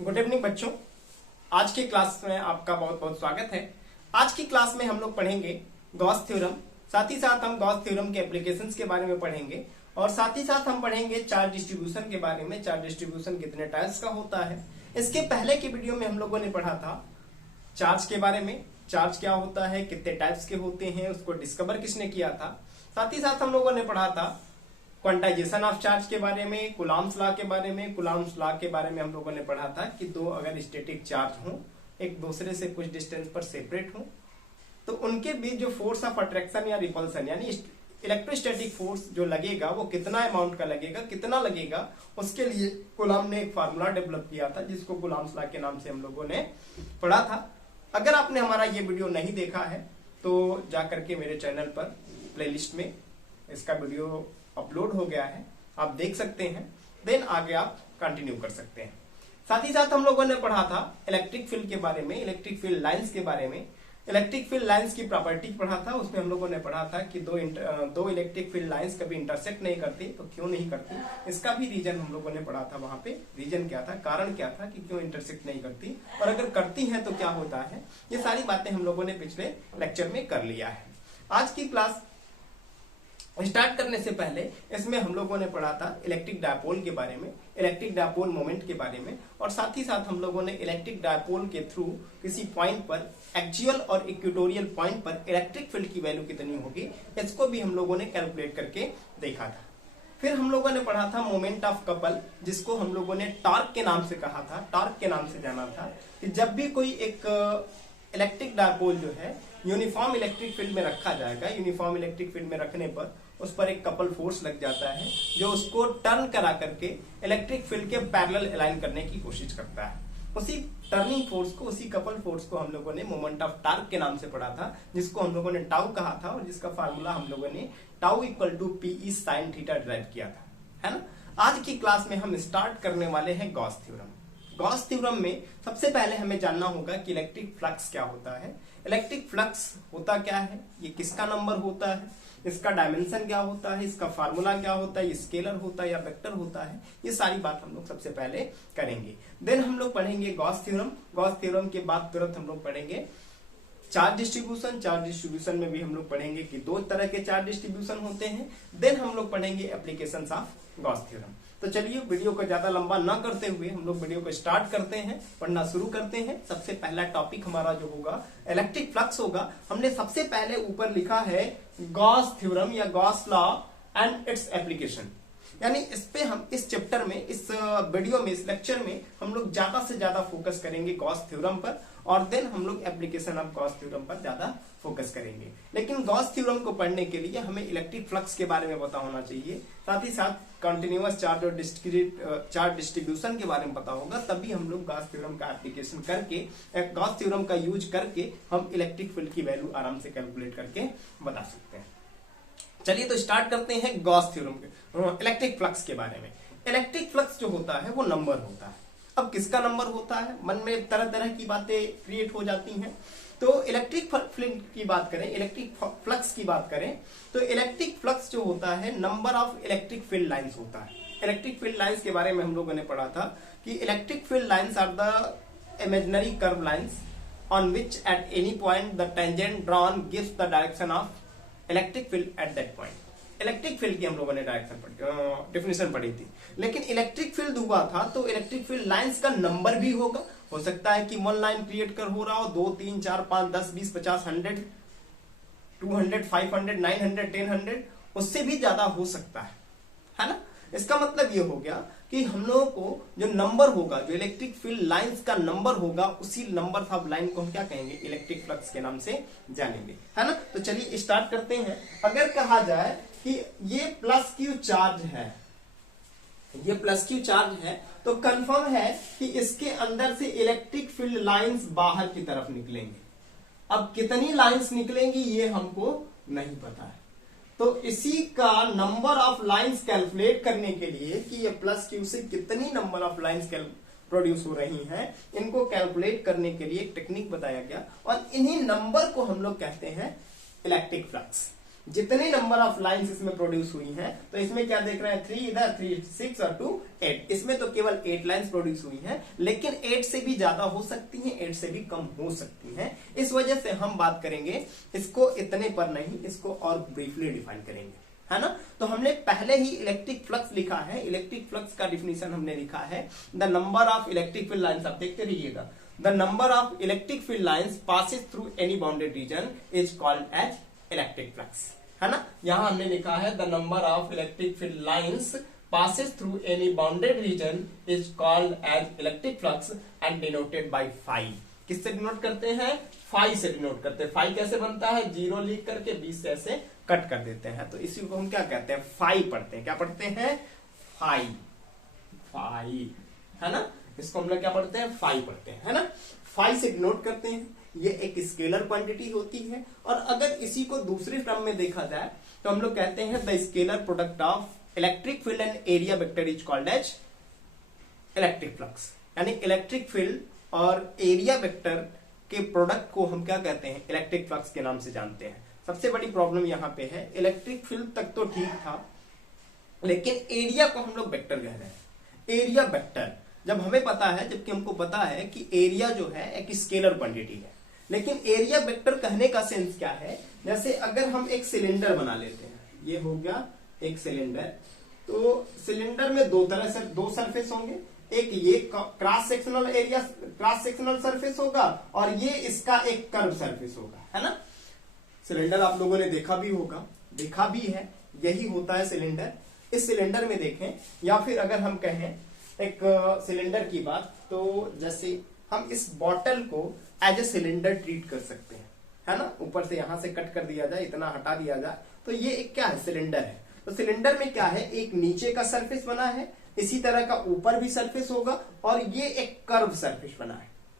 Good evening बच्चों। आज की क्लास में आपका बहुत बहुत स्वागत है। आज की क्लास में हम लोग पढ़ेंगे गॉस थ्योरम, साथ ही साथ हम गॉस थ्योरम के एप्लीकेशंस के बारे में पढ़ेंगे और साथ ही साथ हम पढ़ेंगे चार्ज डिस्ट्रीब्यूशन के बारे में। चार्ज डिस्ट्रीब्यूशन कितने टाइप्स का होता है। इसके पहले की वीडियो में हम लोगों ने पढ़ा था चार्ज के बारे में, चार्ज क्या होता है, कितने टाइप्स के होते हैं, उसको डिस्कवर किसने किया था। साथ ही साथ हम लोगों ने पढ़ा था क्वांटाइजेशन ऑफ चार्ज के बारे में, कुलाम्स लॉ के बारे में। कुलाम्स लॉ के बारे में हम लोगों ने पढ़ा था कि दो अगर स्टैटिक चार्ज हो, एक दूसरे से कुछ डिस्टेंस पर सेपरेट हो, तो उनके बीच जो फोर्स ऑफ अट्रैक्शन या रिपल्सन यानी इलेक्ट्रोस्टैटिक फोर्स जो लगेगा वो कितना अमाउंट का लगेगा, कितना लगेगा, उसके लिए कुलाम ने एक फार्मूला डेवलप किया था जिसको कुलाम्स लॉ के नाम से हम लोगों ने पढ़ा था। अगर आपने हमारा ये वीडियो नहीं देखा है तो जाकर के मेरे चैनल पर प्लेलिस्ट में इसका वीडियो अपलोड हो गया है, आप देख सकते हैं, देन आगे आप कंटिन्यू कर सकते हैं। साथ ही साथ हम लोगों ने पढ़ा था इलेक्ट्रिक फील्ड के बारे में, इलेक्ट्रिक फील्ड लाइंस के बारे में, इलेक्ट्रिक फील्ड लाइंस की प्रॉपर्टी पढ़ा था। उसमें हम लोगों ने पढ़ा था कि दो इलेक्ट्रिक फील्ड लाइंस कभी इंटरसेक्ट नहीं करती, तो क्यों नहीं करती, इसका भी रीजन हम लोगों ने पढ़ा था। वहां पे रीजन क्या था, कारण क्या था कि क्यों इंटरसेक्ट नहीं करती, और अगर करती है तो क्या होता है। ये सारी बातें हम लोगों ने पिछले लेक्चर में कर लिया है। आज की क्लास स्टार्ट करने से पहले इसमें हम लोगों ने पढ़ा था इलेक्ट्रिक डायपोल के बारे में, इलेक्ट्रिक डायपोल मोमेंट के बारे में, और साथ ही साथ हम लोगों ने इलेक्ट्रिक डायपोल के थ्रू किसी पॉइंट पर, एक्सियल और इक्वेटोरियल पॉइंट पर इलेक्ट्रिक फील्ड की वैल्यू कितनी होगी, इसको भी हम लोगों ने कैलकुलेट करके देखा था। फिर हम लोगों ने पढ़ा था मोमेंट ऑफ कपल, जिसको हम लोगों ने टॉर्क के नाम से कहा था, टॉर्क के नाम से जाना था कि जब भी कोई एक इलेक्ट्रिक डायपोल जो है यूनिफॉर्म इलेक्ट्रिक फील्ड में रखा जाएगा, यूनिफॉर्म इलेक्ट्रिक फील्ड में रखने पर उस पर एक कपल फोर्स लग जाता है जो उसको टर्न करा करके इलेक्ट्रिक फील्ड के पैरेलल अलाइन करने की कोशिश करता है। उसी टर्निंग फोर्स को, उसी कपल फोर्स को हम लोगों ने मोमेंट ऑफ टॉर्क के नाम से पढ़ा था, जिसको हम लोगों ने टाउ कहा था और जिसका फार्मूला हम लोगों ने tau equal to PE sine theta derive किया था, है ना। आज की क्लास में हम स्टार्ट करने वाले हैं गॉस थ्योरम। गॉस थ्योरम में सबसे पहले हमें जानना होगा कि इलेक्ट्रिक फ्लक्स क्या होता है, इलेक्ट्रिक फ्लक्स होता क्या है, ये किसका नंबर होता है, इसका डायमेंशन क्या होता है, इसका फार्मूला क्या होता है, ये स्केलर होता है या वेक्टर होता है, ये सारी बात हम लोग सबसे पहले करेंगे। देन हम लोग पढ़ेंगे गॉस थ्योरम। गॉस थ्योरम के बाद तुरंत हम लोग पढ़ेंगे चार्ज डिस्ट्रीब्यूशन। चार्ज डिस्ट्रीब्यूशन में भी हम लोग पढ़ेंगे कि दो तरह के चार्ज डिस्ट्रीब्यूशन होते हैं। देन हम लोग पढ़ेंगे एप्लीकेशंस ऑफ गॉस थ्योरम। तो चलिए वीडियो को ज्यादा लंबा ना करते हुए हम लोग वीडियो को स्टार्ट करते हैं, पढ़ना शुरू करते हैं। सबसे पहला टॉपिक हमारा जो होगा इलेक्ट्रिक फ्लक्स होगा। हमने सबसे पहले ऊपर लिखा है गॉस थ्योरम या Gauss law and its application, यानी इस पे हम इस चैप्टर में, इस वीडियो में, इस लेक्चर में हम लोग ज्यादा से ज्यादा फोकस करेंगे गॉस थ्योरम पर, और देन हम लोग एप्लीकेशन ऑफ गॉस थ्योरम पर ज्यादा फोकस करेंगे। लेकिन गॉस थ्योरम को पढ़ने के लिए हमें इलेक्ट्रिक फ्लक्स के बारे में पता होना चाहिए, साथ ही साथ कंटिन्यूअस चार्ज और डिस्क्रीट चार्ज डिस्ट्रीब्यूशन के बारे में पता होगा, तभी हम लोग गॉस थ्योरम का एप्लीकेशन करके, गॉस थ्योरम का यूज करके हम इलेक्ट्रिक फील्ड की वैल्यू आराम से कैलकुलेट करके बता सकते हैं। चलिए तो स्टार्ट करते हैं गॉस थ्योरम के इलेक्ट्रिक फ्लक्स के बारे में। इलेक्ट्रिक फ्लक्स जो होता है वो नंबर होता है। अब किसका नंबर होता है, मन में तरह तरह की बातें क्रिएट हो जाती हैं। तो इलेक्ट्रिक फील्ड की बात करें, इलेक्ट्रिक फ्लक्स की बात करें, तो इलेक्ट्रिक फ्लक्स जो होता है number of electric field lines होता है। इलेक्ट्रिक फील्ड लाइंस के बारे में हम लोगों ने पढ़ा था कि electric field lines are the imaginary curve lines on which at any point the tangent drawn gives the direction of electric field at that point. Electric field की हम लोगों ने डेफिनेशन पढ़ी थी। लेकिन इलेक्ट्रिक फील्ड हुआ था तो इलेक्ट्रिक फील्ड लाइंस का नंबर भी होगा। हो सकता है कि वन लाइन क्रिएट कर हो रहा हो, 2 3 4 5 10 20 50 100 200 500 900 1000, उससे भी ज्यादा हो सकता है ना। इसका मतलब ये हो गया कि हम लोगों को जो नंबर होगा, जो इलेक्ट्रिक फील्ड लाइंस का नंबर होगा, उसी नंबर ऑफ लाइन को हम क्या कहेंगे, इलेक्ट्रिक फ्लक्स के नाम से जानेंगे, है ना। तो चलिए स्टार्ट करते हैं। अगर कहा जाए कि ये प्लस क्यू चार्ज है, ये प्लस क्यू चार्ज है, तो कंफर्म है कि इसके अंदर से इलेक्ट्रिक फील्ड लाइंस बाहर की तरफ निकलेंगे। अब कितनी लाइंस निकलेंगी ये हमको नहीं पता है, तो इसी का नंबर ऑफ लाइंस कैलकुलेट करने के लिए कि ये प्लस क्यू से कितनी नंबर ऑफ लाइंस प्रोड्यूस हो रही हैं, इनको कैलकुलेट करने के लिए एक टेक्निक बताया गया और इन्हीं नंबर को हम लोग कहते हैं इलेक्ट्रिक फ्लक्स। जितने नंबर ऑफ लाइंस इसमें प्रोड्यूस हुई हैं, तो इसमें क्या देख रहे हैं 3 इधर 3 6 और 2 8, इसमें तो केवल 8 लाइंस प्रोड्यूस हुई हैं, लेकिन 8 से भी ज्यादा हो सकती हैं, 8 से भी कम हो सकती हैं। इस वजह से हम बात करेंगे इसको इतने पर नहीं, इसको और ब्रीफली डिफाइन करेंगे, है ना। तो हमने पहले ही इलेक्ट्रिक फ्लक्स लिखा है, इलेक्ट्रिक फ्लक्स का डिफिनेशन हमने लिखा है the number of electric field lines, आप देखते रहिएगा, the number of electric field lines passes through any bounded region is called as electric flux, है ना। यहां हमने लिखा है the number of electric field lines passes through any bounded region is called as electric flux and denoted by phi। किससे denote करते हैं? Phi से डिनोट करते हैं। फाई कैसे बनता है? 0 लिख करके 20 से ऐसे कट कर देते हैं, तो इसी को हम क्या कहते हैं? फाई पढ़ते हैं। क्या पढ़ते हैं? फाई, फाई, है ना। इसको हम लोग क्या पढ़ते हैं? फाई पढ़ते हैं, है ना। फाई से डिनोट करते हैं, ये एक स्केलर क्वांटिटी होती है। और अगर इसी को दूसरे क्रम में देखा जाए तो हम लोग कहते हैं the scalar product of electric field and area vector is called as electric flux. यानी इलेक्ट्रिक फील्ड और एरिया वेक्टर के प्रोडक्ट को हम क्या कहते हैं? इलेक्ट्रिक फ्लक्स के नाम से जानते हैं। सबसे बड़ी प्रॉब्लम यहां पे है, इलेक्ट्रिक फील्ड तक तो ठीक था, लेकिन एरिया को हम लोग वेक्टर कह रहे हैं। एरिया वेक्टर जब हमें पता है, जबकि हमको पता है कि एरिया जो है एक स्केलर क्वांटिटी है, लेकिन एरिया वेक्टर कहने का सेंस क्या है? जैसे अगर हम एक सिलेंडर बना लेते हैं, ये हो गया एक सिलेंडर, तो सिलेंडर में दो सरफेस होंगे, एक ये cross sectional area, cross sectional surface होगा, और ये इसका एक कर्व सरफेस होगा, है ना। सिलेंडर आप लोगों ने देखा भी होगा, देखा भी है, यही होता है सिलेंडर। इस सिलेंडर में देखें, या फिर अगर हम कहें एक सिलेंडर की बात, तो जैसे हम इस बॉटल को एज ए सिलेंडर ट्रीट कर सकते हैं, है ना। ऊपर से यहां से कट कर दिया जाए, इतना हटा दिया जाए, तो ये एक क्या है? सिलेंडर है। तो सिलेंडर में क्या है? एक नीचे का सरफेस बना है, इसी तरह का ऊपर भी सरफेस होगा, और ये एक कर्व सरफेस बना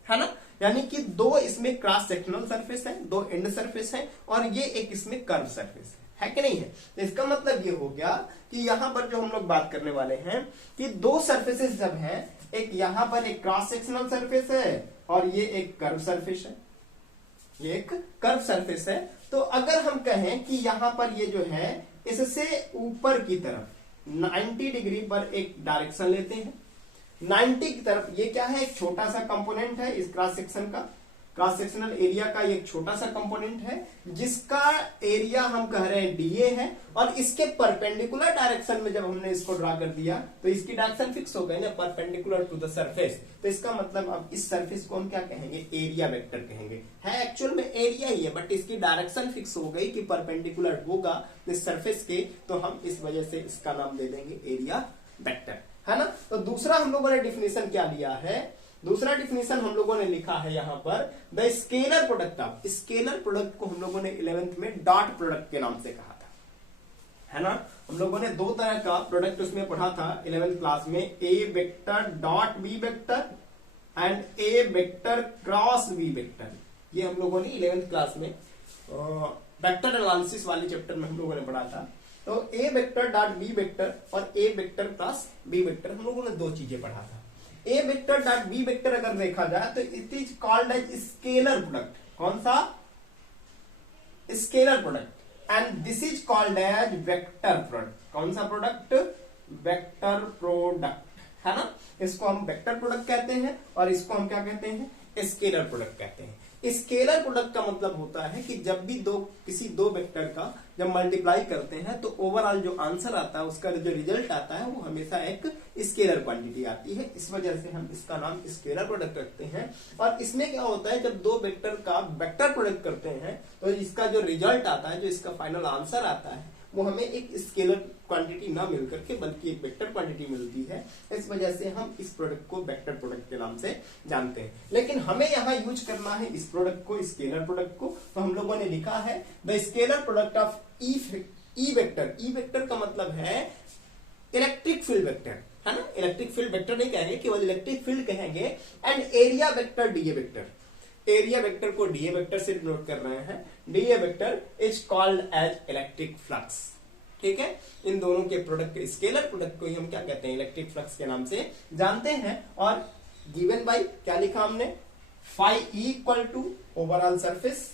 है ना। यानी कि दो इसमें क्रॉस सेक्शनल सरफेस है, दो एंड सरफेस है, और ये एक इसमें कर्व सरफेस है कि नहीं है। तो इसका मतलब ये हो गया कि यहां पर जो हम लोग बात करने वाले हैं कि दो सरफेसेस जब हैं, एक यहां पर एक क्रॉस सेक्शनल सरफेस है और ये एक कर्व सरफेस है, ये एक कर्व सरफेस है। तो अगर हम कहें कि यहां पर ये जो है इससे ऊपर की तरफ 90 डिग्री पर एक डायरेक्शन लेते हैं, 90 की तरफ, ये क्या है? एक छोटा सा कंपोनेंट है इस क्रॉस सेक्शन का, क्रॉस सेक्शनल एरिया का एक छोटा सा कंपोनेंट है, जिसका एरिया हम कह रहे हैं डीए है, और इसके परपेंडिकुलर डायरेक्शन में जब हमने इसको ड्रा कर दिया तो इसकी डायरेक्शन फिक्स हो गई ना, परपेंडिकुलर टू द सरफेस। तो इसका मतलब अब इस सरफेस को हम क्या कहेंगे? एरिया वेक्टर कहेंगे। है एक्चुअल में एरिया ही है, बट इसकी डायरेक्शन फिक्स हो गई कि परपेंडिकुलर होगा इस सरफेस के, तो हम इस वजह से इसका नाम दे देंगे एरिया वेक्टर, है ना। तो दूसरा हम लोगों ने डिफिनेशन क्या लिया है? दूसरा डिफिनेशन हम लोगों ने लिखा है यहां पर the scalar product of, scalar product को हम लोगों ने 11th में डॉट प्रोडक्ट के नाम से कहा था, है ना। हम लोगों ने दो तरह का प्रोडक्ट उसमें पढ़ा था 11th क्लास में, A vector dot B vector and A vector cross B vector. ये हम लोगों ने 11th क्लास में वेक्टर एनालिसिस वाले चैप्टर में हम लोगों ने पढ़ा था। तो A vector dot B vector और A vector cross B vector, हम लोगों ने दो चीजें पढ़ा था। A vector dot B vector अगर देखा जाए तो it is called as scalar product. कौन सा? Scalar product. And this is called as vector product. कौन सा प्रोडक्ट? वेक्टर प्रोडक्ट, है ना। इसको हम वेक्टर प्रोडक्ट कहते हैं और इसको हम क्या कहते हैं? स्केलर प्रोडक्ट कहते हैं। स्केलर प्रोडक्ट का मतलब होता है कि जब भी किसी दो वेक्टर का जब मल्टीप्लाई करते हैं तो ओवरऑल जो आंसर आता है, उसका जो रिजल्ट आता है, वो हमेशा एक स्केलर क्वांटिटी आती है। इस वजह से हम इसका नाम स्केलर प्रोडक्ट रखते हैं। और इसमें क्या होता है, जब दो वेक्टर का वेक्टर प्रोडक्ट करते हैं तो इसका जो रिजल्ट आता है, जो इसका फाइनल आंसर आता है, वो हमें एक स्केलर क्वांटिटी ना मिलकर के बल्कि एक वेक्टर क्वांटिटी मिलती है। इस वजह से हम इस प्रोडक्ट को वेक्टर प्रोडक्ट के नाम से जानते हैं। लेकिन हमें यहाँ यूज करना है इस प्रोडक्ट को, स्केलर प्रोडक्ट को। तो हम लोगों ने लिखा है the scalar product of E vector. E vector का मतलब है इलेक्ट्रिक फील्ड वेक्टर, है ना। इलेक्ट्रिक फील्ड वेक्टर नहीं कहेंगे, केवल इलेक्ट्रिक फील्ड कहेंगे। And area vector DA vector. Area vector को डीए वेक्टर से डिनोट कर रहे हैं। DA vector is called as electric flux. ठीक है, इन दोनों के प्रोडक्ट, स्केलर प्रोडक्ट को ही हम क्या कहते हैं? इलेक्ट्रिक फ्लक्स के नाम से जानते हैं। और गिवन बाय क्या लिखा हमने? Phi E equal to overall surface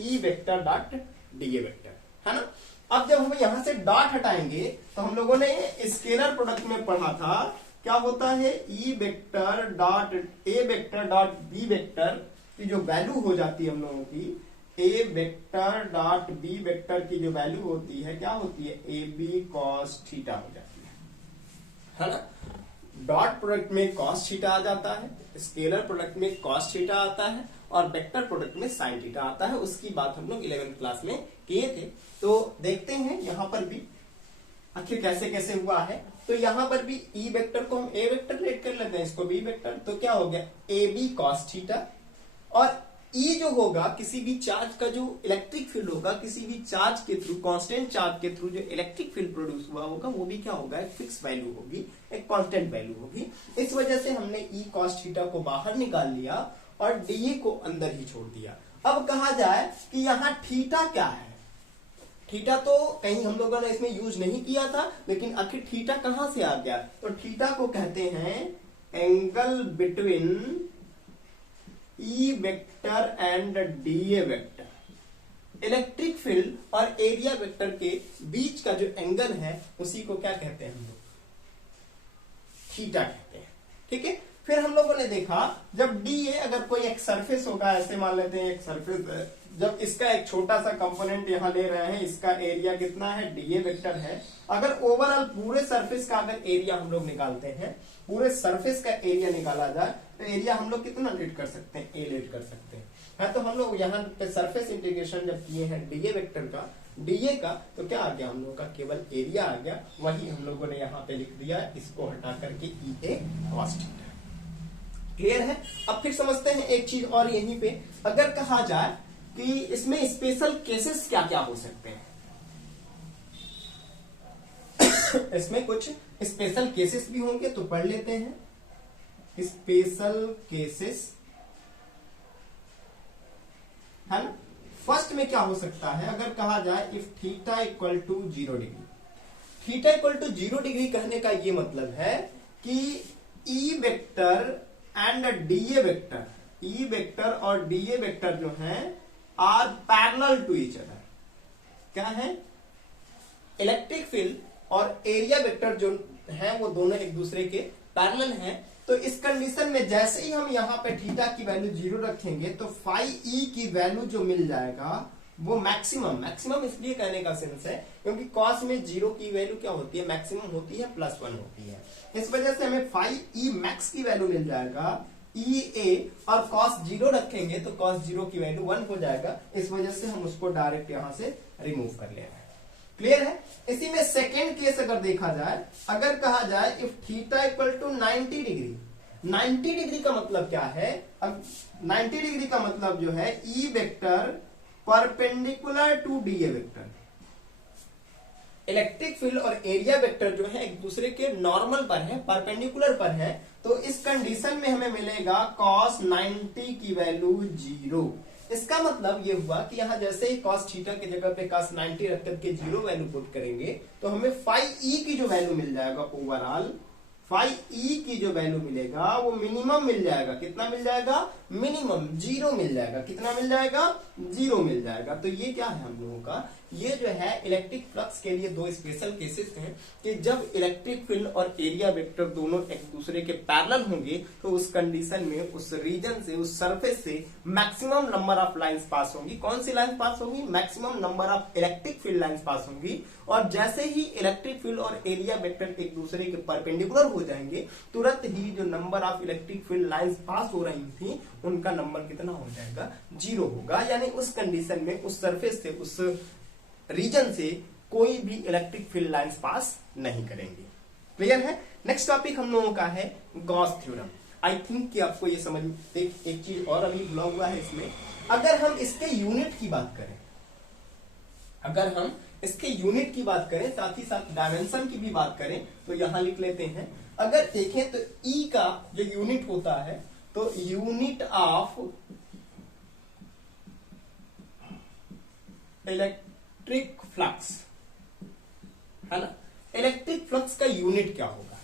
E vector dot DA vector. है ना। अब जब हम यहां से डॉट हटाएंगे तो हम लोगों ने स्केलर प्रोडक्ट में पढ़ा था क्या होता है, E vector dot A vector dot B vector की जो वैल्यू हो जाती है हम लोगों की, A vector dot B vector की जो वैल्यू होती है क्या होती है, ए बी कॉस थीटा हो जाती है ना। डॉट प्रोडक्ट में कॉस थीटा आ जाता है, स्केलर प्रोडक्ट में कॉस थीटा आता है और वेक्टर प्रोडक्ट में साइन थीटा आता है। उसकी बात हम लोग 11th क्लास में किए थे। तो देखते हैं यहां पर भी आखिर कैसे कैसे हुआ है। तो यहां पर भी ई वेक्टर को हम ए वेक्टर लेट कर लेते हैं, इसको बी वेक्टर, तो क्या हो गया ए बी कॉस थीटा। और ई जो होगा किसी भी चार्ज का जो इलेक्ट्रिक फील्ड होगा, किसी भी चार्ज के थ्रू, कांस्टेंट चार्ज के थ्रू जो इलेक्ट्रिक फील्ड प्रोड्यूस हुआ होगा वो भी क्या होगा, एक फिक्स वैल्यू होगी, एक कांस्टेंट वैल्यू होगी। इस वजह से हमने ई कॉस थीटा को बाहर निकाल लिया और डी को अंदर ही छोड़ दिया। अब कहा जाए कि यहाँ थीटा क्या है, थीटा तो कहीं हम लोगों ने इसमें यूज नहीं किया था, लेकिन आखिर थीटा कहां से आ गया, तो थीटा को कहते हैं angle between E vector and D vector. Electric field और एरिया वेक्टर के बीच का जो एंगल है उसी को क्या कहते हैं हम लोग, थीटा कहते हैं। ठीक है, फिर हम लोगों ने देखा जब डी ए अगर कोई एक सरफेस होगा, ऐसे मान लेते हैं एक सरफेस, जब इसका एक छोटा सा कंपोनेंट यहां ले रहे हैं, इसका एरिया कितना है, डी ए वेक्टर है। अगर ओवरऑल पूरे सरफेस का अगर एरिया हम लोग निकालते हैं, पूरे सरफेस का एरिया निकाला जाए तो एरिया हम लोग कितना लेट कर सकते हैं, ए लेट कर सकते हैं। हाँ, तो हम लोग यहाँ पे सरफेस इंटीग्रेशन जब किए हैं डीए वेक्टर का, डीए का, तो क्या आ गया हम लोगों का, केवल एरिया आ गया। वही हम लोगों ने यहाँ पे लिख दिया, इसको हटा करके ई ए कॉस थीटा। क्लियर है। अब फिर समझते हैं एक चीज और यहीं पे, अगर कहा जाए कि इसमें स्पेशल केसेस क्या क्या हो सकते हैं इसमें कुछ स्पेशल केसेस भी होंगे, तो पढ़ लेते हैं। स्पेशल केसेस है ना। फर्स्ट में क्या हो सकता है, अगर कहा जाए if theta equal to 0 degree, theta equal to 0 degree कहने का ये मतलब है कि E vector and DA vector, E vector और डीए वेक्टर जो है are parallel to each other. क्या है, इलेक्ट्रिक फील्ड और एरिया वेक्टर जो है वो दोनों एक दूसरे के पैरेलल हैं। तो इस कंडीशन में जैसे ही हम यहाँ पे थीटा की वैल्यू 0 रखेंगे तो फाई ई की वैल्यू जो मिल जाएगा वो मैक्सिमम, मैक्सिमम इसलिए कहने का सेंस है क्योंकि कॉस में 0 की वैल्यू क्या होती है, मैक्सिमम होती है, +1 होती है। इस वजह से हमें फाई ई मैक्स की वैल्यू मिल जाएगा ई ए, और कॉस 0 रखेंगे तो कॉस 0 की वैल्यू 1 हो जाएगा। इस वजह से हम उसको डायरेक्ट यहां से रिमूव कर ले रहे हैं। क्लियर है। इसी में सेकेंड केस अगर देखा जाए, अगर कहा जाए if theta equal to 90 degree, 90 degree का मतलब क्या है, अब 90 डिग्री का मतलब जो है E vector perpendicular to DA vector. Electric field और एरिया वेक्टर जो है एक दूसरे के नॉर्मल पर है, परपेंडिकुलर पर है। तो इस कंडीशन में हमें मिलेगा कॉस 90 की वैल्यू 0। इसका मतलब ये हुआ कि यहां जैसे ही कॉस थीटा की जगह पे कॉस 90 रख करके 0 वैल्यू पुट करेंगे तो हमें फाई ई की जो वैल्यू मिल जाएगा, ओवरऑल फाई ई की जो वैल्यू मिलेगा वो मिनिमम मिल जाएगा। कितना मिल जाएगा, मिनिमम 0 मिल जाएगा। कितना मिल जाएगा, 0 मिल जाएगा। तो ये क्या है हम लोगों का, ये जो है इलेक्ट्रिक फ्लक्स के लिए दो स्पेशल केसेस हैं कि जब इलेक्ट्रिक फील्ड और एरिया वेक्टर दोनों एक दूसरे के पैरेलल होंगे तो उस कंडीशन में उस रीजन से, उस सरफेस से maximum number of lines pass होंगी। कौन सी लाइन पास होंगी, maximum number of electric field lines pass होंगी। और जैसे ही इलेक्ट्रिक फील्ड और एरिया वेक्टर एक दूसरे के परपेंडिकुलर हो जाएंगे, तुरंत ही जो number of electric field lines pass हो रही थी उनका नंबर कितना हो जाएगा, 0 होगा। यानी उस कंडीशन में उस सरफेस से, उस रीजन से कोई भी इलेक्ट्रिक फील्ड लाइंस पास नहीं करेंगे। क्लियर है। नेक्स्ट टॉपिक हम लोगों का है गॉस थ्योरम। आई थिंक कि आपको ये समझ, एक चीज और अभी भुला हुआ है इसमें, अगर हम इसके यूनिट की बात करें, अगर हम इसके यूनिट की बात करें, साथ ही साथ डायमेंशन की भी बात करें, तो यहां लिख लेते हैं। अगर देखें तो ई का जो यूनिट होता है, तो यूनिट ऑफ इलेक्ट्रिक फ्लक्स है ना, इलेक्ट्रिक फ्लक्स का यूनिट क्या होगा,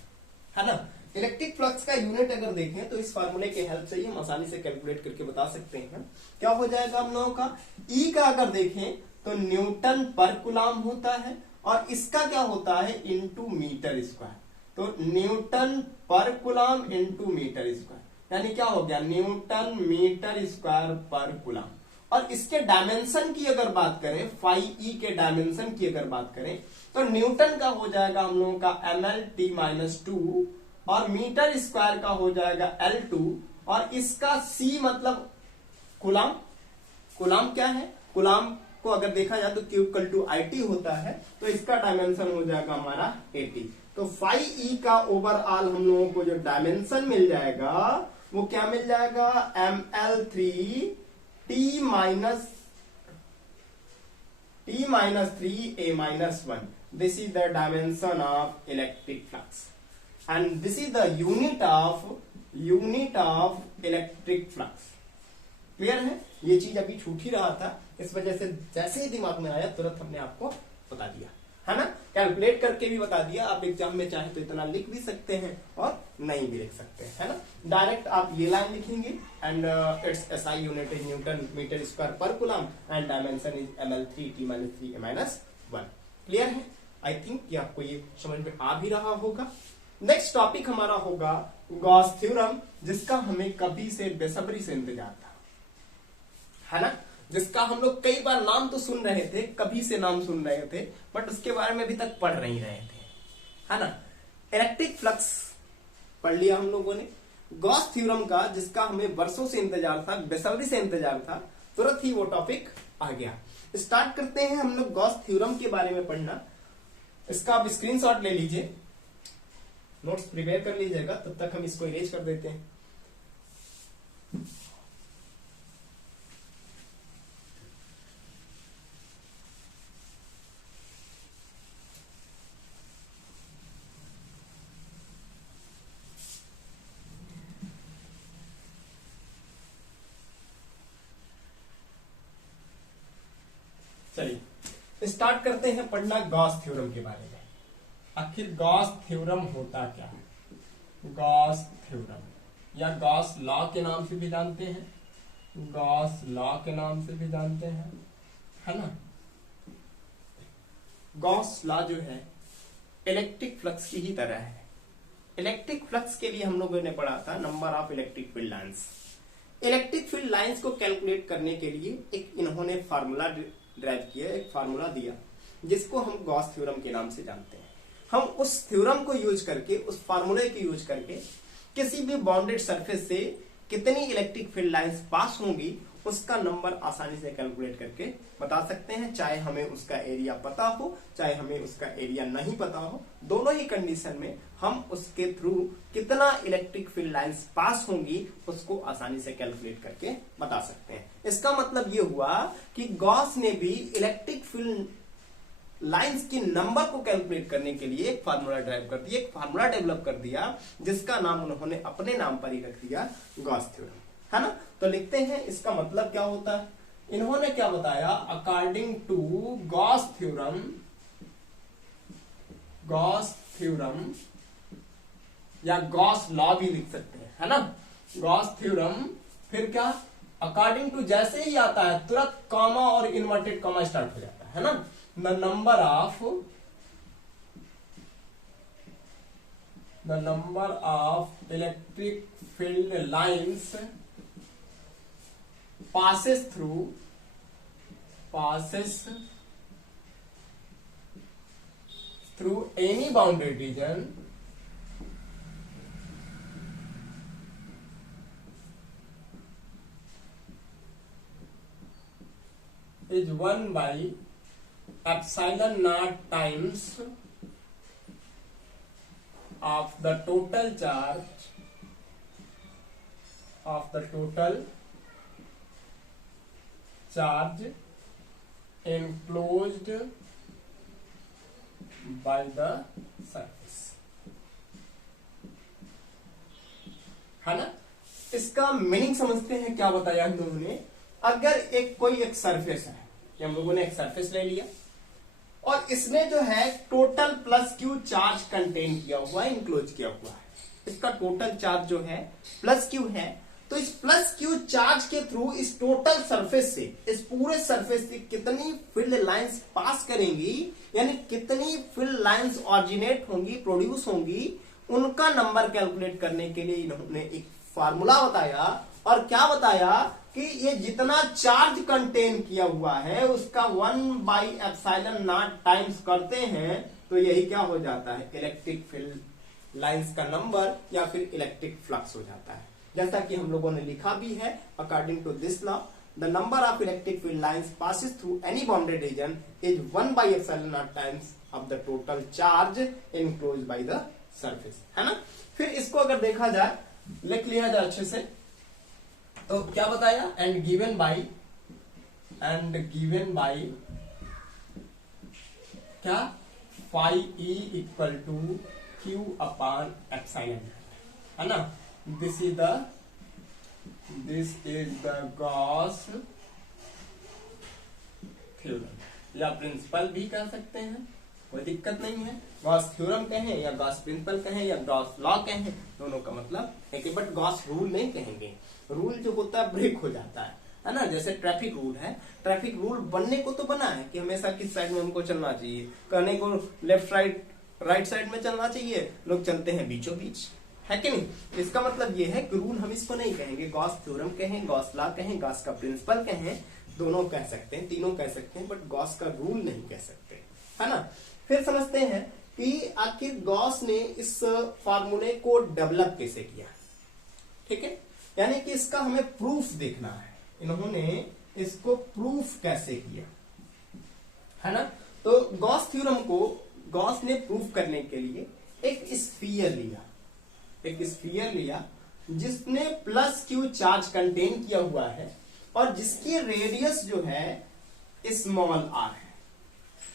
है ना। इलेक्ट्रिक फ्लक्स का यूनिट अगर देखें तो इस फार्मूले के हेल्प से ही हम आसानी से कैलकुलेट करके बता सकते हैं। क्या हो जाएगा हम लोगों का, ई का अगर देखें तो न्यूटन पर कूलाम होता है, और इसका क्या होता है इनटू मीटर स्क्वायर, तो न्यूटन पर कूलाम इनटू मीटर स्क्वायर, यानी क्या हो गया न्यूटन मीटर स्क्वायर पर कूलाम। और इसके डायमेंशन की अगर बात करें, फाई ई के डायमेंशन की अगर बात करें, तो न्यूटन का हो जाएगा हम लोगों का ml_t-2 और मीटर स्क्वायर का हो जाएगा L2, और इसका C मतलब कूलाम। कूलाम क्या है, कूलाम को अगर देखा जाए तो Q=IT होता है, तो इसका डायमेंशन हो जाएगा हमारा 80। तो फाई ई का ओवरऑल हम लोगों को जो डायमेंशन मिल जाएगा वो क्या मिल जाएगा, ml3T-3A-1। This is the dimension of electric flux and this is the unit of electric flux. Clear है, ये चीज अभी छूट ही रहा था, इस वजह से जैसे ही दिमाग में आया तुरंत हमने आपको बता दिया, है ना। कैलकुलेट करके भी बता दिया, आप एग्जाम में चाहे तो इतना लिख भी सकते हैं और नहीं भी लिख सकते हैं, है ना। डायरेक्ट आप ये लाइन लिखेंगे and its SI unit is newton metre square per coulomb and dimension is ml3T-3A-1। Clear है, आई थिंक कि आपको ये समझ में आ भी रहा होगा। नेक्स्ट टॉपिक हमारा होगा गॉस थ्योरम, जिसका हमें कभी से बेसब्री से इंतजार था, है ना, जिसका हम लोग कई बार नाम तो सुन रहे थे, कभी से नाम सुन रहे थे, बट उसके बारे में अभी तक पढ़ नहीं रहे थे, है ना। इलेक्ट्रिक फ्लक्स पढ़ लिया हम लोगों ने, गॉस थ्योरम का जिसका हमें वर्षों से इंतजार था, बेसब्री से इंतजार था, तुरंत ही वो टॉपिक आ गया। स्टार्ट करते हैं हम लोग गॉस थ्योरम के बारे में पढ़ना। इसका आप स्क्रीनशॉट ले लीजिए, नोट्स प्रिपेयर कर लीजिएगा, तब तक हम इसको इरेज कर देते हैं। चलिए स्टार्ट करते हैं पढ़ना गॉस थ्योरम के बारे में। आखिर गॉस थ्योरम होता क्या है? गॉस थ्योरम या गॉस लॉ के नाम से भी जानते हैं, गॉस लॉ के नाम से भी जानते हैं, है ना। गॉस लॉ जो है इलेक्ट्रिक फ्लक्स की ही तरह है। इलेक्ट्रिक फ्लक्स के लिए हम लोगों ने पढ़ा था number of electric field lines. Electric field lines को कैलकुलेट करने के लिए एक इन्होंने फार्मूला ड्राइव किया, एक फार्मूला दिया, जिसको हम गॉस थ्योरम के नाम से जानते हैं। हम उस थ्योरम को यूज करके, उस फार्मूले को यूज करके किसी भी बाउंडेड सरफेस से कितनी इलेक्ट्रिक फील्ड लाइंस पास होंगी उसका नंबर आसानी से कैलकुलेट करके बता सकते हैं, चाहे हमें उसका एरिया पता हो, चाहे हमें उसका एरिया नहीं पता हो। दोनों ही कंडीशन में हम उसके थ्रू कितना इलेक्ट्रिक फील्ड लाइंस पास होंगी उसको आसानी से कैलकुलेट करके बता सकते हैं। इसका मतलब ये हुआ कि गॉस ने भी इलेक्ट्रिक फील्ड लाइंस की नंबर को कैलकुलेट करने के लिए एक फार्मूला ड्राइव कर दिया, एक फार्मूला डेवलप कर दिया, जिसका नाम उन्होंने अपने नाम पर ही रख दिया गॉस थ्योरम, है ना। तो लिखते हैं इसका मतलब क्या होता है। इन्होंने क्या बताया, अकॉर्डिंग टू गॉस थ्योरम या गॉस लॉ भी लिख सकते हैं, है ना। गॉस थ्योरम फिर क्या, अकॉर्डिंग टू जैसे ही आता है तुरंत कॉमा और इन्वर्टेड कॉमा स्टार्ट हो जाता है ना। The number of electric field lines passes through any bounded region is 1 by epsilon naught times of the total charge enclosed by the surface, है ना। इसका मीनिंग समझते हैं, क्या बताया हम लोगों ने। अगर कोई एक सरफेस है, हम लोगों ने एक सरफेस ले लिया और इसमें जो है total plus Q charge contain किया हुआ है, इंक्लोज किया हुआ है। इसका टोटल चार्ज जो है प्लस क्यू है, तो इस प्लस क्यू चार्ज के थ्रू इस टोटल सरफेस से, इस पूरे सरफेस से कितनी फील्ड लाइंस पास करेंगी, यानी कितनी फील्ड लाइंस ऑरिजिनेट होंगी, प्रोड्यूस होंगी, उनका नंबर कैलकुलेट करने के लिए इन्होंने एक फार्मूला बताया। और क्या बताया कि ये जितना चार्ज कंटेन किया हुआ है उसका 1/ε0 टाइम्स करते हैं तो यही क्या हो जाता है, इलेक्ट्रिक फील्ड लाइंस का नंबर या फिर इलेक्ट्रिक फ्लक्स हो जाता है। जैसा कि हम लोगों ने लिखा भी है, according to this law the number of electric field lines passes through any bounded region is 1/ε0 times of the total charge enclosed by the surface, है ना। फिर इसको अगर देखा जाए, लिख लिया जाए अच्छे से, तो क्या बताया, एंड गिवन बाय क्या, phi E equal to Q upon epsilon, है ना। This is the Gauss theorem, या प्रिंसिपल भी कह सकते हैं, कोई दिक्कत नहीं है। गॉस थ्योरम कहें या गॉस प्रिंसिपल कहें या गॉस लॉ कहें, दोनों का मतलब है कि, बट गॉस रूल नहीं कहेंगे। रूल जो होता है ब्रेक हो जाता है ना। जैसे ट्रैफिक रूल है, ट्रैफिक रूल बनने को तो बना है कि हमेशा किस साइड में हमको चलना चाहिए, कहने को लेफ्ट राइट साइड में चलना चाहिए, लोग चलते हैं बीचों बीच, है कि नहीं। इसका मतलब ये है कि रूल हम इसको नहीं कहेंगे, गॉस थ्योरम कहें, गॉस लॉ कहें, गॉस का प्रिंसिपल कहें, दोनों कह सकते हैं, तीनों कह सकते हैं, बट गॉस का रूल नहीं कह सकते, है ना। फिर समझते हैं कि आखिर गॉस ने इस फार्मूले को डेवलप कैसे किया, ठीक है, यानी कि इसका हमें प्रूफ देखना है, इन्होंने इसको प्रूफ कैसे किया, है ना। तो गॉस थ्योरम को गॉस ने प्रूफ करने के लिए एक स्फीयर लिया जिसने प्लस क्यू चार्ज कंटेन किया हुआ है और जिसकी रेडियस जो है स्मॉल आर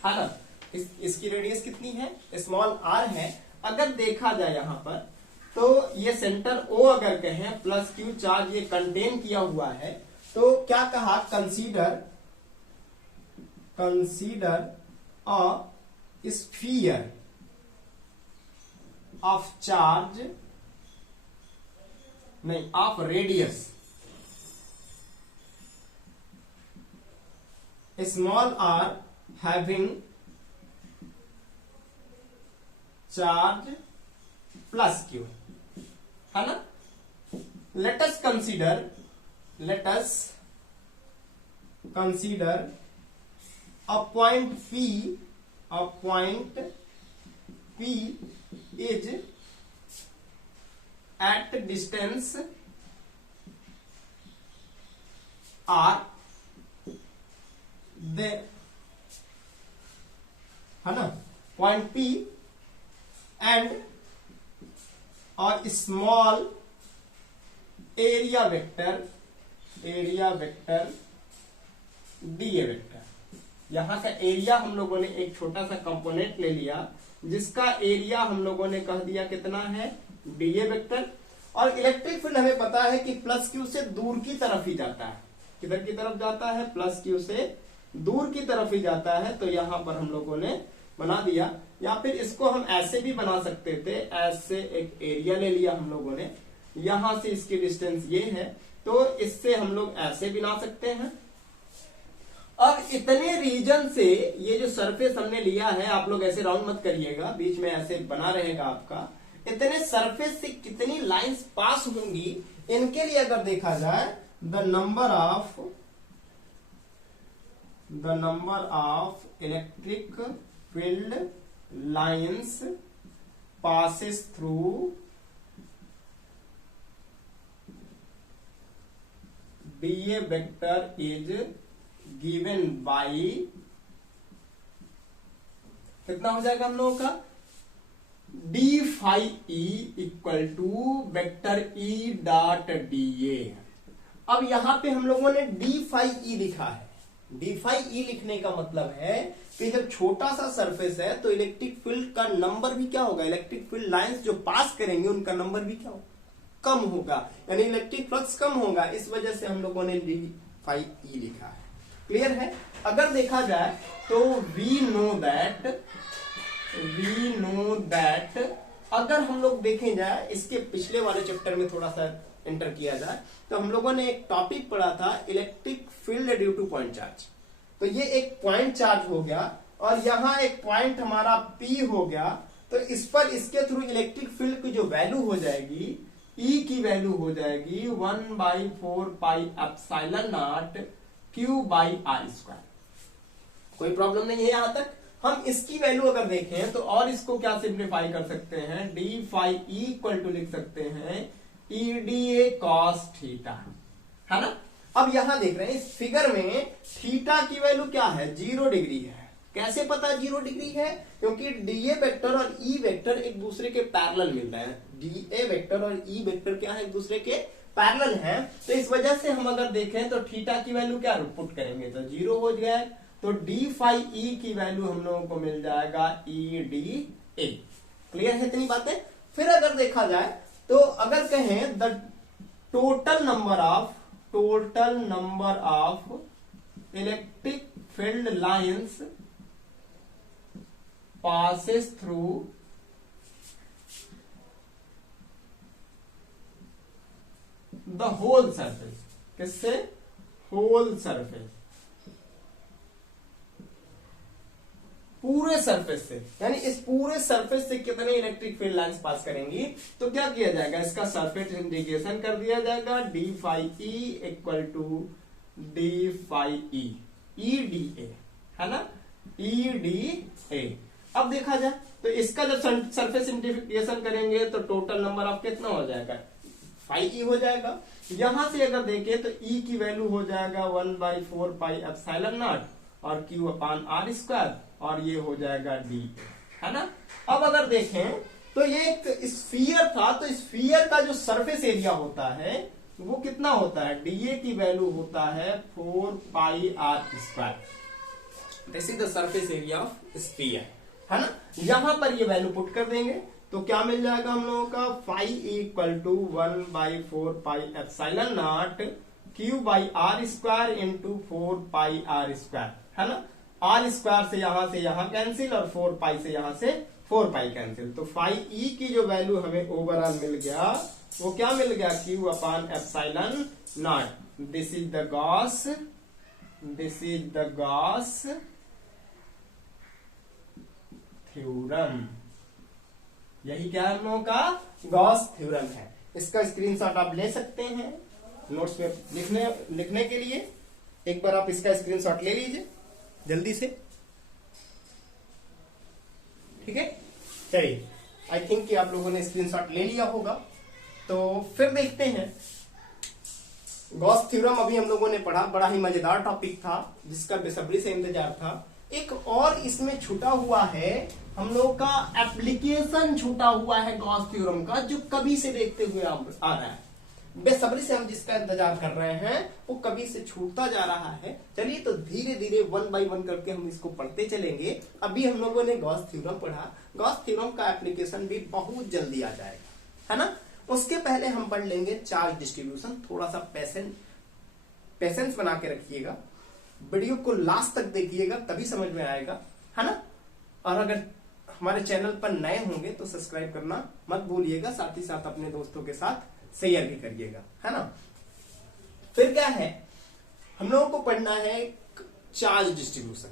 है ना। इसकी रेडियस कितनी है, स्मॉल आर है। अगर देखा जाए यहां पर तो ये सेंटर ओ अगर कहें, प्लस क्यू चार्ज ये कंटेन किया हुआ है, तो क्या कहा, consider a sphere of charge, नहीं, of radius small R having charge plus Q, है ना। let us consider a point P is at distance r, there, है ना, point P and a small area vector dA vector. यहां का area हम लोगों ने एक छोटा सा कंपोनेंट ले लिया जिसका एरिया हम लोगों ने कह दिया कितना है, dA वेक्टर। और इलेक्ट्रिक फील्ड हमें पता है कि प्लस क्यू से दूर की तरफ ही जाता है, किधर की तरफ जाता है, प्लस क्यू से दूर की तरफ ही जाता है। तो यहां पर हम लोगों ने बना दिया, या फिर इसको हम ऐसे भी बना सकते थे, ऐसे एक एरिया ले लिया हम लोगों ने, यहां से इसकी डिस्टेंस ये है, तो इससे हम लोग ऐसे बना सकते हैं। अब इतने रीजन से ये जो सरफेस हमने लिया है, आप लोग ऐसे राउंड मत करिएगा, बीच में ऐसे बना रहेगा आपका। इतने सरफेस से कितनी लाइंस पास होंगी, इनके लिए अगर देखा जाए, the number of electric field lines passes through dA vector is given by, कितना हो जाएगा हम लोगों का, D phi E equal to vector E dot dA। अब यहां पे हम लोगों ने डी फाई ई लिखा है। डी फाई ई लिखने का मतलब है कि जब छोटा सा सरफेस है तो इलेक्ट्रिक फील्ड का नंबर भी क्या होगा, इलेक्ट्रिक फील्ड लाइंस जो पास करेंगे उनका नंबर भी क्या होगा, कम होगा, यानी इलेक्ट्रिक फ्लक्स कम होगा। इस वजह से हम लोगों ने डी फाई ई लिखा है। क्लियर है। अगर देखा जाए तो वी नो दैट अगर हम लोग देखें जाए इसके पिछले वाले चैप्टर में थोड़ा सा एंटर किया जाए तो हम लोगों ने एक टॉपिक पढ़ा था electric field due two point charge. तो ये एक पॉइंट चार्ज हो गया और यहाँ एक पॉइंट हमारा P हो गया, तो इस पर इसके थ्रू इलेक्ट्रिक फील्ड की जो वैल्यू हो जाएगी, E की वैल्यू हो जाएगी 1/4 pi epsilon naught Q by R square. कोई प्रॉब्लम नहीं है यहां तक। हम इसकी वैल्यू अगर देखें तो और इसको क्या सिंप्लीफाई कर सकते हैं, डी फाई इक्वल टू लिख सकते हैं EDA cos थीटा, है ना। अब यहां देख रहे हैं इस फिगर में थीटा की वैल्यू क्या है, 0 डिग्री है। कैसे पता 0 डिग्री है, क्योंकि DA वेक्टर और E वेक्टर एक दूसरे के पैरेलल मिल रहे हैं। DA वेक्टर और E वेक्टर क्या है, एक दूसरे के पैरेलल हैं। तो इस वजह से हम अगर देखें तो थीटा की वैल्यू क्या पुट करेंगे तो 0 हो जाए, तो डी फाई ई की वैल्यू हम लोगों को मिल जाएगा EDA। क्लियर है इतनी बातें। फिर अगर देखा जाए तो अगर कहें the total number of electric field lines passes through the whole surface, किससे, होल सरफेस, पूरे सरफेस से, यानी इस पूरे सरफेस से कितने इलेक्ट्रिक फील्ड लाइंस पास करेंगी, तो क्या किया जाएगा, इसका सरफेस इंटीग्रेशन कर दिया जाएगा, D phi E equal to D phi E, EDA, है ना, EDA। अब देखा जाए तो इसका जब सरफेस इंटीग्रेशन करेंगे तो टोटल नंबर ऑफ कितना हो जाएगा, फाई ई हो जाएगा। यहां से अगर देखें तो E की वैल्यू हो जाएगा 1/4 पाई एप्सिलॉन नॉट और Q अपान R स्क्वायर, और ये हो जाएगा D, है ना। अब अगर देखें तो ये एक स्फीयर था, तो स्फीयर का जो सरफेस एरिया होता है वो कितना होता है, DA की वैल्यू होता है 4 pi R square. This is the surface area of sphere, है ना। यहां पर ये वैल्यू पुट कर देंगे तो क्या मिल जाएगा हम लोगों का, phi equal to 1/4 pi epsilon naught Q by R square into 4 pi R square, है ना। R स्क्वायर से यहां कैंसिल और 4 पाई से यहां से 4 पाई कैंसिल, तो फाई E की जो वैल्यू हमें ओवरऑल मिल गया वो क्या मिल गया, Q upon epsilon naught. This is the Gauss theorem. यही क्या है हम लोगों का, गॉस थ्योरम है। इसका स्क्रीनशॉट आप ले सकते हैं नोट्स में लिखने के लिए। एक बार आप इसका स्क्रीनशॉट ले लीजिए जल्दी से, ठीक है। चलिए, आई थिंक कि आप लोगों ने स्क्रीनशॉट ले लिया होगा। तो फिर देखते हैं गॉस थ्योरम। अभी हम लोगों ने पढ़ा, बड़ा ही मजेदार टॉपिक था जिसका बेसब्री से इंतजार था। एक और इसमें छूटा हुआ है हम लोग का एप्लीकेशन, छूटा हुआ है गॉस थ्योरम का, जो कभी से देखते हुए आ रहा है। बेसब्री से हम जिसका इंतजार कर रहे हैं वो कभी से छूटता जा रहा है। चलिए, तो धीरे धीरे 1 बाय 1 करके हम इसको पढ़ते चलेंगे। अभी हम लोगों ने गॉस थ्योरम पढ़ा, गॉस थ्योरम का एप्लीकेशन भी बहुत जल्दी आ जाएगा, है ना। उसके पहले हम पढ़ लेंगे चार्ज डिस्ट्रीब्यूशन। थोड़ा सा पेशेंस बना के रखिएगा, वीडियो को लास्ट तक देखिएगा तभी समझ में आएगा, है ना। और अगर हमारे चैनल पर नए होंगे तो सब्सक्राइब करना मत भूलिएगा, साथ ही साथ अपने दोस्तों के साथ शेयर भी करिएगा, है ना। फिर क्या है, हम लोगों को पढ़ना है चार्ज डिस्ट्रीब्यूशन,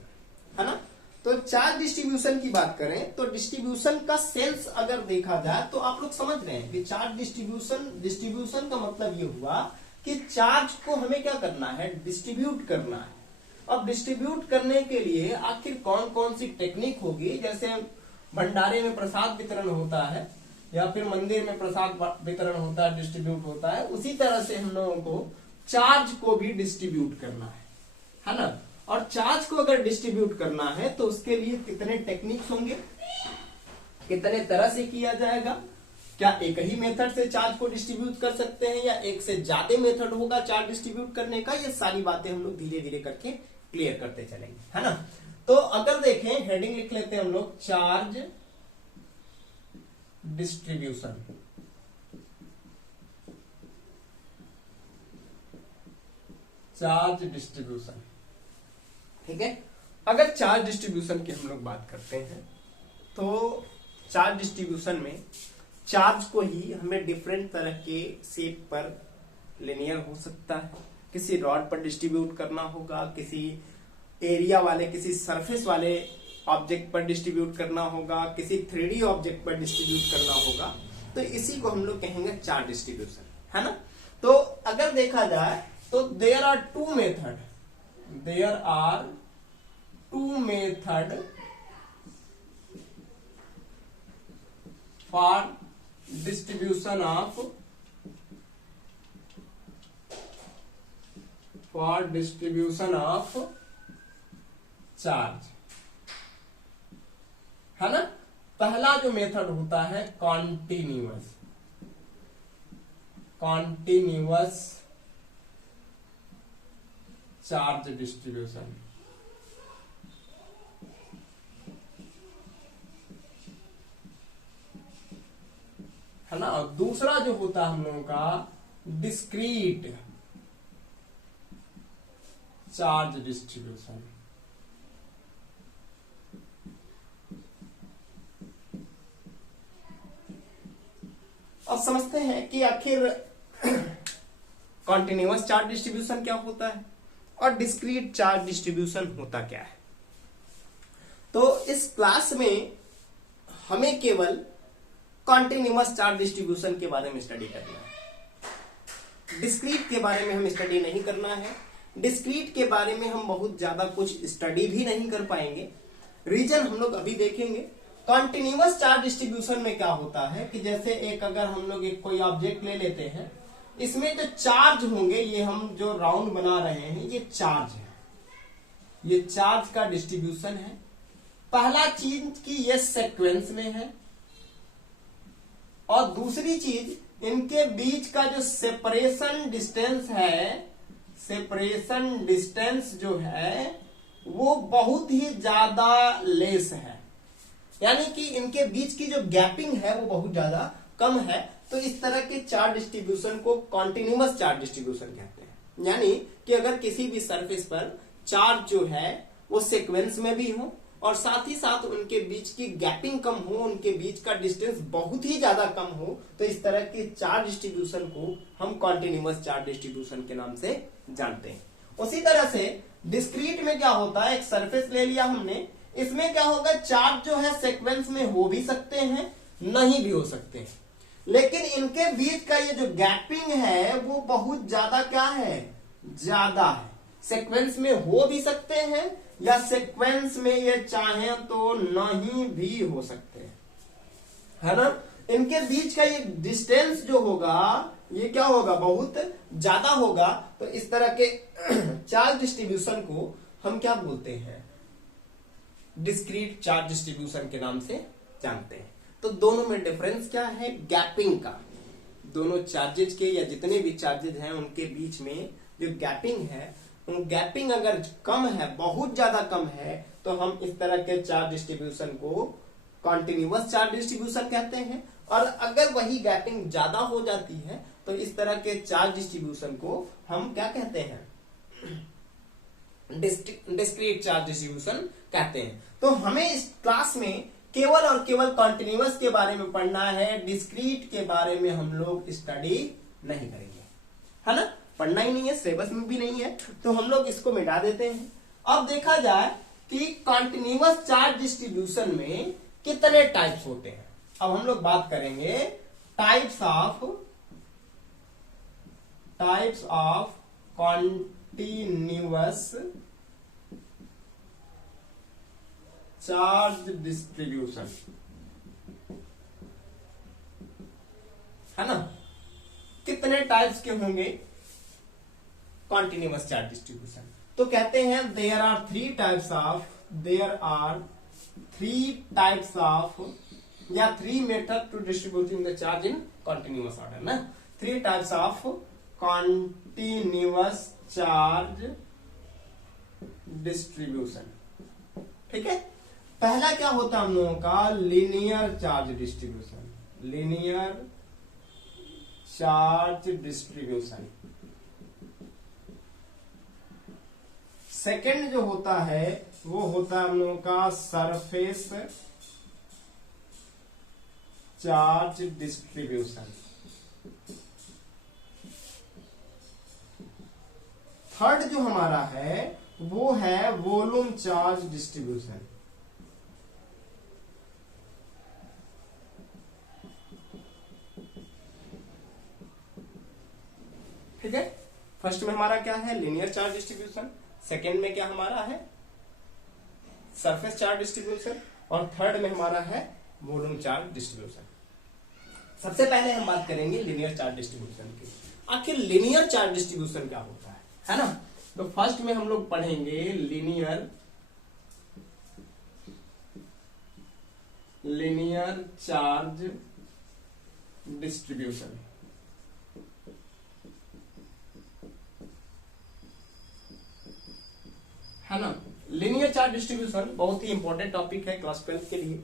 है ना। तो चार्ज डिस्ट्रीब्यूशन की बात करें तो डिस्ट्रीब्यूशन का सेंस अगर देखा जाए तो आप लोग समझ रहे हैं कि चार्ज डिस्ट्रीब्यूशन का मतलब ये हुआ कि चार्ज को हमें क्या करना है, डिस्ट्रीब्यूट करना है। अब डिस्ट्रीब्यूट करने के लिए आखिर कौन कौन सी टेक्निक होगी, जैसे भंडारे में प्रसाद वितरण होता है या फिर मंदिर में प्रसाद वितरण होता है, डिस्ट्रीब्यूट होता है, उसी तरह से हम लोगों को चार्ज को भी डिस्ट्रीब्यूट करना है ना। और चार्ज को अगर डिस्ट्रीब्यूट करना है तो उसके लिए कितने टेक्निक्स होंगे, कितने तरह से किया जाएगा, क्या एक ही मेथड से चार्ज को डिस्ट्रीब्यूट कर सकते हैं या एक से ज्यादा मेथड होगा चार्ज डिस्ट्रीब्यूट करने का, ये सारी बातें हम लोग धीरे धीरे करके क्लियर करते चलेंगे, है ना। तो अगर देखें, हेडिंग लिख लेते हैं हम लोग, चार्ज डिस्ट्रीब्यूशन। चार्ज डिस्ट्रीब्यूशन, ठीक है। अगर चार्ज डिस्ट्रीब्यूशन की हम लोग बात करते हैं तो चार्ज डिस्ट्रीब्यूशन में चार्ज को ही हमें डिफरेंट तरह के शेप पर लिनियर हो सकता है, किसी रॉड पर डिस्ट्रीब्यूट करना होगा, किसी एरिया वाले किसी सरफेस वाले ऑब्जेक्ट पर डिस्ट्रीब्यूट करना होगा, किसी 3D ऑब्जेक्ट पर डिस्ट्रीब्यूट करना होगा। तो इसी को हम लोग कहेंगे चार्ज डिस्ट्रीब्यूशन, है ना। तो अगर देखा जाए तो there are two method for distribution of charge, है ना। पहला जो मेथड होता है कॉन्टिन्यूअस चार्ज डिस्ट्रीब्यूशन, है ना। और दूसरा जो होता है हम लोगों का डिस्क्रीट चार्ज डिस्ट्रीब्यूशन। अब समझते हैं कि आखिर कॉन्टिन्यूअस चार्ज डिस्ट्रीब्यूशन क्या होता है और डिस्क्रीट चार्ज डिस्ट्रीब्यूशन होता क्या है। तो इस क्लास में हमें केवल कॉन्टिन्यूअस चार्ज डिस्ट्रीब्यूशन के बारे में स्टडी करना है, डिस्क्रीट के बारे में हम स्टडी नहीं करना है। डिस्क्रीट के बारे में हम बहुत ज्यादा कुछ स्टडी भी नहीं कर पाएंगे, रीजन हम लोग अभी देखेंगे। कॉन्टिन्यूअस चार्ज डिस्ट्रीब्यूशन में क्या होता है कि जैसे एक अगर हम लोग एक कोई ऑब्जेक्ट ले लेते हैं, इसमें जो चार्ज होंगे, ये हम जो राउंड बना रहे हैं ये चार्ज है, ये चार्ज का डिस्ट्रीब्यूशन है। पहला चीज कि ये सीक्वेंस में है, और दूसरी चीज इनके बीच का जो सेपरेशन डिस्टेंस है, सेपरेशन डिस्टेंस जो है वो बहुत ही ज्यादा लेस है, यानी कि इनके बीच की जो गैपिंग है वो बहुत ज्यादा कम है। तो इस तरह के चार्ज डिस्ट्रीब्यूशन को कॉन्टिन्यूअस चार्ज डिस्ट्रीब्यूशन कहते हैं। यानी कि अगर किसी भी सरफेस पर चार्ज जो है वो सीक्वेंस में भी हो और साथ ही साथ उनके बीच की गैपिंग कम हो, उनके बीच का डिस्टेंस बहुत ही ज्यादा कम हो, तो इस तरह के चार्ज डिस्ट्रीब्यूशन को हम कॉन्टिन्यूअस चार्ज डिस्ट्रीब्यूशन के नाम से जानते हैं। उसी तरह से डिस्क्रीट में क्या होता है, एक सरफेस ले लिया हमने, इसमें क्या होगा, चार्ज जो है सीक्वेंस में हो भी सकते हैं, नहीं भी हो सकते हैं, लेकिन इनके बीच का ये जो गैपिंग है वो बहुत ज्यादा क्या है, ज्यादा है। सीक्वेंस में हो भी सकते हैं या सीक्वेंस में ये चाहे तो नहीं भी हो सकते हैं, है ना। इनके बीच का ये डिस्टेंस जो होगा ये क्या होगा, बहुत ज्यादा होगा। तो इस तरह के चार्ज डिस्ट्रीब्यूशन को हम क्या बोलते हैं, डिस्क्रीट चार्ज डिस्ट्रीब्यूशन के नाम से जानते हैं। तो दोनों में डिफरेंस क्या है, गैपिंग का। दोनों चार्जेज के या जितने भी चार्जेज हैं उनके बीच में जो गैपिंग है, उन गैपिंग अगर कम है, बहुत ज्यादा कम है, तो हम इस तरह के चार्ज डिस्ट्रीब्यूशन को कॉन्टिन्यूअस चार्ज डिस्ट्रीब्यूशन कहते हैं। और अगर वही गैपिंग ज्यादा हो जाती है तो इस तरह के चार्ज डिस्ट्रीब्यूशन को हम क्या कहते हैं, डिस्क्रीट चार्ज डिस्ट्रीब्यूशन कहते हैं। तो हमें इस क्लास में केवल और केवल कॉन्टिन्यूअस के बारे में पढ़ना है, डिस्क्रीट के बारे में हम लोग स्टडी नहीं करेंगे, है ना। पढ़ना ही नहीं है, सिलेबस में भी नहीं है, तो हम लोग इसको मिटा देते हैं। अब देखा जाए कि कॉन्टिन्यूअस चार्ज डिस्ट्रीब्यूशन में कितने टाइप्स होते हैं। अब हम लोग बात करेंगे types of continuous charge distribution, है ना। कितने टाइप्स के होंगे कॉन्टिन्यूअस चार्ज डिस्ट्रीब्यूशन। तो कहते हैं there are three types of या three method to distributing the charge in continuous order ना। Three types of continuous charge distribution, ठीक है। पहला क्या होता है हम लोगों का, linear charge distribution, linear charge distribution. Second जो होता है वो होता है हम लोगों का सरफेस चार्ज डिस्ट्रीब्यूशन। थर्ड जो हमारा है वो है वॉल्यूम चार्ज डिस्ट्रीब्यूशन। ठीक है, फर्स्ट में हमारा क्या है, लीनियर चार्ज डिस्ट्रीब्यूशन, सेकेंड में क्या हमारा है, सरफेस चार्ज डिस्ट्रीब्यूशन, और थर्ड में हमारा है वॉल्यूम चार्ज डिस्ट्रीब्यूशन। सबसे पहले हम बात करेंगे लीनियर चार्ज डिस्ट्रीब्यूशन की। आखिर लीनियर चार्ज डिस्ट्रीब्यूशन क्या होता है ना। तो फर्स्ट में हम लोग पढ़ेंगे लीनियर चार्ज डिस्ट्रीब्यूशन। है ना, लीनियर चार्ज डिस्ट्रीब्यूशन बहुत ही इंपॉर्टेंट टॉपिक है क्लास 12 के लिए।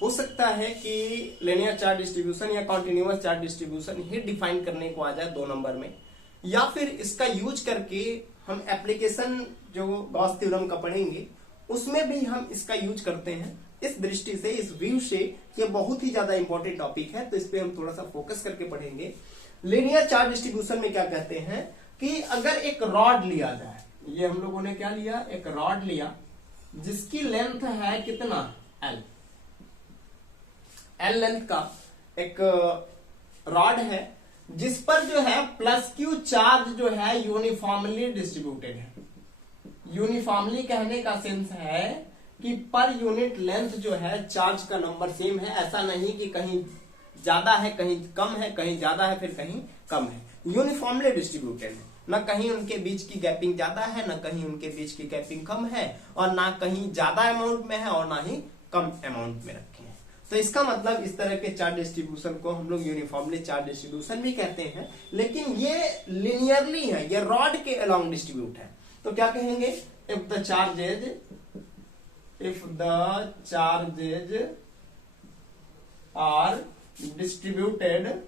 हो सकता है कि लीनियर चार्ज डिस्ट्रीब्यूशन या कॉन्टिन्यूअस चार्ज डिस्ट्रीब्यूशन ही डिफाइन करने को आ जाए 2 नंबर में, या फिर इसका यूज करके हम एप्लीकेशन जो गॉस थ्योरम का पढ़ेंगे उसमें भी हम इसका यूज करते हैं। इस दृष्टि से, इस व्यू से ये बहुत ही ज्यादा इंपॉर्टेंट टॉपिक है, तो इस पे हम थोड़ा सा फोकस करके पढ़ेंगे। लीनियर चार्ज डिस्ट्रीब्यूशन में क्या कहते हैं कि अगर एक रॉड लिया जाए, ये हम लोगों ने क्या लिया, एक रॉड लिया जिसकी लेंथ है कितना, एल लेंथ का एक रॉड है जिस पर जो है प्लस क्यू चार्ज जो है यूनिफॉर्मली डिस्ट्रीब्यूटेड है। यूनिफॉर्मली कहने का सेंस है कि पर यूनिट लेंथ जो है चार्ज का नंबर सेम है, ऐसा नहीं कि कहीं ज्यादा है कहीं कम है, कहीं ज्यादा है फिर कहीं कम है। यूनिफॉर्मली डिस्ट्रीब्यूटेड है, ना कहीं उनके बीच की गैपिंग ज्यादा है, ना कहीं उनके बीच की गैपिंग कम है, और ना कहीं ज्यादा अमाउंट में है और ना ही कम अमाउंट में रखे हैं। तो इसका मतलब इस तरह के चार्ज डिस्ट्रीब्यूशन को हम लोग यूनिफॉर्मली चार्ज डिस्ट्रीब्यूशन भी कहते हैं, लेकिन ये लिनियरली है, ये रॉड के अलोंग डिस्ट्रीब्यूट है। तो क्या कहेंगे, if the charges are distributed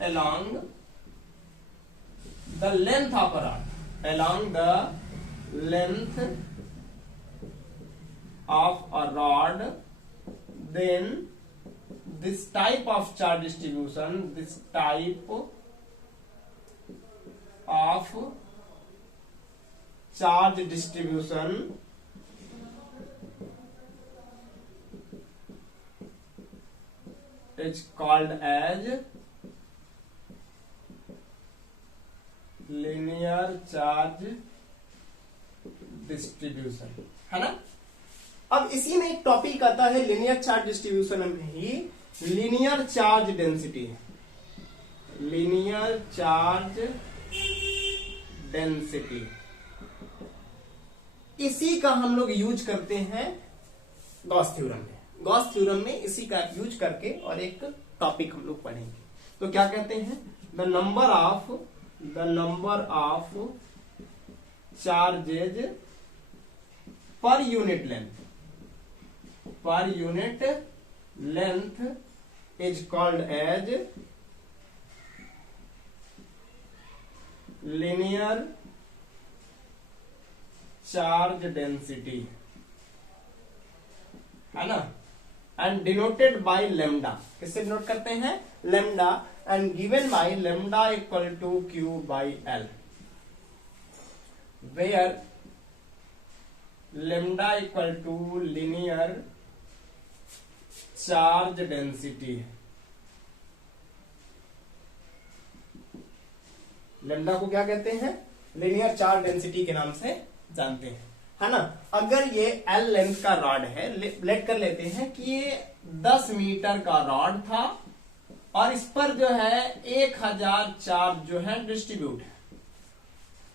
along the length of a rod, along the length of a rod, then this type of charge distribution, this type of charge distribution is called as linear charge distribution. है ना। अब इसी में एक topic आता है linear charge distribution में ही linear charge density. Linear charge density, इसी का हम लोग यूज करते हैं गॉस थ्योरम में। गॉस थ्योरम में इसी का यूज करके और एक टॉपिक हम लोग पढ़ेंगे। तो क्या कहते हैं, the number of charges per unit length is called as linear charge density. है ना, एंड डिनोटेड बाय लेमडा। किससे डिनोट करते हैं, lambda, and given by lambda equal to q by l, where lambda equal to linear charge density। lambda को क्या कहते हैं, linear charge density के नाम से जानते हैं। है ना, अगर ये l लेंथ का रॉड है, लेट कर लेते हैं कि ये 10 मीटर का रॉड था और इस पर जो है 1000 चार्ज जो है डिस्ट्रीब्यूट है,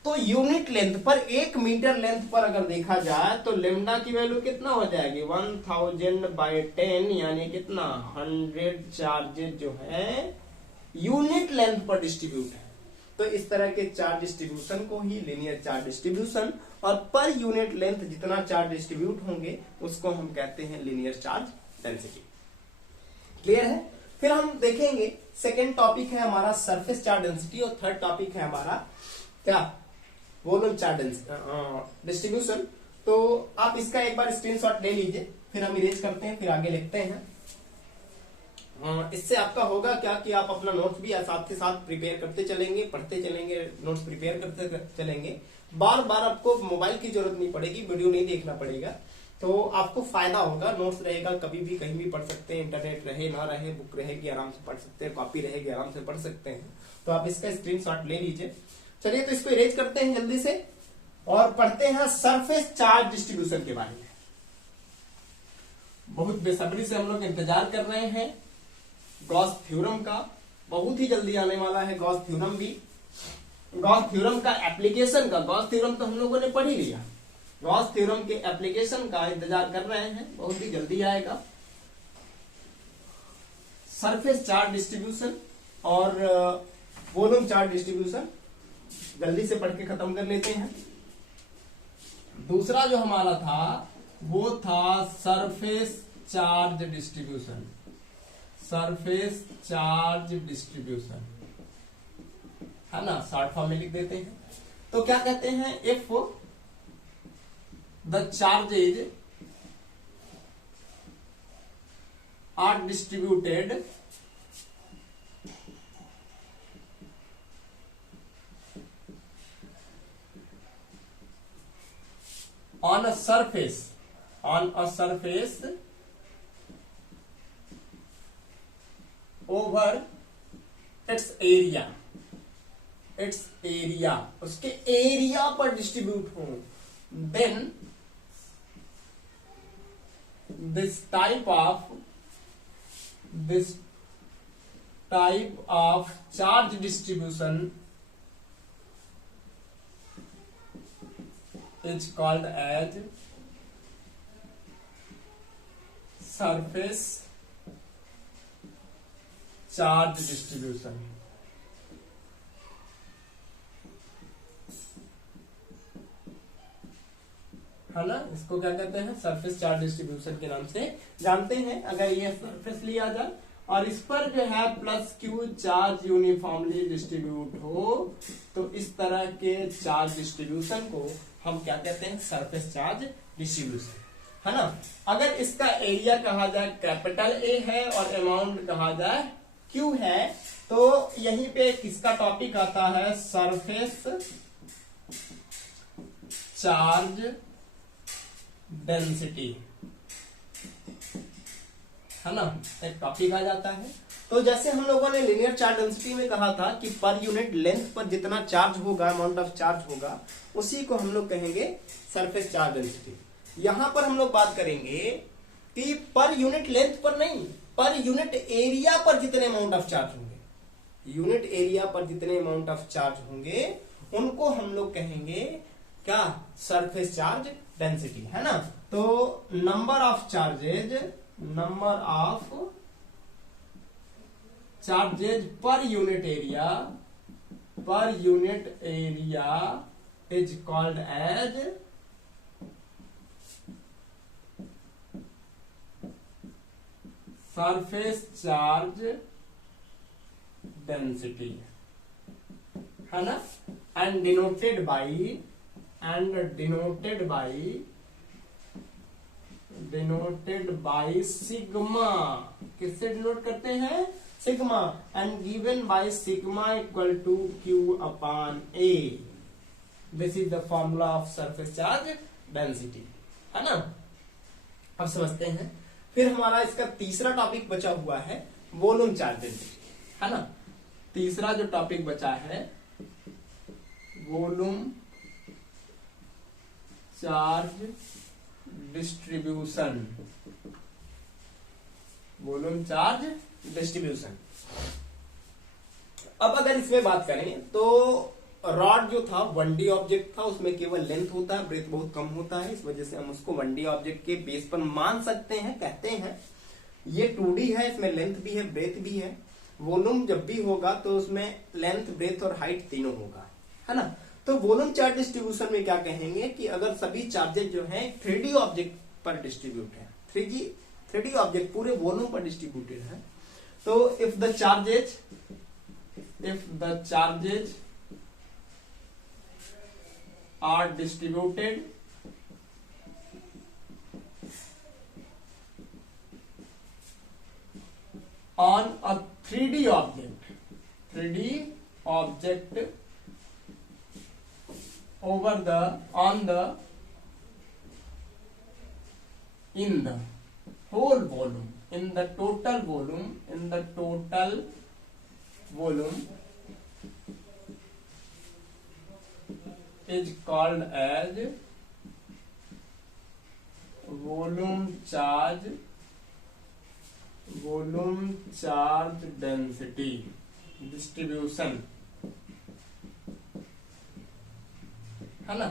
तो यूनिट लेंथ पर, 1 मीटर लेंथ पर अगर देखा जाए तो लेमडा की वैल्यू कितना हो जाएगी, 1000/10, यानी कितना, 100 चार्जेज जो है यूनिट लेंथ पर डिस्ट्रीब्यूट है। तो इस तरह के चार्ज डिस्ट्रीब्यूशन को ही लीनियर चार्ज डिस्ट्रीब्यूशन, और पर यूनिट लेंथ जितना चार्ज डिस्ट्रीब्यूट होंगे उसको हम कहते हैं लीनियर चार्ज डेंसिटी। क्लियर है। फिर हम देखेंगे सेकेंड टॉपिक है हमारा सरफेस चार्ज डेंसिटी, और थर्ड टॉपिक है हमारा क्या, वॉल्यूम चार्ज डिस्ट्रीब्यूशन। तो आप इसका एक बार स्क्रीनशॉट ले लीजिए, फिर हम इरेज करते हैं, फिर आगे लिखते हैं। इससे आपका होगा क्या कि आप अपना नोट्स भी साथ के साथ प्रिपेयर करते चलेंगे, पढ़ते चलेंगे, नोट्स प्रिपेयर करते चलेंगे। बार बार आपको मोबाइल की जरूरत नहीं पड़ेगी, वीडियो नहीं देखना पड़ेगा, तो आपको फायदा होगा। नोट्स रहेगा, कभी भी कहीं भी पढ़ सकते हैं, इंटरनेट रहे ना रहे, बुक रहेगी आराम से पढ़ सकते हैं, कॉपी रहेगी आराम से पढ़ सकते हैं। तो आप इसका स्क्रीनशॉट ले लीजिए। चलिए तो इसको इरेज करते हैं जल्दी से और पढ़ते हैं सरफेस चार्ज डिस्ट्रीब्यूशन के बारे में। बहुत बेसब्री से हम लोग इंतजार कर रहे हैं गॉस थ्योरम का, बहुत ही जल्दी आने वाला है गॉस थ्योरम भी। गॉस थ्योरम का एप्लीकेशन का, गॉस थ्योरम तो हम लोगों ने पढ़ ही लिया, गॉस थ्योरम के एप्लीकेशन का इंतजार कर रहे हैं, बहुत ही जल्दी आएगा। सरफेस चार्ज डिस्ट्रीब्यूशन और वॉल्यूम चार्ज डिस्ट्रीब्यूशन जल्दी से पढ़ के खत्म कर लेते हैं। दूसरा जो हमारा था वो था surface charge distribution, surface charge distribution, है ना, शॉर्ट फॉर्म में लिख देते हैं। तो क्या कहते हैं, if the charges are distributed on a surface over its area, उसके एरिया पर डिस्ट्रीब्यूट हो, then this type of charge distribution is called as surface charge distribution, है ना। इसको क्या कहते हैं, सरफेस चार्ज डिस्ट्रीब्यूशन के नाम से जानते हैं। अगर ये सरफेस लिया जाए और इस पर जो है plus Q charge uniformly distribute हो, तो इस तरह के चार्ज डिस्ट्रीब्यूशन को हम क्या कहते हैं, सरफेस चार्ज डिस्ट्रीब्यूशन, है ना। अगर इसका एरिया कहा जाए कैपिटल ए है और अमाउंट कहा जाए क्यू है, तो यहीं पे किसका टॉपिक आता है, सरफेस चार्ज डेंसिटी, है ना, एक टॉपिक आ जाता है। तो जैसे हम लोगों ने लिनियर चार्ज डेंसिटी में कहा था कि पर यूनिट लेंथ पर जितना चार्ज होगा, अमाउंट ऑफ चार्ज होगा, उसी को हम लोग कहेंगे सरफेस चार्ज डेंसिटी। यहां पर हम लोग बात करेंगे कि पर यूनिट लेंथ पर नहीं, पर यूनिट एरिया पर जितने अमाउंट ऑफ चार्ज होंगे, यूनिट एरिया पर जितने अमाउंट ऑफ चार्ज होंगे उनको हम लोग कहेंगे क्या, सरफेस चार्ज डेंसिटी, है ना। तो number of charges per unit area is called as surface charge density, है ना, एंड डिनोटेड बाई सिग्मा, किससे डिनोट करते हैं, sigma, and given by sigma equal to Q upon A. This is the formula of surface charge density, है ना। अब समझते हैं। फिर हमारा इसका तीसरा टॉपिक बचा हुआ है वॉल्यूम चार्ज डेंसिटी, है ना। तीसरा जो टॉपिक बचा है volume charge distribution, volume charge distribution. अब अगर इसमें बात करें तो रॉड जो था 1D ऑब्जेक्ट था, उसमें केवल लेंथ होता है, ब्रेथ बहुत कम होता है, इस वजह से हम उसको 1D ऑब्जेक्ट के बेस पर मान सकते हैं, कहते हैं। ये 2D है, इसमें लेंथ भी है, ब्रेथ भी है। वॉल्यूम जब भी होगा तो उसमें लेंथ, ब्रेथ और हाइट तीनों होगा, है ना। तो वॉल्यूम चार्ज डिस्ट्रीब्यूशन में क्या कहेंगे कि अगर सभी चार्जेज जो हैं 3D ऑब्जेक्ट पर डिस्ट्रीब्यूट है, 3D ऑब्जेक्ट पूरे वॉल्यूम पर डिस्ट्रीब्यूटेड है, तो if the charges are distributed on a 3D object over the on the in the whole volume, in the total volume is called as volume charge density distribution, है ना।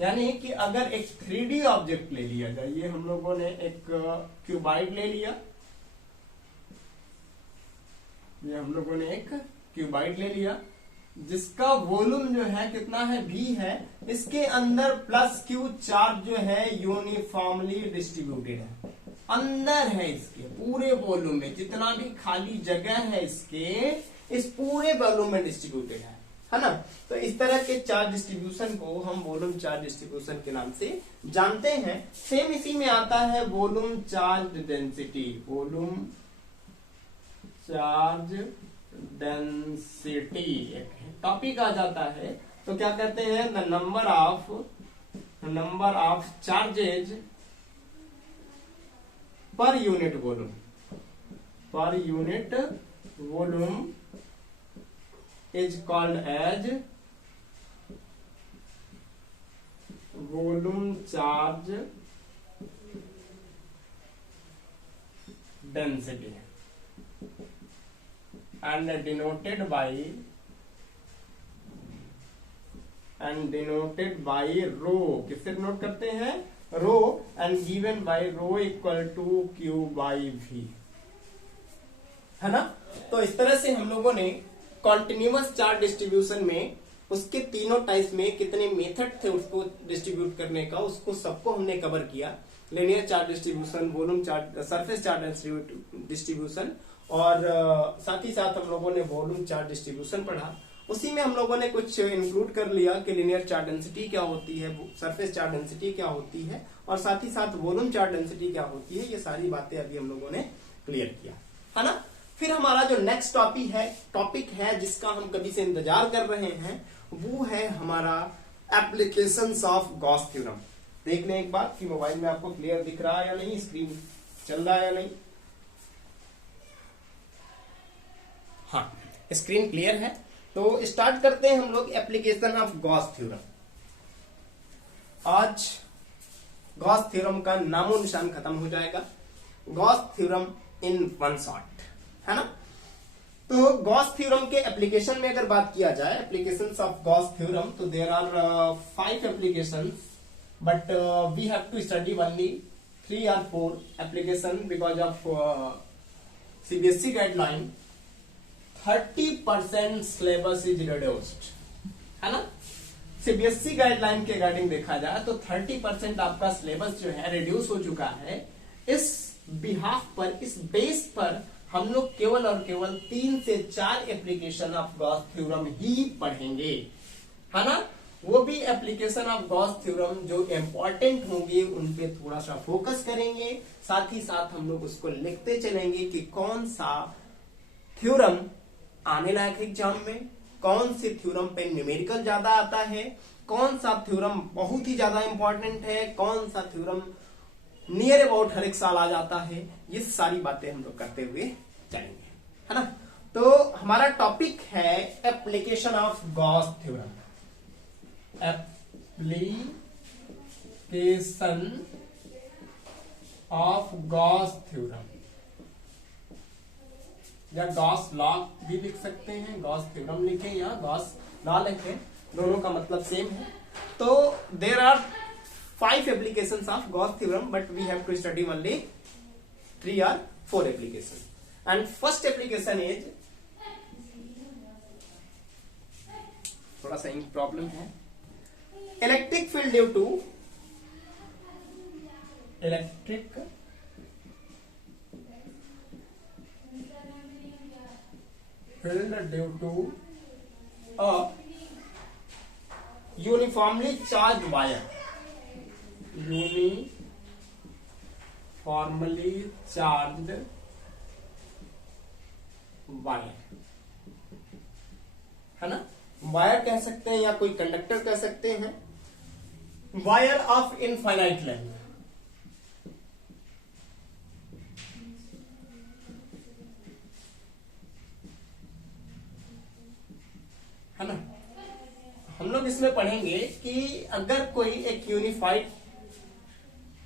यानी कि अगर एक 3D ऑब्जेक्ट ले लिया जाए, ये हम लोगों ने एक क्यूबाइड ले लिया, ये हम लोगों ने एक क्यूबाइड ले लिया जिसका वॉल्यूम जो है कितना है, V है। इसके अंदर प्लस क्यू चार्ज जो है यूनिफॉर्मली डिस्ट्रीब्यूटेड है, अंदर है इसके पूरे वॉल्यूम में, जितना भी खाली जगह है इसके, इस पूरे वॉल्यूम में डिस्ट्रीब्यूटेड है ना। तो इस तरह के चार्ज डिस्ट्रीब्यूशन को हम वॉल्यूम चार्ज डिस्ट्रीब्यूशन के नाम से जानते हैं। सेम इसी में आता है volume charge density, volume charge density एक टॉपिक आ जाता है। तो क्या कहते हैं, the number of charges per unit volume is called as volume charge density and denoted by rho। किससे डिनोट करते हैं, rho, and given by rho equal to Q by V, है ना। तो इस तरह से हम लोगों ने कॉन्टिन्यूअस चार्ज डिस्ट्रीब्यूशन में उसके तीनों टाइप्स में कितने मेथड थे उसको डिस्ट्रीब्यूट करने का, उसको सबको हमने कवर किया। Linear charge distribution, volume charge, surface charge distribution, और साथ ही साथ हम लोगों ने वॉल्यूम चार्ज डिस्ट्रीब्यूशन पढ़ा। उसी में हम लोगों ने कुछ इंक्लूड कर लिया कि लिनियर चार्ज डेंसिटी क्या होती है, सरफेस चार्ज डेंसिटी क्या होती है, और साथ ही साथ वॉल्यूम चार्ज डेंसिटी क्या होती है। ये सारी बातें अभी हम लोगों ने क्लियर किया, है ना। फिर हमारा जो नेक्स्ट टॉपिक है जिसका हम कभी से इंतजार कर रहे हैं, वो है हमारा एप्लीकेशंस ऑफ गॉस थ्योरम। देख लें एक बार कि मोबाइल में आपको क्लियर दिख रहा है या नहीं, स्क्रीन चल रहा है या नहीं। हाँ, स्क्रीन क्लियर है। तो स्टार्ट करते हैं हम लोग एप्लीकेशन ऑफ गॉस थ्योरम। आज गॉस थ्योरम का नामो निशान खत्म हो जाएगा, Gauss theorem in one shot, है ना। तो गॉस थ्योरम के एप्लीकेशन में अगर बात किया जाए, एप्लीकेशंस ऑफ गॉस थ्योरम, तो there are 5 applications, but we have to study only 3 or 4 application because of CBSE guideline. 30% syllabus is reduced, है ना। सीबीएसई गाइडलाइन के अकॉर्डिंग देखा जाए तो 30% आपका सिलेबस जो है रिड्यूस हो चुका है। इस बिहाफ पर, इस बेस पर हम लोग केवल और केवल 3 से 4 एप्लीकेशन ऑफ गॉस थ्योरम ही पढ़ेंगे, है ना। वो भी एप्लीकेशन ऑफ गॉस थ्योरम जो इंपॉर्टेंट होंगे उन पे थोड़ा सा फोकस करेंगे। साथ ही साथ हम लोग उसको लिखते चलेंगे कि कौन सा थ्योरम आने लायक है एग्जाम में, कौन से थ्योरम पे न्यूमेरिकल ज्यादा आता है, कौन सा थ्योरम बहुत ही ज्यादा इंपॉर्टेंट है, कौन सा थ्योरम नियर अबाउट हर एक साल आ जाता है। ये सारी बातें हम लोग करते हुए चलेंगे, है ना। तो हमारा टॉपिक है application of Gauss theorem. Application of Gauss theorem, या गॉस लॉ भी लिख सकते हैं, गॉस थ्योरम लिखें या गॉस लॉ लिखें, दोनों का मतलब सेम है। तो there are 5 applications of Gauss theorem, but we have to study only 3 or 4 applications. And first application is, थोड़ा सा इंक प्रॉब्लम है, electric field due to a uniformly charged wire, uniformly charged wire, है ना, wire कह सकते हैं या कोई कंडक्टर कह सकते हैं। वायर ऑफ इनफाइनाइट लेंथ, है ना। हम लोग इसमें पढ़ेंगे कि अगर कोई एक यूनिफाइड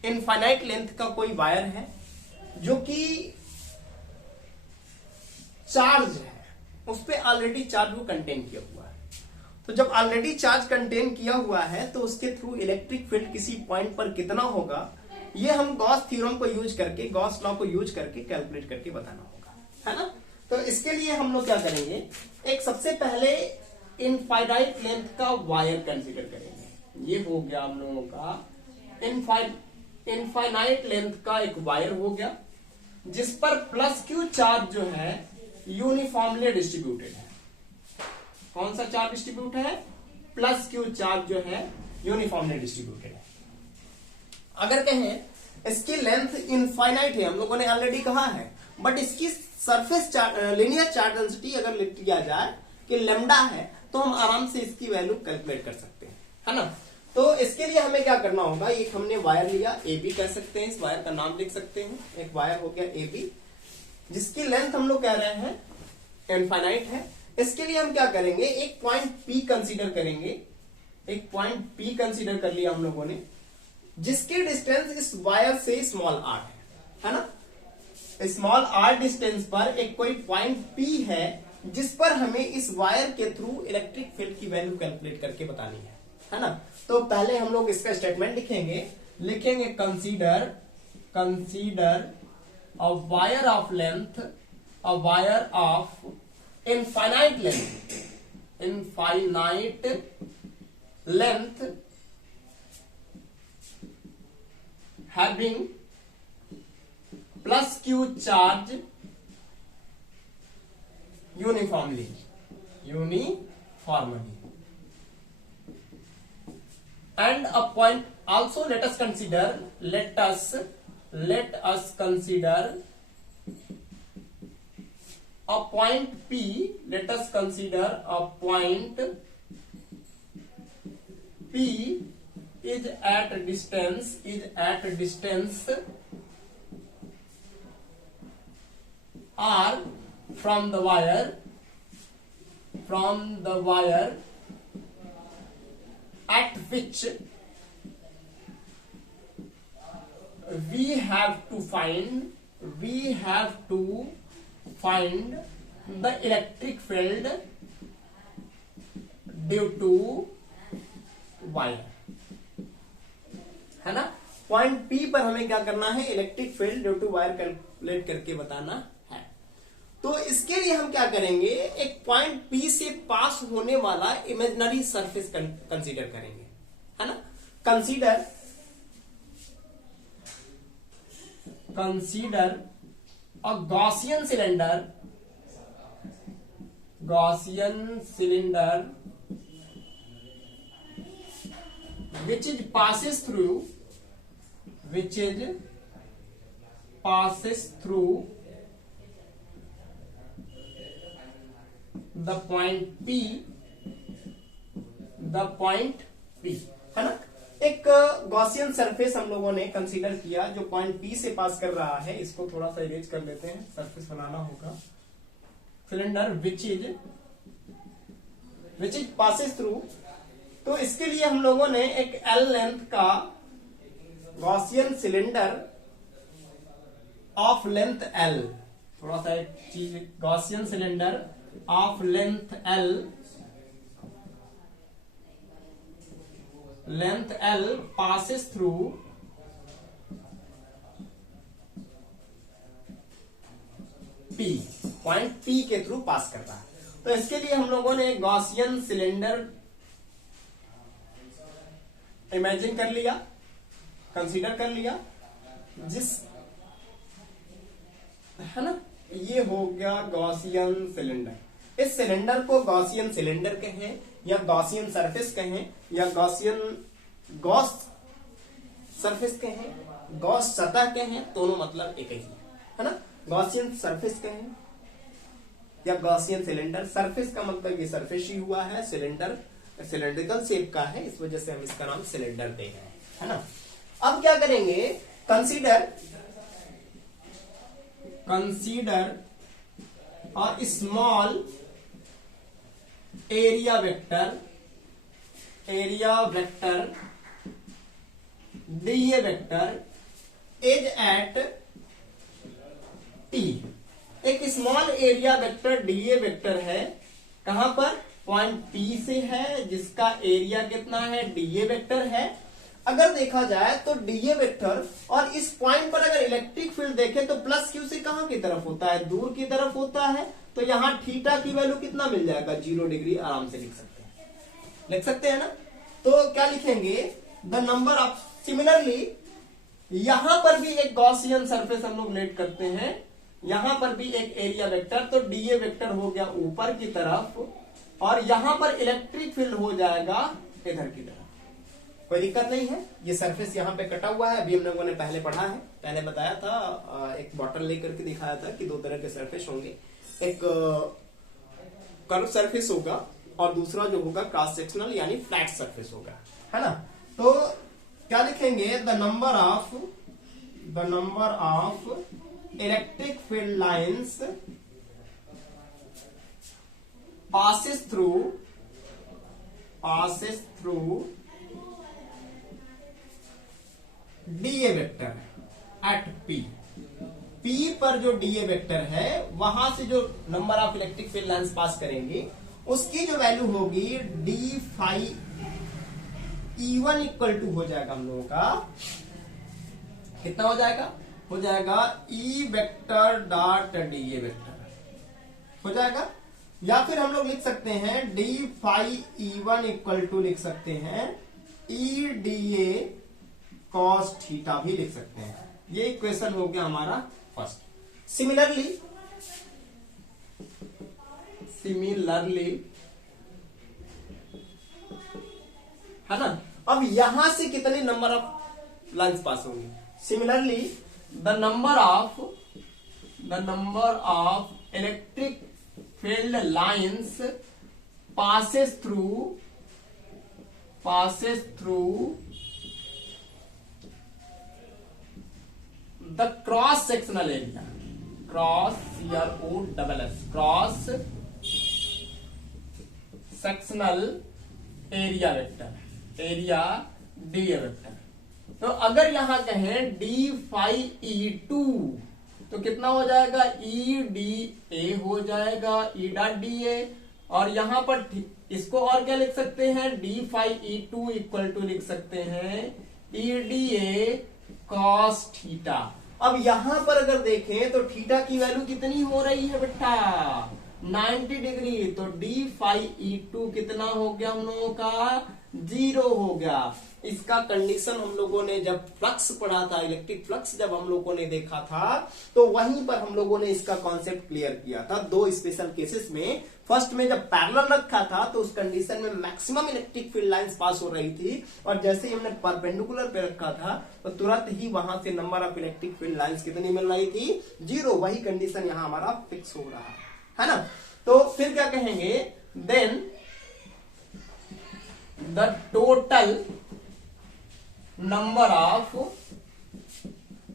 इनफाइनाइट लेंथ का कोई वायर है जो कि चार्ज है, उस पर ऑलरेडी चार्ज वो कंटेन किया हुआ है, तो जब ऑलरेडी चार्ज कंटेन किया हुआ है तो उसके थ्रू इलेक्ट्रिक फील्ड किसी पॉइंट पर कितना होगा, ये हम गॉस थ्योरम को यूज करके, गॉस लॉ को यूज करके कैलकुलेट करके बताना होगा, है ना। तो इसके लिए हम लोग क्या करेंगे, एक सबसे पहले इनफाइनाइट लेंथ का वायर कंसीडर करेंगे। ये हो गया हम लोगों का इनफाइनाइट लेंथ का एक वायर हो गया, जिस पर प्लस क्यू चार्ज जो है यूनिफॉर्मली डिस्ट्रीब्यूटेड है। कौन सा चार्ज डिस्ट्रीब्यूट है, प्लस क्यू चार्ज जो है यूनिफॉर्मली डिस्ट्रीब्यूटेड है। अगर कहें इसकी लेंथ इनफाइनाइट है, हम लोगों ने ऑलरेडी कहा है, बट इसकी सरफेस लीनियर चार्ज डेंसिटी अगर लिया जाए कि लेमडा है, तो हम आराम से इसकी वैल्यू कैलकुलेट कर सकते हैं, है ना। तो इसके लिए हमें क्या करना होगा, एक हमने वायर लिया, ए बी कह सकते हैं, इस वायर का नाम लिख सकते हैं, एक वायर हो गया ए बी, जिसकी लेंथ हम लोग कह रहे हैं इनफाइनाइट है। इसके लिए हम क्या करेंगे, एक पॉइंट पी कंसीडर करेंगे, एक पॉइंट पी कंसीडर कर लिया हम लोगों ने, जिसकी डिस्टेंस इस वायर से स्मॉल आर है ना। स्मॉल आर डिस्टेंस पर एक कोई पॉइंट पी है, जिस पर हमें इस वायर के थ्रू इलेक्ट्रिक फील्ड की वैल्यू कैलकुलेट करके बतानी है ना। तो पहले हम लोग इसका स्टेटमेंट लिखेंगे consider a wire of length, a wire of infinite length having plus q charge uniformly, and a point also let us consider a point P. Let us consider a point P is at distance R from the wire at which we have to find the electric field due to wire, है ना। Point P पर हमें क्या करना है, electric field due to wire calculate करके बताना है। तो इसके लिए हम क्या करेंगे, एक पॉइंट पी से पास होने वाला इमेजिनरी सरफेस कंसीडर करेंगे, है ना। Consider a Gaussian cylinder which passes through the point P, है ना। एक गॉसियन सरफेस हम लोगों ने कंसीडर किया जो पॉइंट P से पास कर रहा है। इसको थोड़ा सा इरेज कर लेते हैं, सरफेस बनाना होगा। Cylinder which is passes through, तो इसके लिए हम लोगों ने एक एल लेंथ का Gaussian cylinder of length L, थोड़ा सा एक चीज, Gaussian cylinder of length L passes through P, point P के थ्रू पास कर रहा है। तो इसके लिए हम लोगों ने गॉसियन सिलेंडर इमेजिन कर लिया, कंसीडर कर लिया, जिस, है ना। ये हो गया गॉसियन सिलेंडर। इस सिलेंडर को गॉसियन सिलेंडर कहें या गॉसियन सरफेस कहें या गॉस सरफेस कहें, गॉस सतह कहें, दोनों मतलब एक ही है ना। गॉसियन सरफेस कहें या गॉसियन सिलेंडर। सरफेस का मतलब ये सरफेस ही हुआ है, सिलेंडर सिलेंड्रिकल शेप का है, इस वजह से हम इसका नाम सिलेंडर दे रहे हैं, है ना। अब क्या करेंगे, consider a small area vector dA vector is at T। एक small area vector DA vector है, कहां पर, पॉइंट P से है, जिसका एरिया कितना है, डीए वेक्टर है। अगर देखा जाए तो डीए वेक्टर और इस पॉइंट पर अगर इलेक्ट्रिक फील्ड देखें तो प्लस क्यू से कहां की तरफ होता है, दूर की तरफ होता है। तो यहां थीटा की वैल्यू कितना मिल जाएगा, 0 डिग्री आराम से लिख सकते हैं ना। तो क्या लिखेंगे, द नंबर ऑफ, सिमिलरली यहां पर भी एक गॉसियन सरफेस हम लोग लेट करते हैं, यहां पर भी एक एरिया वेक्टर, तो डीए वेक्टर हो गया ऊपर की तरफ और यहां पर इलेक्ट्रिक फील्ड हो जाएगा इधर की तरफ। कोई दिक्कत नहीं है, ये सरफेस यहाँ पे कटा हुआ है, अभी हम लोगों ने पहले पढ़ा है, पहले बताया था, एक बॉटल लेकर के दिखाया था कि दो तरह के सरफेस होंगे, एक कर्व सरफेस होगा और दूसरा जो होगा क्रॉस सेक्शनल यानी फ्लैट सरफेस होगा, है ना। तो क्या लिखेंगे, the number of electric field lines passes through DA vector eight P। P पर जो डीए वेक्टर है वहां से जो number of electric field lines पास करेंगे उसकी जो वैल्यू होगी D phi E1 equal to हो जाएगा हम लोगों का, कितना हो जाएगा E vector dot DA vector हो जाएगा। या फिर हम लोग लिख सकते हैं D phi E1 equal to लिख सकते हैं ई डीए कॉस थीटा भी लिख सकते हैं। ये इक्वेशन हो गया हमारा फर्स्ट। सिमिलरली है ना। अब यहां से कितने नंबर ऑफ लाइन्स पास होंगे, similarly the number of electric field lines passes through the cross sectional area, cross sectional area vector, area DA vector. तो अगर यहां कहें डी फाई E2 तो कितना हो जाएगा, ई डी ए हो जाएगा, ई डॉट डी ए। और यहां पर इसको और क्या लिख सकते हैं, D phi E2 equal to लिख सकते हैं E D A cos theta. अब यहां पर अगर देखें तो थीटा की वैल्यू कितनी हो रही है बेटा, 90 डिग्री। तो डी फाई E2 कितना हो गया हम लोगों का, 0 हो गया। इसका कंडीशन हम लोगों ने जब फ्लक्स पढ़ा था, इलेक्ट्रिक फ्लक्स जब हम लोगों ने देखा था तो वहीं पर हम लोगों ने इसका कॉन्सेप्ट क्लियर किया था दो स्पेशल केसेस में। फर्स्ट में जब पैरेलल रखा था तो उस कंडीशन में maximum electric field lines pass हो रही थी, और जैसे ही हमने परपेंडिकुलर पे रखा था तो तुरंत ही वहां से number of electric field lines कितनी मिल रही थी, 0। वही कंडीशन यहां हमारा फिक्स हो रहा है ना। तो फिर क्या कहेंगे, then the total number of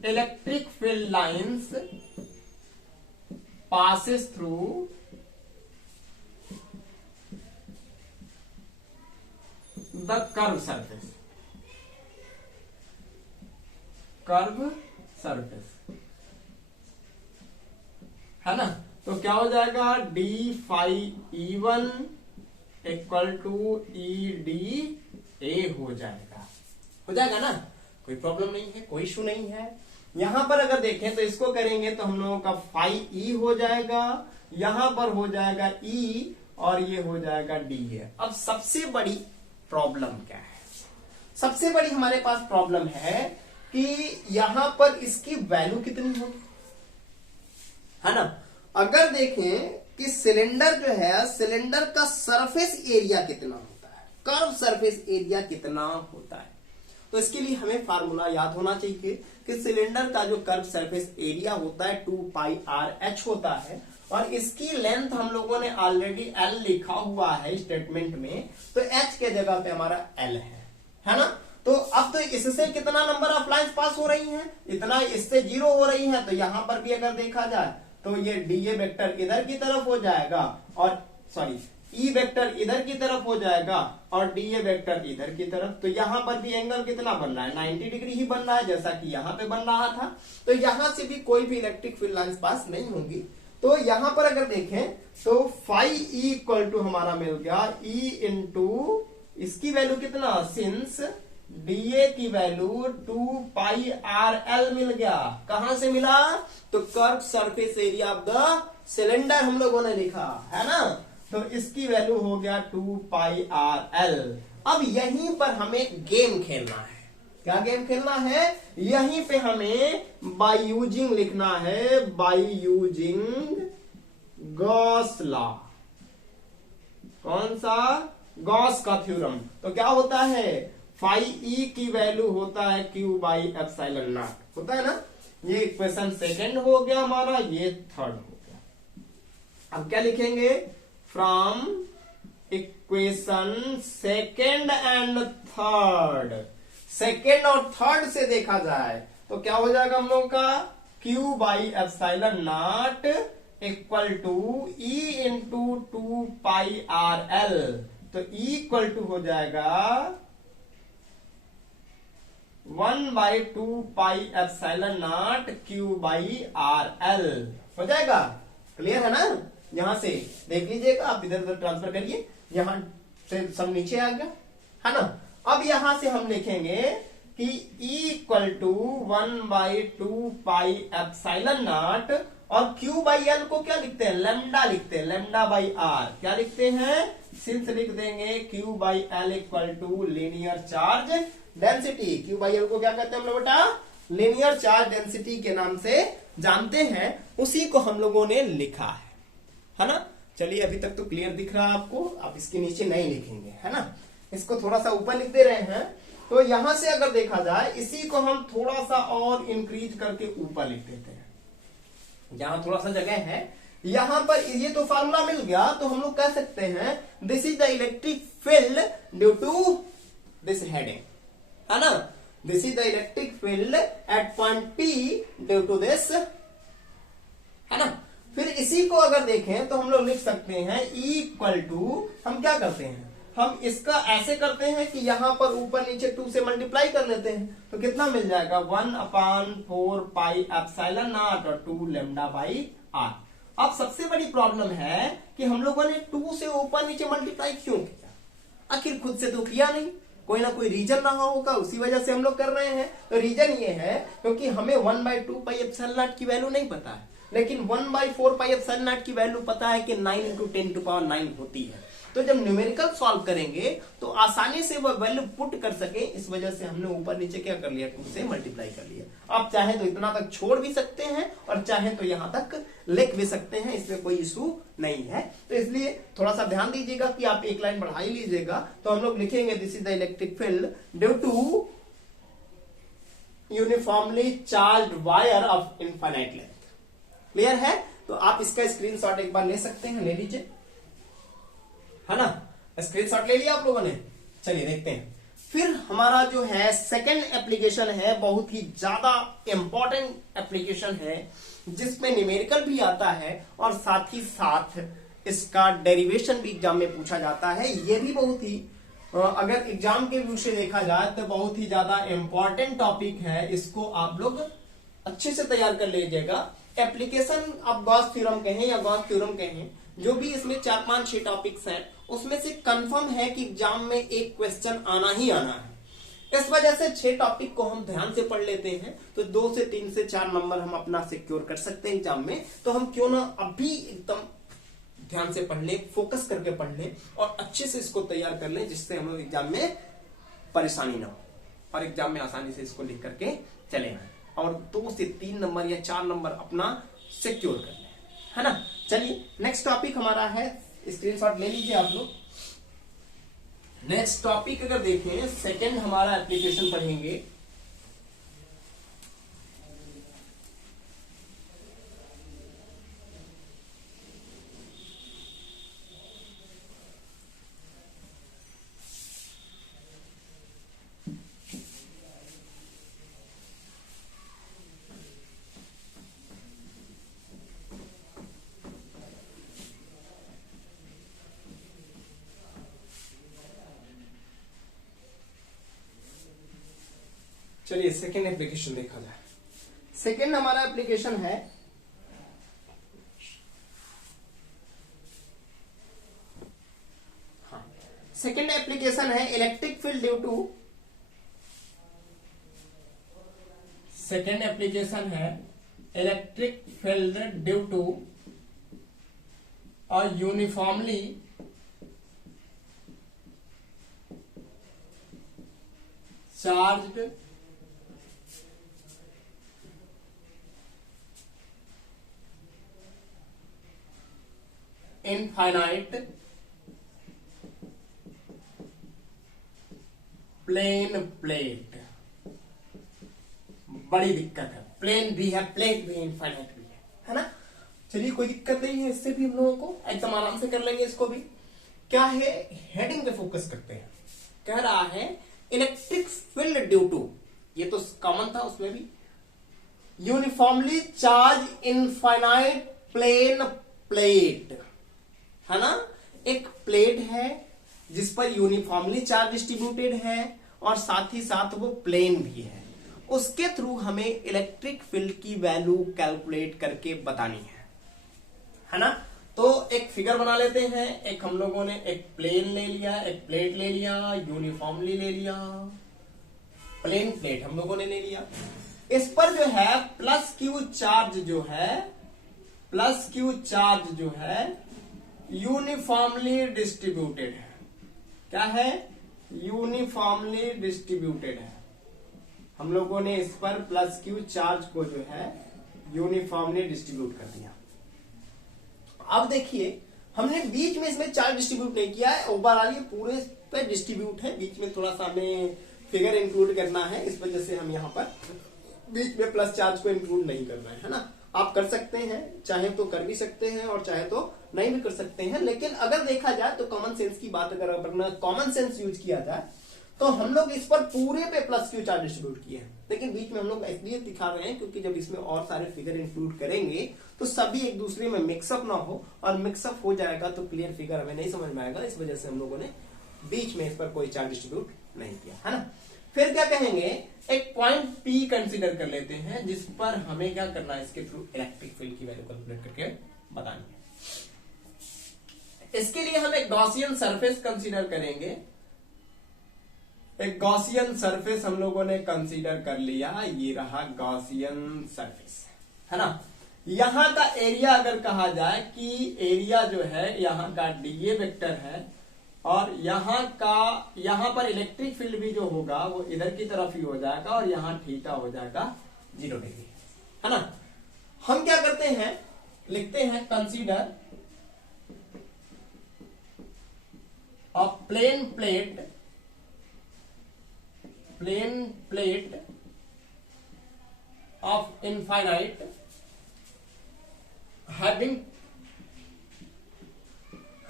electric field lines passes through the curved surface, है ना। तो क्या हो जाएगा, D phi E1 equal to E D A हो जाएगा ना। कोई प्रॉब्लम नहीं है, कोई इशू नहीं है। यहां पर अगर देखें तो इसको करेंगे तो हम लोगों का फाई ई हो जाएगा, यहां पर हो जाएगा ई और ये हो जाएगा डी है। अब सबसे बड़ी प्रॉब्लम क्या है, सबसे बड़ी हमारे पास प्रॉब्लम है कि यहां पर इसकी वैल्यू कितनी होगी, है ना। अगर देखें कि सिलेंडर जो है, सिलेंडर का सरफेस एरिया कितना होता है, कर्व सरफेस एरिया कितना होता है, तो इसके लिए हमें फार्मूला याद होना चाहिए कि सिलेंडर का जो कर्व सरफेस एरिया होता है 2 पाई आर एच होता है, और इसकी लेंथ हम लोगों ने ऑलरेडी एल लिखा हुआ है स्टेटमेंट में, तो एच के जगह पे हमारा एल है ना। तो अब तो इससे कितना नंबर ऑफ लाइंस पास हो रही हैं, इतना, इससे 0 हो रही है, तो यहां पर भी अगर देखा जाए तो ये डीए वेक्टर इधर की तरफ हो जाएगा और सॉरी ई वेक्टर इधर की तरफ हो जाएगा और डीए वेक्टर इधर की तरफ। तो यहां पर भी एंगल कितना बन रहा है, 90 डिग्री ही बन रहा है, जैसा कि यहां पे बन रहा था। तो यहां से भी कोई भी इलेक्ट्रिक फील्ड लाइंस पास नहीं होंगी। तो यहां पर अगर देखें तो फाई ई इक्वल टू हमारा मिल गया ई इंटू इसकी वैल्यू कितना, सिंस डीए की वैल्यू 2 पाई आर एल मिल गया। कहां से मिला, तो curve surface area of the cylinder हम लोगों ने लिखा है ना। तो इसकी वैल्यू हो गया 2 पाई आर एल। अब यहीं पर हमें गेम खेलना है। क्या गेम खेलना है, यहीं पे हमें बाय यूजिंग लिखना है, बाय यूजिंग गॉस लॉ। कौन सा, गॉस का थ्योरम। तो क्या होता है, फाई ई की वैल्यू होता है क्यू बाई एप्सिलॉन नॉट, होता है ना। ये इक्वेशन सेकंड हो गया हमारा, ये थर्ड हो गया। अब क्या लिखेंगे, from equation second and third, second और थर्ड से देखा जाए तो क्या हो जाएगा हम लोगों का, Q by epsilon naught equal to E into 2 pi R L. तो ई इक्वल टू हो जाएगा 1/2 pi epsilon naught Q by R L हो जाएगा। क्लियर है ना, यहां से देख लीजिएगा, आप इधर उधर ट्रांसफर करिए, यहां से सब नीचे आ गया है ना। अब यहां से हम लिखेंगे कि E equal to 1/2 pi epsilon naught और Q बाई एल को क्या लिखते हैं, लेमडा लिखते हैं, लेमडा बाई आर क्या लिखते हैं, सिंस लिख देंगे Q by L equal to linear charge density. Q by L को क्या कहते हैं हम लोग बेटा, लीनियर चार्ज डेंसिटी के नाम से जानते हैं, उसी को हम लोगों ने लिखा है ना। चलिए अभी तक तो क्लियर दिख रहा है आपको, आप इसके नीचे नहीं लिखेंगे है ना, इसको थोड़ा सा ऊपर लिख दे रहे हैं। तो यहां से अगर देखा जाए इसी को हम थोड़ा सा और इंक्रीज करके ऊपर लिख देते हैं, जहां थोड़ा सा जगह है। यहां पर ये तो फार्मूला मिल गया, तो हम लोग कह सकते हैं this is the electric field due to this heading, है ना। This is the electric field at point P due to this, है ना। फिर इसी को अगर देखें तो हम लोग लिख सकते हैं E इक्वल टू, हम क्या करते हैं, हम इसका ऐसे करते हैं कि यहां पर ऊपर नीचे 2 से मल्टीप्लाई कर लेते हैं, तो कितना मिल जाएगा 1/4 पाई एप्सिलॉन नॉट और 2 लेमडा बाई आर। अब सबसे बड़ी प्रॉब्लम है कि हम लोगों ने 2 से ऊपर नीचे मल्टीप्लाई क्यों किया, आखिर खुद से तो किया नहीं, कोई ना कोई रीजन रहा होगा, उसी वजह से हम लोग कर रहे हैं। तो रीजन ये है क्योंकि हमें 1/2 पाई एप्सिलॉन नॉट की वैल्यू नहीं पता है, लेकिन 1/4 पाई एप्सिलॉन नॉट की वैल्यू पता है कि 9 × 10⁹ होती है। तो जब न्यूमेरिकल सॉल्व करेंगे तो आसानी से वह वैल्यू पुट कर सके, इस वजह से हमने ऊपर नीचे क्या कर लिया, 2 से मल्टीप्लाई कर लिया। आप चाहे तो इतना तक छोड़ भी सकते हैं और चाहे तो यहां तक लिख भी सकते हैं, इसमें कोई इशू नहीं है। तो इसलिए थोड़ा सा ध्यान दीजिएगा कि आप एक लाइन बढ़ा ही लीजिएगा। तो हम लोग लिखेंगे this is the electric field due to uniformly charged wire of infinite length. Clear है, तो आप इसका स्क्रीनशॉट एक बार ले सकते हैं, ले लीजिए, है ना। स्क्रीनशॉट ले लिया आप लोगों ने, चलिए देखते हैं। फिर हमारा जो है सेकंड एप्लीकेशन है, बहुत ही ज्यादा इंपॉर्टेंट एप्लीकेशन है, जिसमें न्यूमेरिकल भी आता है और साथ ही साथ इसका डेरिवेशन भी एग्जाम में पूछा जाता है। ये भी बहुत ही अगर एग्जाम के व्यू से देखा जाए तो बहुत ही ज्यादा इंपॉर्टेंट टॉपिक है, इसको आप लोग अच्छे से तैयार कर लीजिएगा। एप्लीकेशन आप गॉस थ्योरम कहें या गॉस थ्योरम कहें, जो भी इसमें 4, 5, 6 टॉपिक्स हैं, उसमें से कंफर्म है कि एग्जाम में एक क्वेश्चन आना ही आना है। इस वजह से 6 टॉपिक को हम ध्यान से पढ़ लेते हैं, तो 2 से 3 से 4 नंबर हम अपना सिक्योर कर सकते हैं एग्जाम में। तो हम क्यों ना अभी एकदम ध्यान से पढ़ लें, फोकस करके पढ़ लें और अच्छे से इसको तैयार कर लें, जिससे हम लोग एग्जाम में परेशानी ना हो और एग्जाम में आसानी से इसको लिख करके चले आए और 2 से 3 नंबर या 4 नंबर अपना सिक्योर कर लें, है ना। चलिए नेक्स्ट टॉपिक हमारा है, स्क्रीनशॉट ले लीजिए आप लोग। नेक्स्ट टॉपिक अगर देखें, सेकंड हमारा एप्लीकेशन पढ़ेंगे, चलिए सेकेंड एप्लीकेशन देखा जाए। सेकेंड हमारा एप्लीकेशन है सेकेंड एप्लीकेशन है electric field due to, second application है electric field due to a uniformly charged infinite plane plate. बड़ी दिक्कत है, प्लेन भी है, प्लेट भी, इनफाइनाइट भी है ना। चलिए कोई दिक्कत नहीं है, इससे भी हम लोगों को एकदम आराम से कर लेंगे इसको भी। क्या है, हेडिंग पे फोकस करते हैं। कह रहा है इलेक्ट्रिक फील्ड ड्यू टू, ये तो कॉमन था उसमें भी, uniformly charge infinite plane plate, है ना। एक प्लेट है जिस पर यूनिफॉर्मली चार्ज डिस्ट्रीब्यूटेड है और साथ ही साथ वो प्लेन भी है। उसके थ्रू हमें इलेक्ट्रिक फील्ड की वैल्यू कैलकुलेट करके बतानी है ना। तो एक फिगर बना लेते हैं। एक हम लोगों ने एक प्लेन ले लिया, एक प्लेट ले लिया, यूनिफॉर्मली ले लिया, प्लेन प्लेट हम लोगों ने ले लिया। इस पर जो है प्लस क्यू चार्ज जो है, प्लस क्यू चार्ज जो है यूनिफॉर्मली डिस्ट्रीब्यूटेड है। क्या है, यूनिफॉर्मली डिस्ट्रीब्यूटेड है। हम लोगों ने इस पर प्लस क्यू चार्ज को जो है यूनिफॉर्मली डिस्ट्रीब्यूट कर दिया। अब देखिए हमने बीच में इसमें चार्ज डिस्ट्रीब्यूट नहीं किया है, ओवरऑल ये पूरे पे डिस्ट्रीब्यूट है। बीच में थोड़ा सा हमें फिगर इंक्लूड करना है, इस वजह से हम यहाँ पर बीच में प्लस चार्ज को इंक्लूड नहीं कर रहे हैं, है ना। आप कर सकते हैं, चाहे तो कर भी सकते हैं और चाहे तो नहीं भी कर सकते हैं। लेकिन अगर देखा जाए तो कॉमन सेंस की बात अगर अपना कॉमन सेंस यूज किया जाए तो हम लोग इस पर पूरे पे प्लस क्यू चार्ज डिस्ट्रीब्यूट किए हैं। लेकिन बीच में हम लोग इसलिए दिखा रहे हैं क्योंकि जब इसमें और सारे फिगर इंक्लूड करेंगे तो सभी एक दूसरे में मिक्सअप ना हो, और मिक्सअप हो जाएगा तो क्लियर फिगर हमें नहीं समझ में आएगा। इस वजह से हम लोगों ने बीच में इस पर कोई चार्ज डिस्ट्रीब्यूट नहीं किया, है ना। फिर क्या कहेंगे, एक पॉइंट P कंसीडर कर लेते हैं जिस पर हमें क्या करना है, इसके थ्रू इलेक्ट्रिक फील्ड की वैल्यू कैलकुलेट करके बतानी है। इसके लिए हम एक गॉसियन सरफेस कंसीडर करेंगे। एक गॉसियन सरफेस हम लोगों ने कंसीडर कर लिया, ये रहा गॉसियन सरफेस, है ना। यहां का एरिया अगर कहा जाए कि एरिया जो है यहां का डीए वेक्टर है, और यहां पर इलेक्ट्रिक फील्ड भी जो होगा वो इधर की तरफ ही हो जाएगा, और यहां थीटा हो जाएगा 0 डिग्री, है ना। हम क्या करते हैं, लिखते हैं consider a plane plate of infinite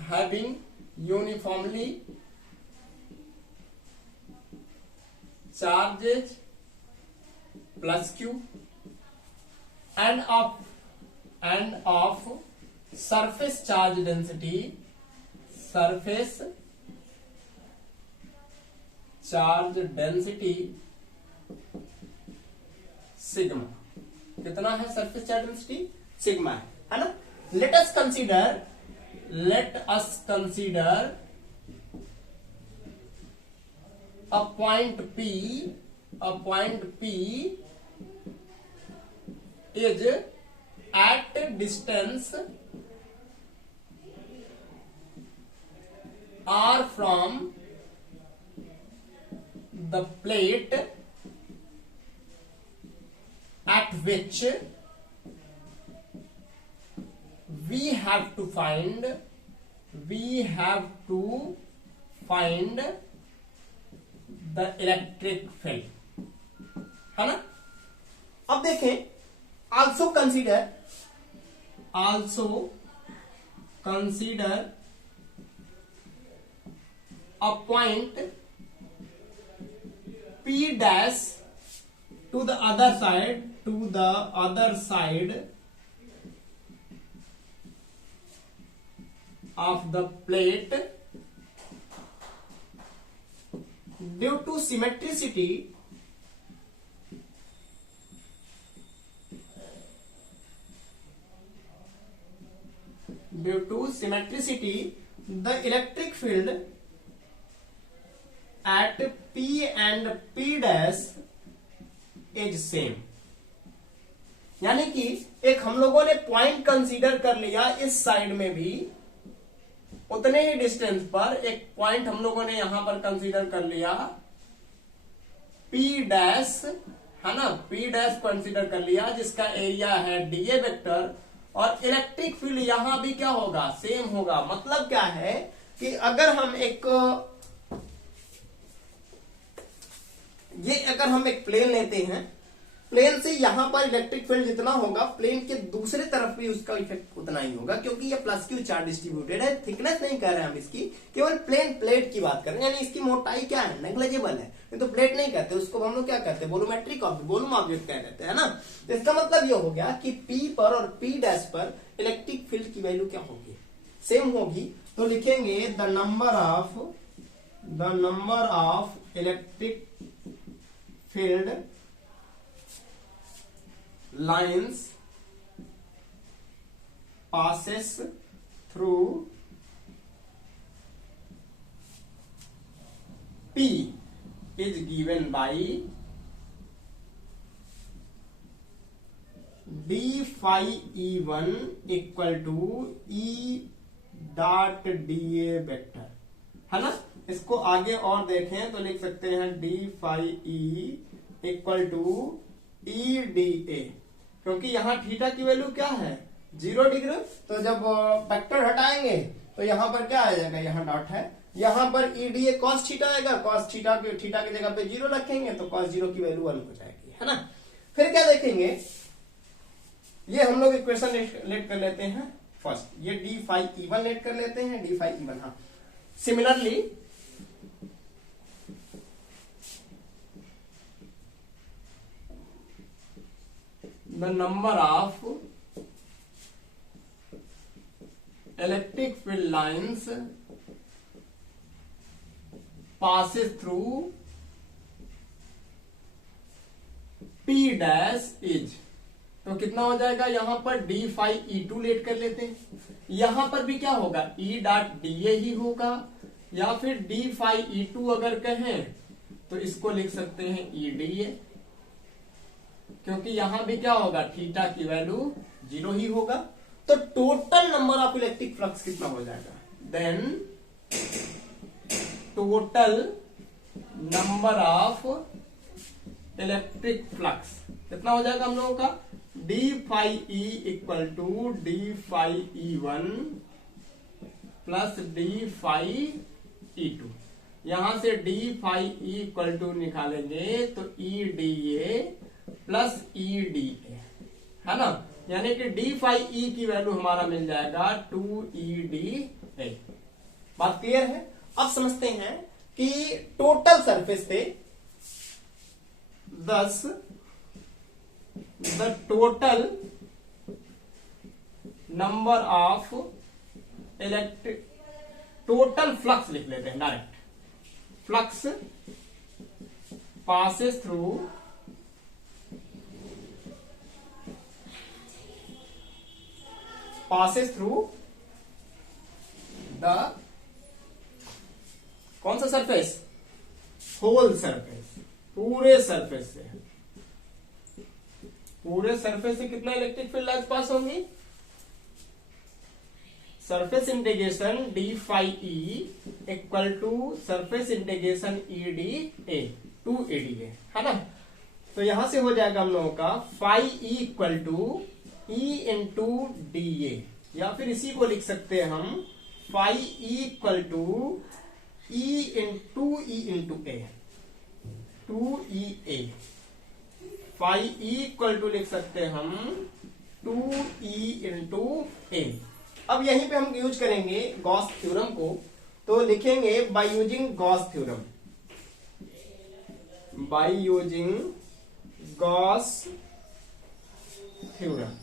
having uniformly charges plus q and of surface charge density sigma. कितना है सरफेस चार्ज डेंसिटी, सिग्मा है ना। Let us consider a point P is at distance r from the plate at which we have to find the electric field, है ना। अब देखें, also consider a point P dash to the other side of the plate due to symmetricity due to symmetricity the electric field at P and P dash is same. यानी कि एक हम लोगों ने पॉइंट कंसीडर कर लिया इस side में भी, उतने ही डिस्टेंस पर एक पॉइंट हम लोगों ने यहां पर कंसीडर कर लिया P डैश, है ना, P डैश कंसीडर कर लिया जिसका एरिया है dA वेक्टर, और इलेक्ट्रिक फील्ड यहां भी क्या होगा, सेम होगा। मतलब क्या है कि अगर हम एक प्लेन लेते हैं, प्लेन से यहां पर इलेक्ट्रिक फील्ड जितना होगा प्लेन के दूसरे तरफ भी उसका इफेक्ट उतना ही होगा, क्योंकि ये प्लस क्यू चार्ज डिस्ट्रीब्यूटेड है। थिकनेस नहीं कर रहे हैं हम इसकी, केवल प्लेन प्लेट की बात कर रहे हैं, यानी इसकी मोटाई क्या है, नेग्लिजिबल है। तो प्लेट नहीं कहते उसको, हम लोग क्या कहते हैं, वॉल्यूमेट्रिक ऑब्जेक्ट, वॉल्यूम ऑब्जेक्ट कह देते हैं ना। तो इसका मतलब ये हो गया कि P पर और P डैश पर इलेक्ट्रिक फील्ड की वैल्यू क्या होगी, सेम होगी। तो लिखेंगे the number of electric field lines passes through P is given by d phi E1 equal to E dot dA vector, है ना। इसको आगे और देखें तो लिख सकते हैं d phi E equal to E dA, क्योंकि यहां थीटा की वैल्यू क्या है, 0 डिग्री। तो जब वेक्टर हटाएंगे तो यहां पर क्या आ जाएगा, यहां डॉट है, यहां पर E dA cos थीटा आएगा, cos थीटा की जगह पे 0 रखेंगे तो cos 0 की वैल्यू 1 हो जाएगी, है ना। फिर क्या देखेंगे, ये हम लोग इक्वेशन लेट कर लेते हैं फर्स्ट, ये d phi E1 लेट कर लेते हैं, d phi E1। हाँ, similarly the number of electric field lines passes through P dash is, तो कितना हो जाएगा, यहां पर d phi E2 लेट कर लेते हैं, यहां पर भी क्या होगा, E डॉट dA ही होगा, या फिर d phi E2 अगर कहें तो इसको लिख सकते हैं E dA, क्योंकि यहां भी क्या होगा, थीटा की वैल्यू 0 ही होगा। तो total number of electric flux कितना हो जाएगा, then total number of electric flux कितना हो जाएगा हम लोगों का, d phi E equal to d phi E1 plus d phi E2। यहां से d phi E equal to निकालेंगे तो E dA plus E dA, है ना। यानी कि d phi E की वैल्यू हमारा मिल जाएगा 2E dA। बात क्लियर है। अब समझते हैं कि टोटल सरफेस पे thus the total number of electric, total flux लिख लेते हैं direct, flux passes through the कौन सा सरफेस, होल सरफेस, पूरे सरफेस से कितना इलेक्ट्रिक फील्ड लाइन्स पास होंगी, surface integration d phi E equal to surface integration E dA 2ADA, है ना। तो यहां से हो जाएगा हम लोगों का phi E equal to E into dA, या फिर इसी को लिख सकते हैं हम phi E equal to E into A 2EA। phi E equal to लिख सकते हैं हम 2E इंटू A। अब यहीं पे हम यूज करेंगे गॉस थ्योरम को, तो लिखेंगे bye using Gauss theorem, bye using Gauss theorem.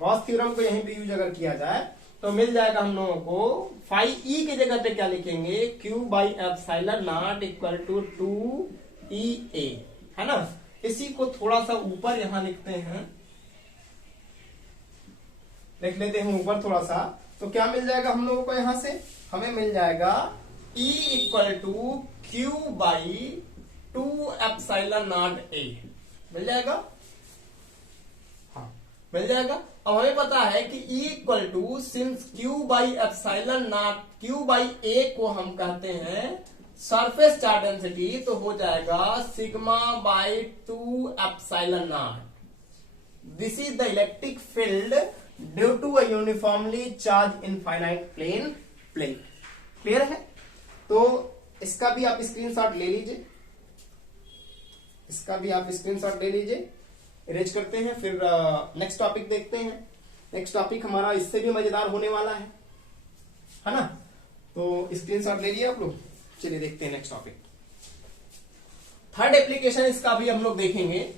Gauss theorem को यहीं पे यूज अगर किया जाए तो मिल जाएगा हम लोगों को phi E की जगह पे क्या लिखेंगे, Q by epsilon naught equal to 2EA, है ना। इसी को थोड़ा सा ऊपर यहां लिखते हैं लिख लेते हैं ऊपर थोड़ा सा। तो क्या मिल जाएगा हम लोगों को यहां से, हमें मिल जाएगा E equal to Q by 2 epsilon naught A, मिल जाएगा, हाँ मिल जाएगा। अब हमें पता है कि E equal to since Q by epsilon naught, Q by A को हम कहते हैं सरफेस चार्ज डेंसिटी, तो हो जाएगा sigma by 2 epsilon naught. This is the electric field due to a uniformly charge infinite plane plate. Clear है? तो इसका भी आप स्क्रीनशॉट ले लीजिए, इसका भी आप स्क्रीनशॉट ले लीजिए। इरेज करते हैं, फिर नेक्स्ट टॉपिक देखते हैं। नेक्स्ट टॉपिक हमारा इससे भी मजेदार होने वाला है ना? तो स्क्रीनशॉट ले लिए आप लोग। चलिए देखते हैं नेक्स्ट टॉपिक। थर्ड एप्लीकेशन इसका भी हम लोग देखेंगे।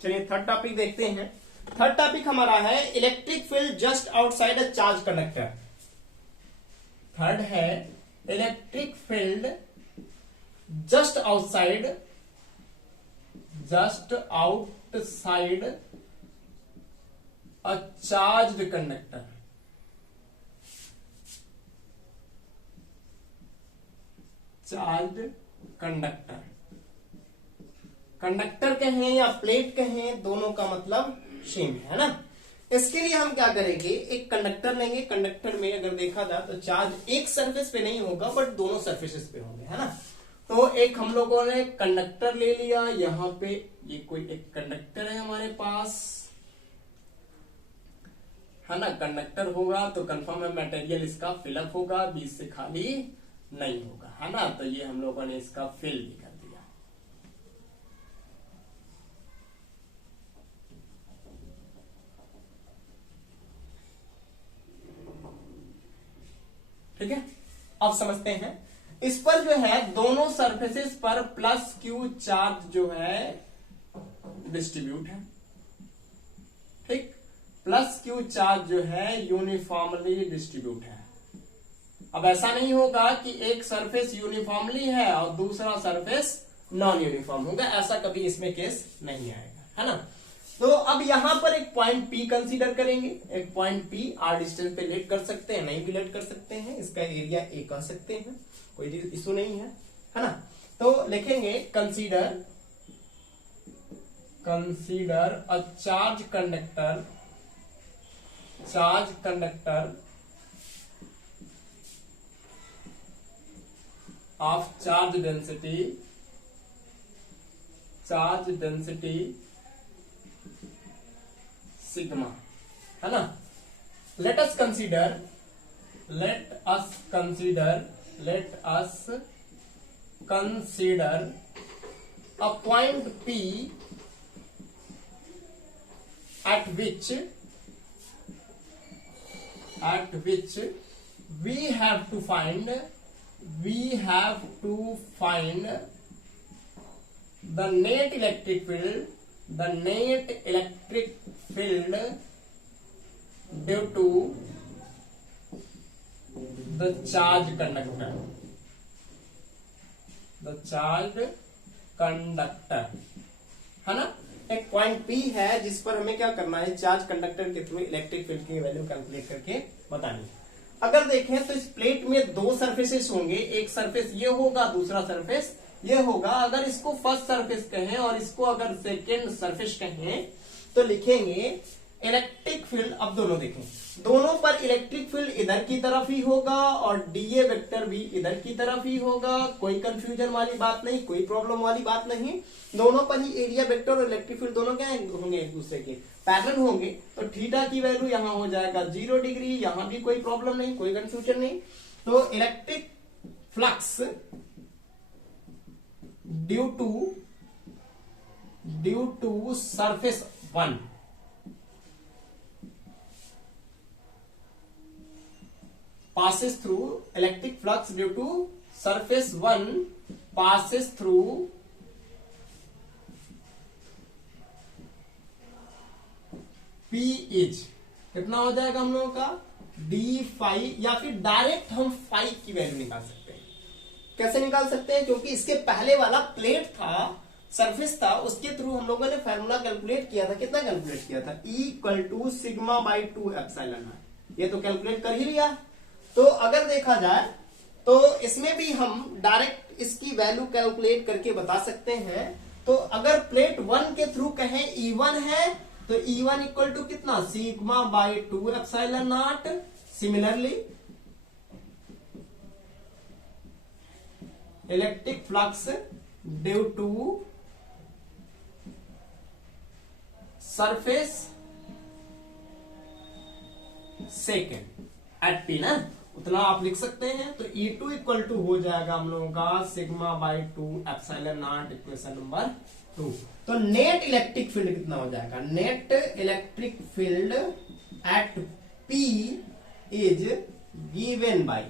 चलिए थर्ड टॉपिक देखते हैं। थर्ड टॉपिक हमारा है electric field just outside a charge conductor. Third है electric field just outside a charged conductor. Charged conductor, conductor कहें या प्लेट कहें, दोनों का मतलब सेम है ना। इसके लिए हम क्या करेंगे, एक कंडक्टर लेंगे। कंडक्टर में अगर देखा जाए तो चार्ज एक सरफेस पे नहीं होगा बट दोनों सरफेसेस पे होंगे, है ना। तो एक हम लोगों ने कंडक्टर ले लिया, यहाँ पे ये कोई एक कंडक्टर है हमारे पास, है ना। कंडक्टर होगा तो कंफर्म है मटेरियल इसका फिलअप होगा, बीच से खाली नहीं होगा, है ना। तो ये हम लोगों ने इसका फिल भी कर दिया। ठीक है, अब समझते हैं। इस पर जो है दोनों सरफेसेस पर प्लस क्यू चार्ज जो है डिस्ट्रीब्यूट है। ठीक, प्लस क्यू चार्ज जो है यूनिफॉर्मली डिस्ट्रीब्यूट है। अब ऐसा नहीं होगा कि एक सरफेस यूनिफॉर्मली है और दूसरा सरफेस नॉन यूनिफॉर्म होगा, ऐसा कभी इसमें केस नहीं आएगा, है ना। तो अब यहां पर एक पॉइंट P कंसीडर करेंगे। एक पॉइंट P R डिस्टेंस पे लेट कर सकते हैं, नहीं भी लेट कर सकते हैं। इसका एरिया A कह सकते हैं, कोई इशू नहीं है ना। तो लिखेंगे consider a charge conductor of charge density sigma, है ना। let us consider a point P at which we have to find the net electric field due to the charged conductor, है ना। एक पॉइंट P है जिस पर हमें क्या करना है, चार्ज कंडक्टर के थ्रू इलेक्ट्रिक फील्ड की वैल्यू कैलकुलेट करके बतानी है। अगर देखें तो इस प्लेट में दो सरफेसेस होंगे, एक सरफेस ये होगा, दूसरा सरफेस ये होगा। अगर इसको फर्स्ट सरफेस कहें और इसको अगर सेकेंड सरफेस कहें तो लिखेंगे इलेक्ट्रिक फील्ड। अब दोनों देखें, दोनों पर इलेक्ट्रिक फील्ड इधर की तरफ ही होगा और डीए वेक्टर भी इधर की तरफ ही होगा। कोई कंफ्यूजन वाली बात नहीं, कोई प्रॉब्लम वाली बात नहीं। दोनों पर ही एरिया वेक्टर और इलेक्ट्रिक फील्ड दोनों क्या होंगे, एक दूसरे के पैरेलल होंगे। तो थीटा की वैल्यू यहां हो जाएगा 0 डिग्री, यहां भी कोई प्रॉब्लम नहीं, कोई कंफ्यूजन नहीं। तो electric flux due to surface 1 passes through electric flux due to surface 1 passes through P is कितना हो जाएगा हम लोगों का डी फाई, या फिर डायरेक्ट हम फाई की वैल्यू निकाल सकते हैं। कैसे निकाल सकते हैं? क्योंकि इसके पहले वाला प्लेट था, सरफेस था, उसके थ्रू हम लोगों ने फार्मूला कैलकुलेट किया था। कितना कैलकुलेट किया था? E equal to sigma by 2 epsilon naught. ये तो कैलकुलेट कर ही लिया। तो अगर देखा जाए तो इसमें भी हम डायरेक्ट इसकी वैल्यू कैलकुलेट करके बता सकते हैं। तो अगर प्लेट 1 के थ्रू कहें E1 है तो E1 इक्वल टू कितना? Sigma by 2 epsilon naught. Similarly electric flux due to surface second at P ना, उतना आप लिख सकते हैं। तो E2 इक्वल टू हो जाएगा हम लोगों का sigma by 2 epsilon not, equation number 2। तो नेट इलेक्ट्रिक फील्ड कितना हो जाएगा? Net electric field at P is given by.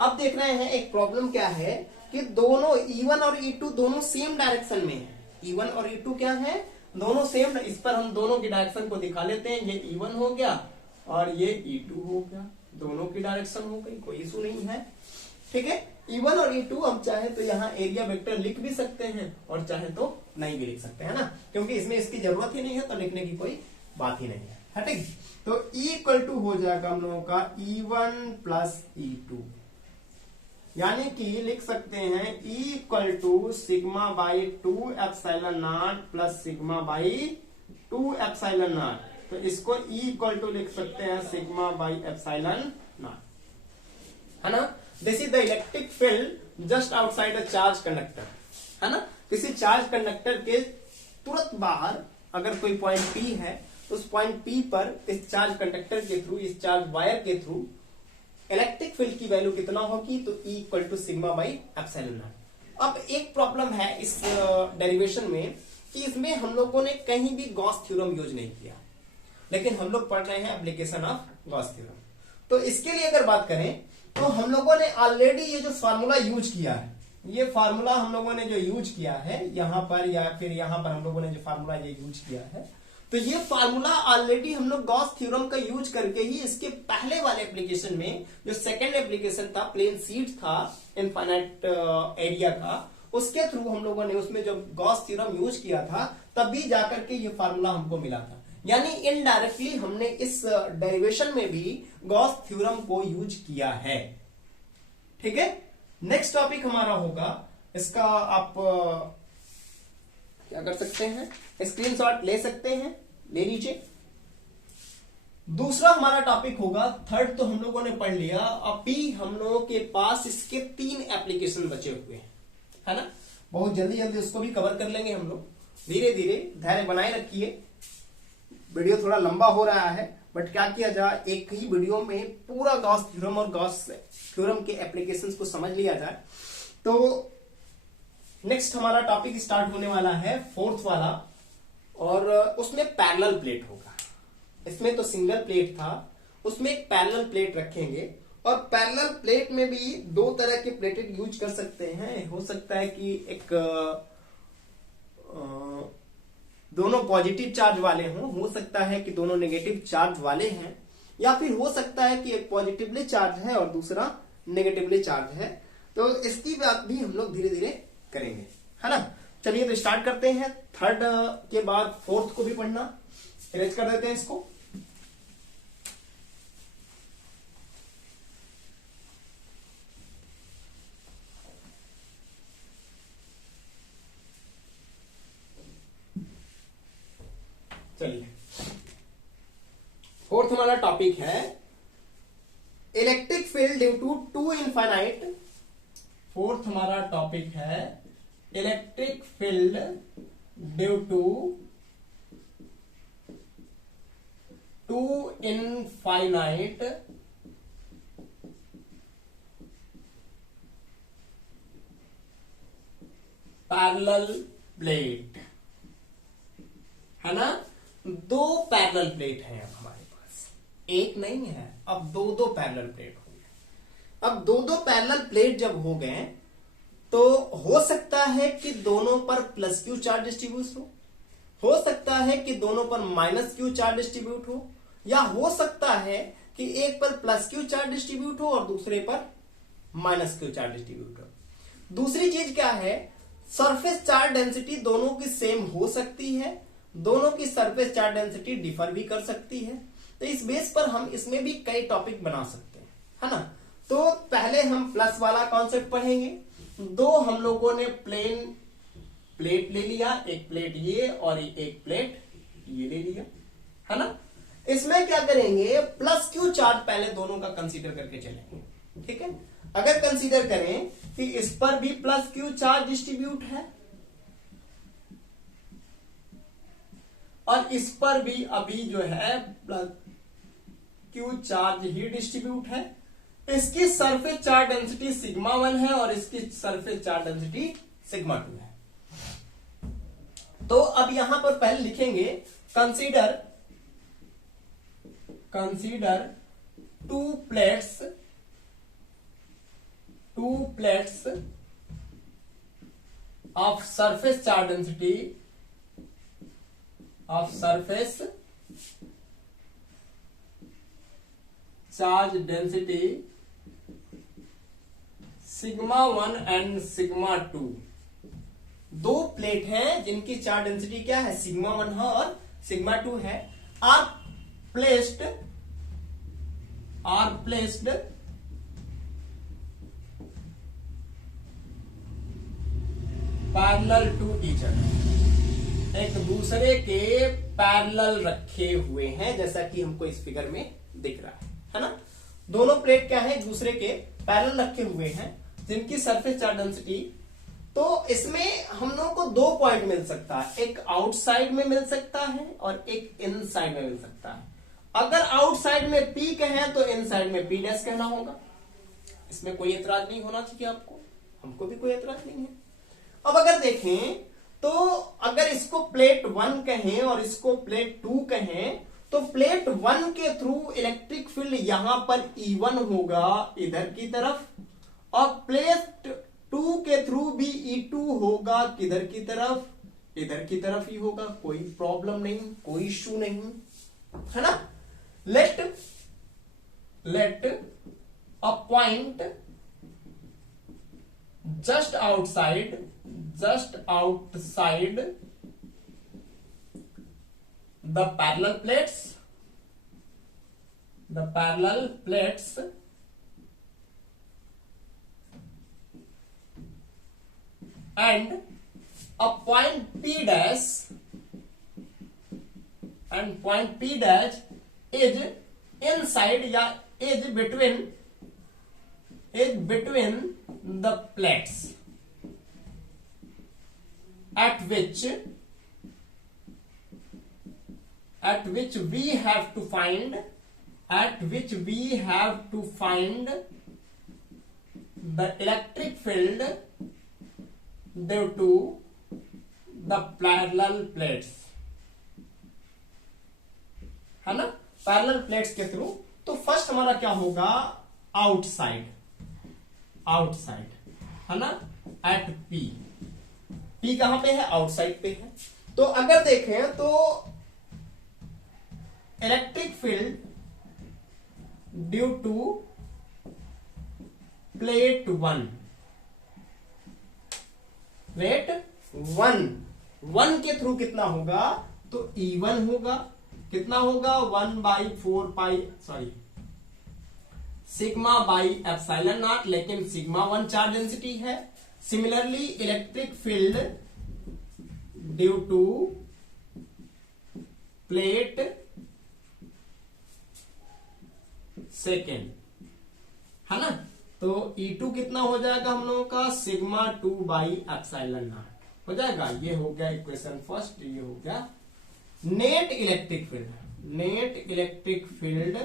अब देख रहे हैं एक प्रॉब्लम क्या है कि दोनों E1 और E2 दोनों सेम डायरेक्शन में है। E1 और E2 क्या है? दोनों सेम। इस पर हम दोनों की डायरेक्शन को दिखा लेते हैं। ये E1 हो गया और ये E2 हो गया, दोनों की डायरेक्शन हो गई, कोई इशू नहीं है। ठीक है, E1 और E2 हम चाहे तो यहाँ एरिया वेक्टर लिख भी सकते हैं और चाहे तो नहीं भी लिख सकते हैं ना, क्योंकि इसमें इसकी जरूरत ही नहीं है, तो लिखने की कोई बात ही नहीं है। ठीक, तो E इक्वल टू हो जाएगा हम लोगों का E1 प्लस E2, यानी कि लिख सकते हैं E equal to sigma by 2 epsilon naught plus sigma by 2 epsilon naught. तो इसको E इक्वल टू लिख सकते हैं सिग्मा बाई एप्सिलॉन नॉट, है ना। This is the electric field just outside a charge conductor, है ना। किसी चार्ज कंडक्टर के तुरंत बाहर अगर कोई पॉइंट P है, उस पॉइंट P पर इस चार्ज कंडक्टर के थ्रू, इस चार्ज वायर के थ्रू इलेक्ट्रिक फील्ड की वैल्यू कितना होगी? तो E equal to sigma by epsilon naught. अब एक प्रॉब्लम है इस डेरिवेशन में कि इसमें हम लोगों ने कहीं भी गॉस थ्योरम यूज नहीं किया, लेकिन हम लोग पढ़ रहे हैं एप्लीकेशन ऑफ गॉस थ्योरम। तो इसके लिए अगर बात करें तो हम लोगों ने ऑलरेडी ये जो फार्मूला यूज किया है, ये फार्मूला हम लोगों ने जो यूज किया है यहां पर, या फिर यहां पर हम लोगों ने जो फार्मूला ये यूज किया है, तो ये फार्मूला ऑलरेडी हम लोग गॉस थ्योरम का यूज करके ही इसके पहले वाले एप्लीकेशन में, जो सेकंड एप्लीकेशन था, प्लेन शीट था इनफाइनाइट एरिया का, उसके थ्रू हम लोगों ने उसमें जो गॉस थ्योरम यूज किया था, तभी जाकर के ये फार्मूला हमको मिला था। यानी इनडायरेक्टली हमने इस डेरिवेशन में भी गॉस थ्योरम को यूज किया है। ठीक है, नेक्स्ट टॉपिक हमारा होगा इसका, आप क्या कर सकते हैं, स्क्रीनशॉट ले सकते हैं, ले लीजिए। दूसरा हमारा टॉपिक होगा, थर्ड तो हम लोगों ने पढ़ लिया, अभी हम लोगों के पास इसके 3 एप्लीकेशन बचे हुए हैं, है ना। बहुत जल्दी जल्दी उसको भी कवर कर लेंगे हम लोग, धीरे धीरे धैर्य बनाए रखिए। वीडियो थोड़ा लंबा हो रहा है, बट क्या किया जाए, एक ही वीडियो में पूरा गॉस थ्योरम और गॉस थ्योरम के एप्लीकेशंस को समझ लिया जाए। तो नेक्स्ट हमारा टॉपिक स्टार्ट होने वाला है 4th वाला, और उसमें पैरेलल प्लेट होगा। इसमें तो सिंगल प्लेट था, उसमें एक पैरेलल प्लेट रखेंगे, और पैरेलल प्लेट में भी 2 तरह के प्लेटेड यूज कर सकते हैं। हो सकता है कि एक दोनों पॉजिटिव चार्ज वाले हों, हो सकता है कि दोनों नेगेटिव चार्ज वाले हैं, या फिर हो सकता है कि एक पॉजिटिवली चार्ज है और दूसरा नेगेटिवली चार्ज है। तो इसकी बात भी हम लोग धीरे धीरे करेंगे, है ना। चलिए तो स्टार्ट करते हैं। थर्ड के बाद 4th को भी पढ़ना, इरेज कर देते हैं इसको। चलिए, 4th हमारा टॉपिक है electric field due to 2 infinite. 4th हमारा टॉपिक है electric field due to 2 infinite parallel plate, है ना। 2 पैरेलल प्लेट है हमारे पास, एक नहीं है, अब दो दो पैरेलल प्लेट हो गए। अब दो दो पैरेलल प्लेट जब हो गए तो हो सकता है कि दोनों पर प्लस क्यू चार्ज डिस्ट्रीब्यूट हो सकता है कि दोनों पर माइनस क्यू चार्ज डिस्ट्रीब्यूट हो, या हो सकता है कि एक पर प्लस क्यू चार्ज डिस्ट्रीब्यूट हो और दूसरे पर माइनस क्यू चार्ज डिस्ट्रीब्यूट हो। दूसरी चीज क्या है, सरफेस चार्ज डेंसिटी दोनों की सेम हो सकती है, दोनों की सरफेस चार्ज डेंसिटी डिफर भी कर सकती है। तो इस बेस पर हम इसमें भी कई टॉपिक बना सकते हैं, है ना। तो पहले हम प्लस वाला कॉन्सेप्ट पढ़ेंगे। दो हम लोगों ने प्लेन प्लेट ले लिया, एक प्लेट ये और एक प्लेट ये ले लिया, है ना। इसमें क्या करेंगे, प्लस क्यू चार्ज पहले दोनों का कंसीडर करके चलेंगे, ठीक है। अगर कंसीडर करें कि इस पर भी प्लस क्यू चार्ज डिस्ट्रीब्यूट है और इस पर भी अभी जो है प्लस क्यू चार्ज ही डिस्ट्रीब्यूट है, इसकी सरफेस चार्ज डेंसिटी सिग्मा 1 है और इसकी सरफेस चार्ज डेंसिटी सिग्मा 2 है। तो अब यहां पर पहले लिखेंगे consider to plates of surface charge density sigma 1 and sigma 2। दो प्लेट हैं जिनकी चार्ज डेंसिटी क्या है, सिग्मा 1 है और सिग्मा 2 है, are placed parallel to each other, एक दूसरे के पैरेलल रखे हुए हैं, जैसा कि हमको इस फिगर में दिख रहा है ना। दोनों प्लेट क्या है, एक दूसरे के पैरेलल रखे हुए हैं जिनकी सरफेस चार्ज डेंसिटी, तो इसमें हम लोगों को दो पॉइंट मिल सकता है, एक आउटसाइड में मिल सकता है और एक इनसाइड में मिल सकता है। अगर आउटसाइड में पी कहें तो इनसाइड में पी डैश कहना होगा, इसमें कोई एतराज नहीं होना चाहिए आपको, हमको भी कोई एतराज नहीं है। अब अगर देखें तो अगर इसको प्लेट 1 कहें और इसको प्लेट 2 कहें तो प्लेट 1 के थ्रू इलेक्ट्रिक फील्ड यहां पर E1 होगा इधर की तरफ, और प्लेट 2 के थ्रू भी E2 होगा किधर की तरफ, इधर की तरफ ही होगा, कोई प्रॉब्लम नहीं, कोई इश्यू नहीं, है ना। Let a point just outside the parallel plates and a point P dash is inside या is between the plates at which we have to find the electric field due to the parallel plates, है ना, parallel plates के through. तो first हमारा क्या होगा, outside, है ना, एट पी कहां पे है, आउटसाइड पे है। तो अगर देखें तो electric field due to plate 1 के थ्रू कितना होगा, तो E1 होगा, कितना होगा 1/4 सिग्मा बाई एप्सिलॉन नॉट, लेकिन सिग्मा 1 चार्ज डेंसिटी है। Similarly electric field due to plate second, है ना। तो E2 कितना हो जाएगा हम लोगों का, सिग्मा 2/एप्सिलॉन नॉट हो जाएगा। ये हो गया इक्वेशन फर्स्ट, ये हो गया net electric field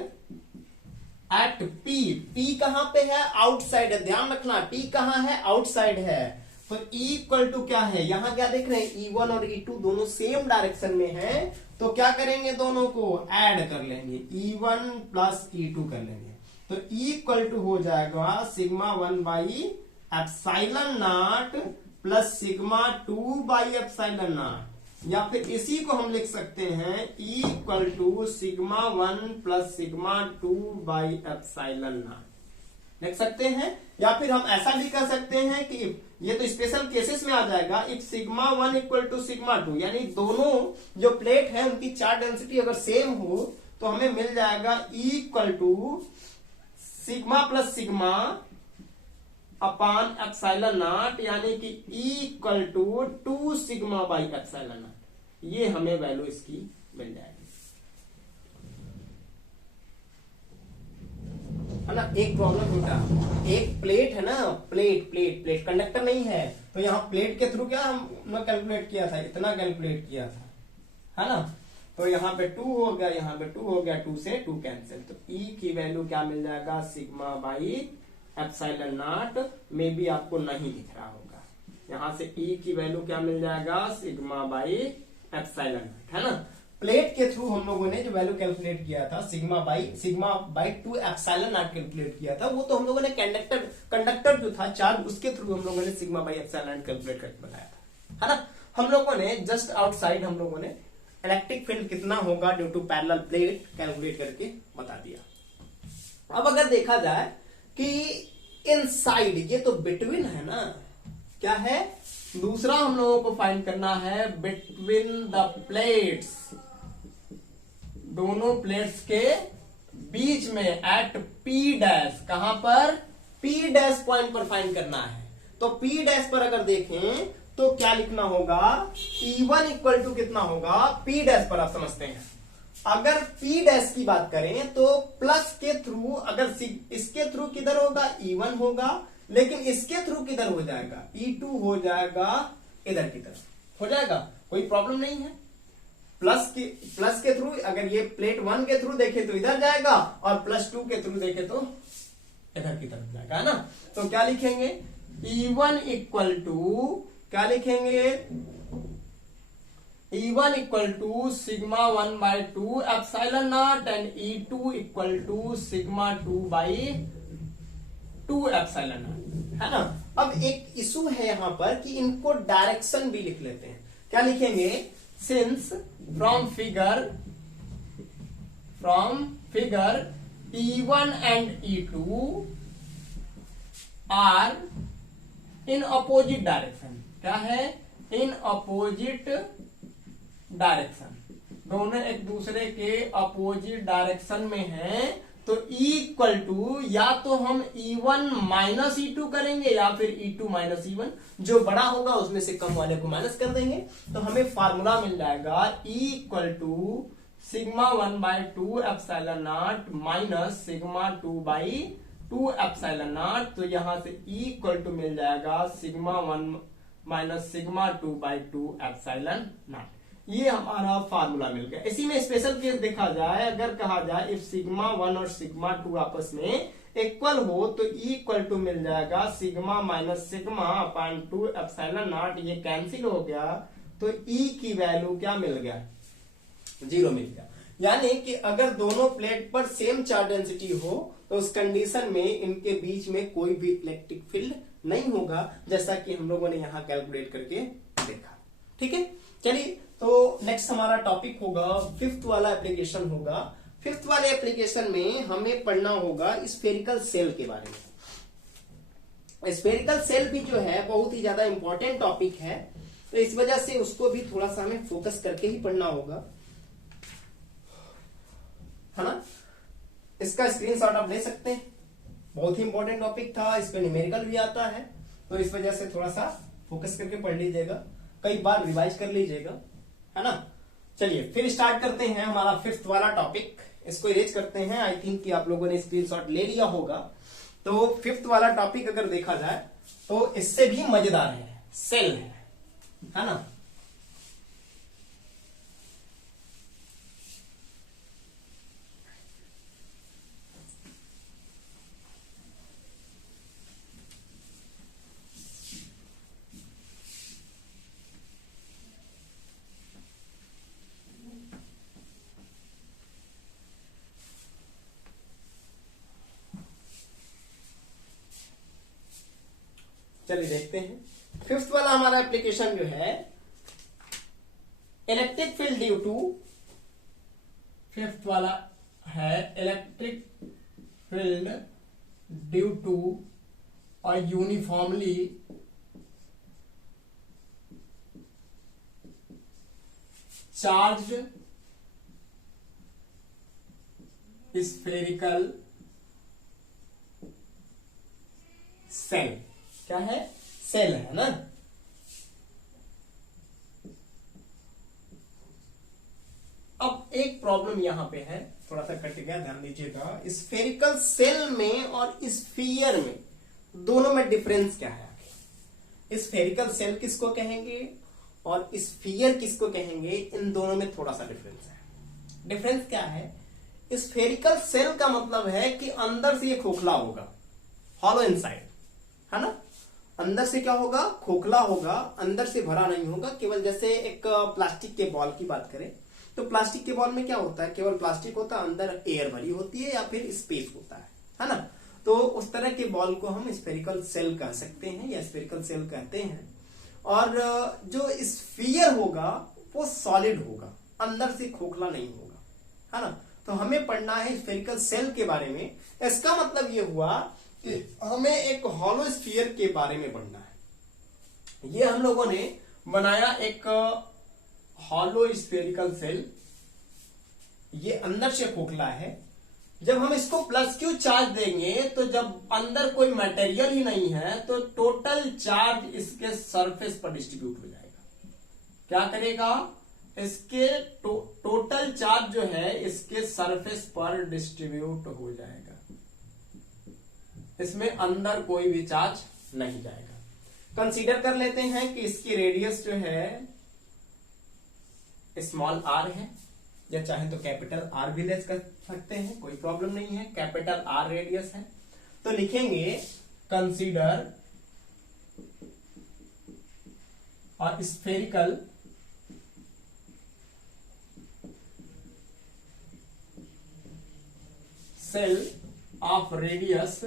eight P कहां पे है, आउटसाइड है, ध्यान रखना, पी कहां है, आउटसाइड है। तो E इक्वल टू क्या है, यहां क्या देख रहे हैं, E1 और E2 दोनों सेम डायरेक्शन में है, तो क्या करेंगे, दोनों को ऐड कर लेंगे, E1 प्लस E2 कर लेंगे। तो E इक्वल टू हो जाएगा sigma 1 by epsilon naught plus sigma 2 by epsilon naught, या फिर इसी को हम लिख सकते हैं E equal to sigma 1 plus sigma 2 by epsilon naught लिख सकते हैं। या फिर हम ऐसा भी कर सकते हैं कि ये तो स्पेशल केसेस में आ जाएगा, if sigma 1 equal to sigma 2, यानी दोनों जो प्लेट है उनकी चार्ज डेंसिटी अगर सेम हो तो हमें मिल जाएगा E equal to sigma plus sigma upon epsilon naught, यानी कि E equal to 2 sigma by epsilon naught. ये हमें वैल्यू इसकी मिल जाएगी, है ना। एक प्रॉब्लम होता, एक प्लेट है ना, प्लेट प्लेट प्लेट कंडक्टर नहीं है, तो यहाँ प्लेट के थ्रू क्या हमने कैलकुलेट किया था, इतना कैलकुलेट किया था, है ना। तो यहाँ पे 2 हो गया, यहाँ पे 2 हो गया, 2 से 2 कैंसिल, तो E की वैल्यू क्या मिल जाएगा, सिग्मा बाई एप्सिलॉन नॉट, में भी आपको नहीं दिख रहा होगा, यहाँ से E की वैल्यू क्या मिल जाएगा, सिग्मा बाई एप्सिलॉन नॉट, है ना। प्लेट के थ्रू हम लोगों ने जो वैल्यू कैलकुलेट किया था sigma by 2 epsilon not calculate किया था, वो तो हम लोगों ने कंडक्टर जो था चार्ज, उसके थ्रू हम लोगों ने sigma by epsilon not calculate करके बताया था, है ना। हम लोगों ने जस्ट आउटसाइड हम लोगों ने इलेक्ट्रिक फील्ड कितना होगा due to parallel plate calculate करके बता दिया। अब अगर देखा जाए कि इनसाइड, ये तो बिटवीन है ना, क्या है, दूसरा हम लोगों को फाइंड करना है बिटवीन द प्लेट्स, दोनों प्लेट्स के बीच में एट P डैश, कहां पर, P डैश पॉइंट पर फाइंड करना है। तो P डैश पर अगर देखें तो क्या लिखना होगा, E1 इक्वल टू कितना होगा, P डैश पर, आप समझते हैं। अगर P डैश की बात करें तो प्लस के थ्रू, अगर इसके थ्रू किधर होगा, E1 होगा, लेकिन इसके थ्रू किधर हो जाएगा, E2 हो जाएगा, इधर की तरफ हो जाएगा, कोई प्रॉब्लम नहीं है। प्लस के थ्रू अगर ये प्लेट 1 के थ्रू देखे तो इधर जाएगा, और प्लस 2 के थ्रू देखे तो इधर की तरफ जाएगा, है ना। तो क्या लिखेंगे, E1 इक्वल टू क्या लिखेंगे, E1 equal to sigma 1 by 2 epsilon naught and E2 equal to sigma 2 by 2 epsilon naught, है ना। अब एक इशू है यहां पर कि इनको डायरेक्शन भी लिख लेते हैं, क्या लिखेंगे, since from figure E1 and E2 are in opposite direction, क्या है, इन अपोजिट डायरेक्शन, दोनों एक दूसरे के अपोजिट डायरेक्शन में हैं, तो E इक्वल टू या तो हम E1 माइनस E2 करेंगे या फिर E2 माइनस E1, जो बड़ा होगा उसमें से कम वाले को माइनस कर देंगे, तो हमें फार्मूला मिल जाएगा E equal to sigma 1 by 2 epsilon naught minus sigma 2 by 2 epsilon naught. तो यहां से E इक्वल टू मिल जाएगा sigma 1 minus sigma 2 by 2 epsilon naught. ये हमारा फार्मूला मिल गया। इसी में स्पेशल केस देखा जाए, अगर कहा जाए इफ सिग्मा 1 और सिग्मा 2 आपस में इक्वल हो तो E इक्वल टू मिल जाएगा sigma minus sigma upon 2 epsilon naught, ये कैंसिल हो गया, तो E की वैल्यू क्या मिल गया, 0 मिल गया। यानी कि अगर दोनों प्लेट पर सेम चार्ज डेंसिटी हो तो उस कंडीशन में इनके बीच में कोई भी इलेक्ट्रिक फील्ड नहीं होगा, जैसा कि हम लोगों ने यहां कैलकुलेट करके देखा। ठीक है, चलिए तो नेक्स्ट हमारा टॉपिक होगा, 5th वाला एप्लीकेशन होगा। 5th वाले एप्लीकेशन में हमें पढ़ना होगा स्फेरिकल सेल के बारे में। स्फेरिकल सेल भी जो है बहुत ही ज्यादा इंपॉर्टेंट टॉपिक है, तो इस वजह से उसको भी थोड़ा सा हमें फोकस करके ही पढ़ना होगा, है ना। इसका स्क्रीनशॉट आप ले सकते हैं, बहुत ही इंपॉर्टेंट टॉपिक था, इस पे न्यूमेरिकल भी आता है, तो इस वजह से थोड़ा सा फोकस करके पढ़ लीजिएगा, कई बार रिवाइज कर लीजिएगा, है ना। चलिए फिर स्टार्ट करते हैं हमारा 5th वाला टॉपिक। इसको इरेज करते हैं, आई थिंक कि आप लोगों ने स्क्रीनशॉट ले लिया होगा। तो 5th वाला टॉपिक अगर देखा जाए तो इससे भी मजेदार है, सेल है ना। चलिए देखते हैं। फिफ्थ वाला हमारा एप्लीकेशन जो है electric field due to, fifth वाला है इलेक्ट्रिक फील्ड ड्यू टू और यूनिफॉर्मली चार्ज्ड स्फेरिकल सेल। क्या है? सेल है ना। अब एक प्रॉब्लम यहां पे है, थोड़ा सा कट गया, ध्यान दीजिएगा। स्फेरिकल सेल में और स्फीयर में दोनों में डिफरेंस क्या है? स्फेरिकल सेल किसको कहेंगे और स्फीयर किसको कहेंगे, इन दोनों में थोड़ा सा डिफरेंस है। डिफरेंस क्या है? स्फेरिकल सेल का मतलब है कि अंदर से ये खोखला होगा, हॉलो इनसाइड, है ना। अंदर से क्या होगा? खोखला होगा, अंदर से भरा नहीं होगा। केवल जैसे एक प्लास्टिक के बॉल की बात करें तो प्लास्टिक के बॉल में क्या होता है? केवल प्लास्टिक होता है, अंदर एयर भरी होती है या फिर स्पेस होता है ना। तो उस तरह के बॉल को हम स्फेरिकल सेल कह सकते हैं या स्फेरिकल सेल कहते हैं। और जो स्फीयर होगा वो सॉलिड होगा, अंदर से खोखला नहीं होगा, है ना। तो हमें पढ़ना है स्फेरिकल सेल के बारे में। इसका मतलब ये हुआ कि हमें एक हॉलो स्फीयर के बारे में पढ़ना है। ये हम लोगों ने बनाया एक हॉलो स्फेरिकल सेल, ये अंदर से खोखला है। जब हम इसको प्लस क्यू चार्ज देंगे तो जब अंदर कोई मटेरियल ही नहीं है तो टोटल चार्ज इसके सरफेस पर डिस्ट्रीब्यूट हो जाएगा। क्या करेगा? इसके टोटल चार्ज जो है इसके सरफेस पर डिस्ट्रीब्यूट हो जाएगा, इसमें अंदर कोई भी चार्ज नहीं जाएगा। कंसीडर कर लेते हैं कि इसकी रेडियस जो है स्मॉल आर है, या चाहे तो कैपिटल आर भी ले कर सकते हैं, कोई प्रॉब्लम नहीं है। कैपिटल आर रेडियस है तो लिखेंगे कंसीडर और spherical shell of radius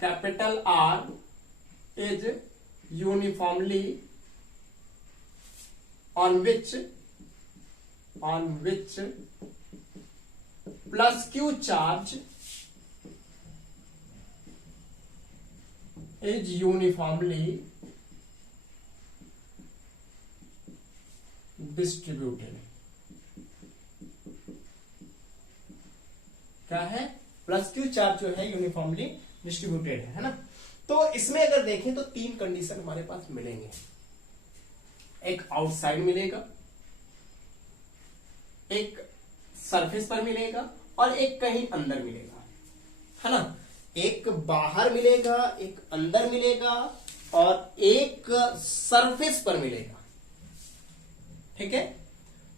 capital R is uniformly on which plus Q charge is uniformly distributed। क्या है? प्लस क्यू चार्ज जो है यूनिफॉर्मली डिस्ट्रीब्यूटेड है ना। तो इसमें अगर देखें तो तीन कंडीशन हमारे पास मिलेंगे। एक आउटसाइड मिलेगा, एक सरफेस पर मिलेगा और एक कहीं अंदर मिलेगा, है ना। एक बाहर मिलेगा, एक अंदर मिलेगा और एक सरफेस पर मिलेगा। ठीक है,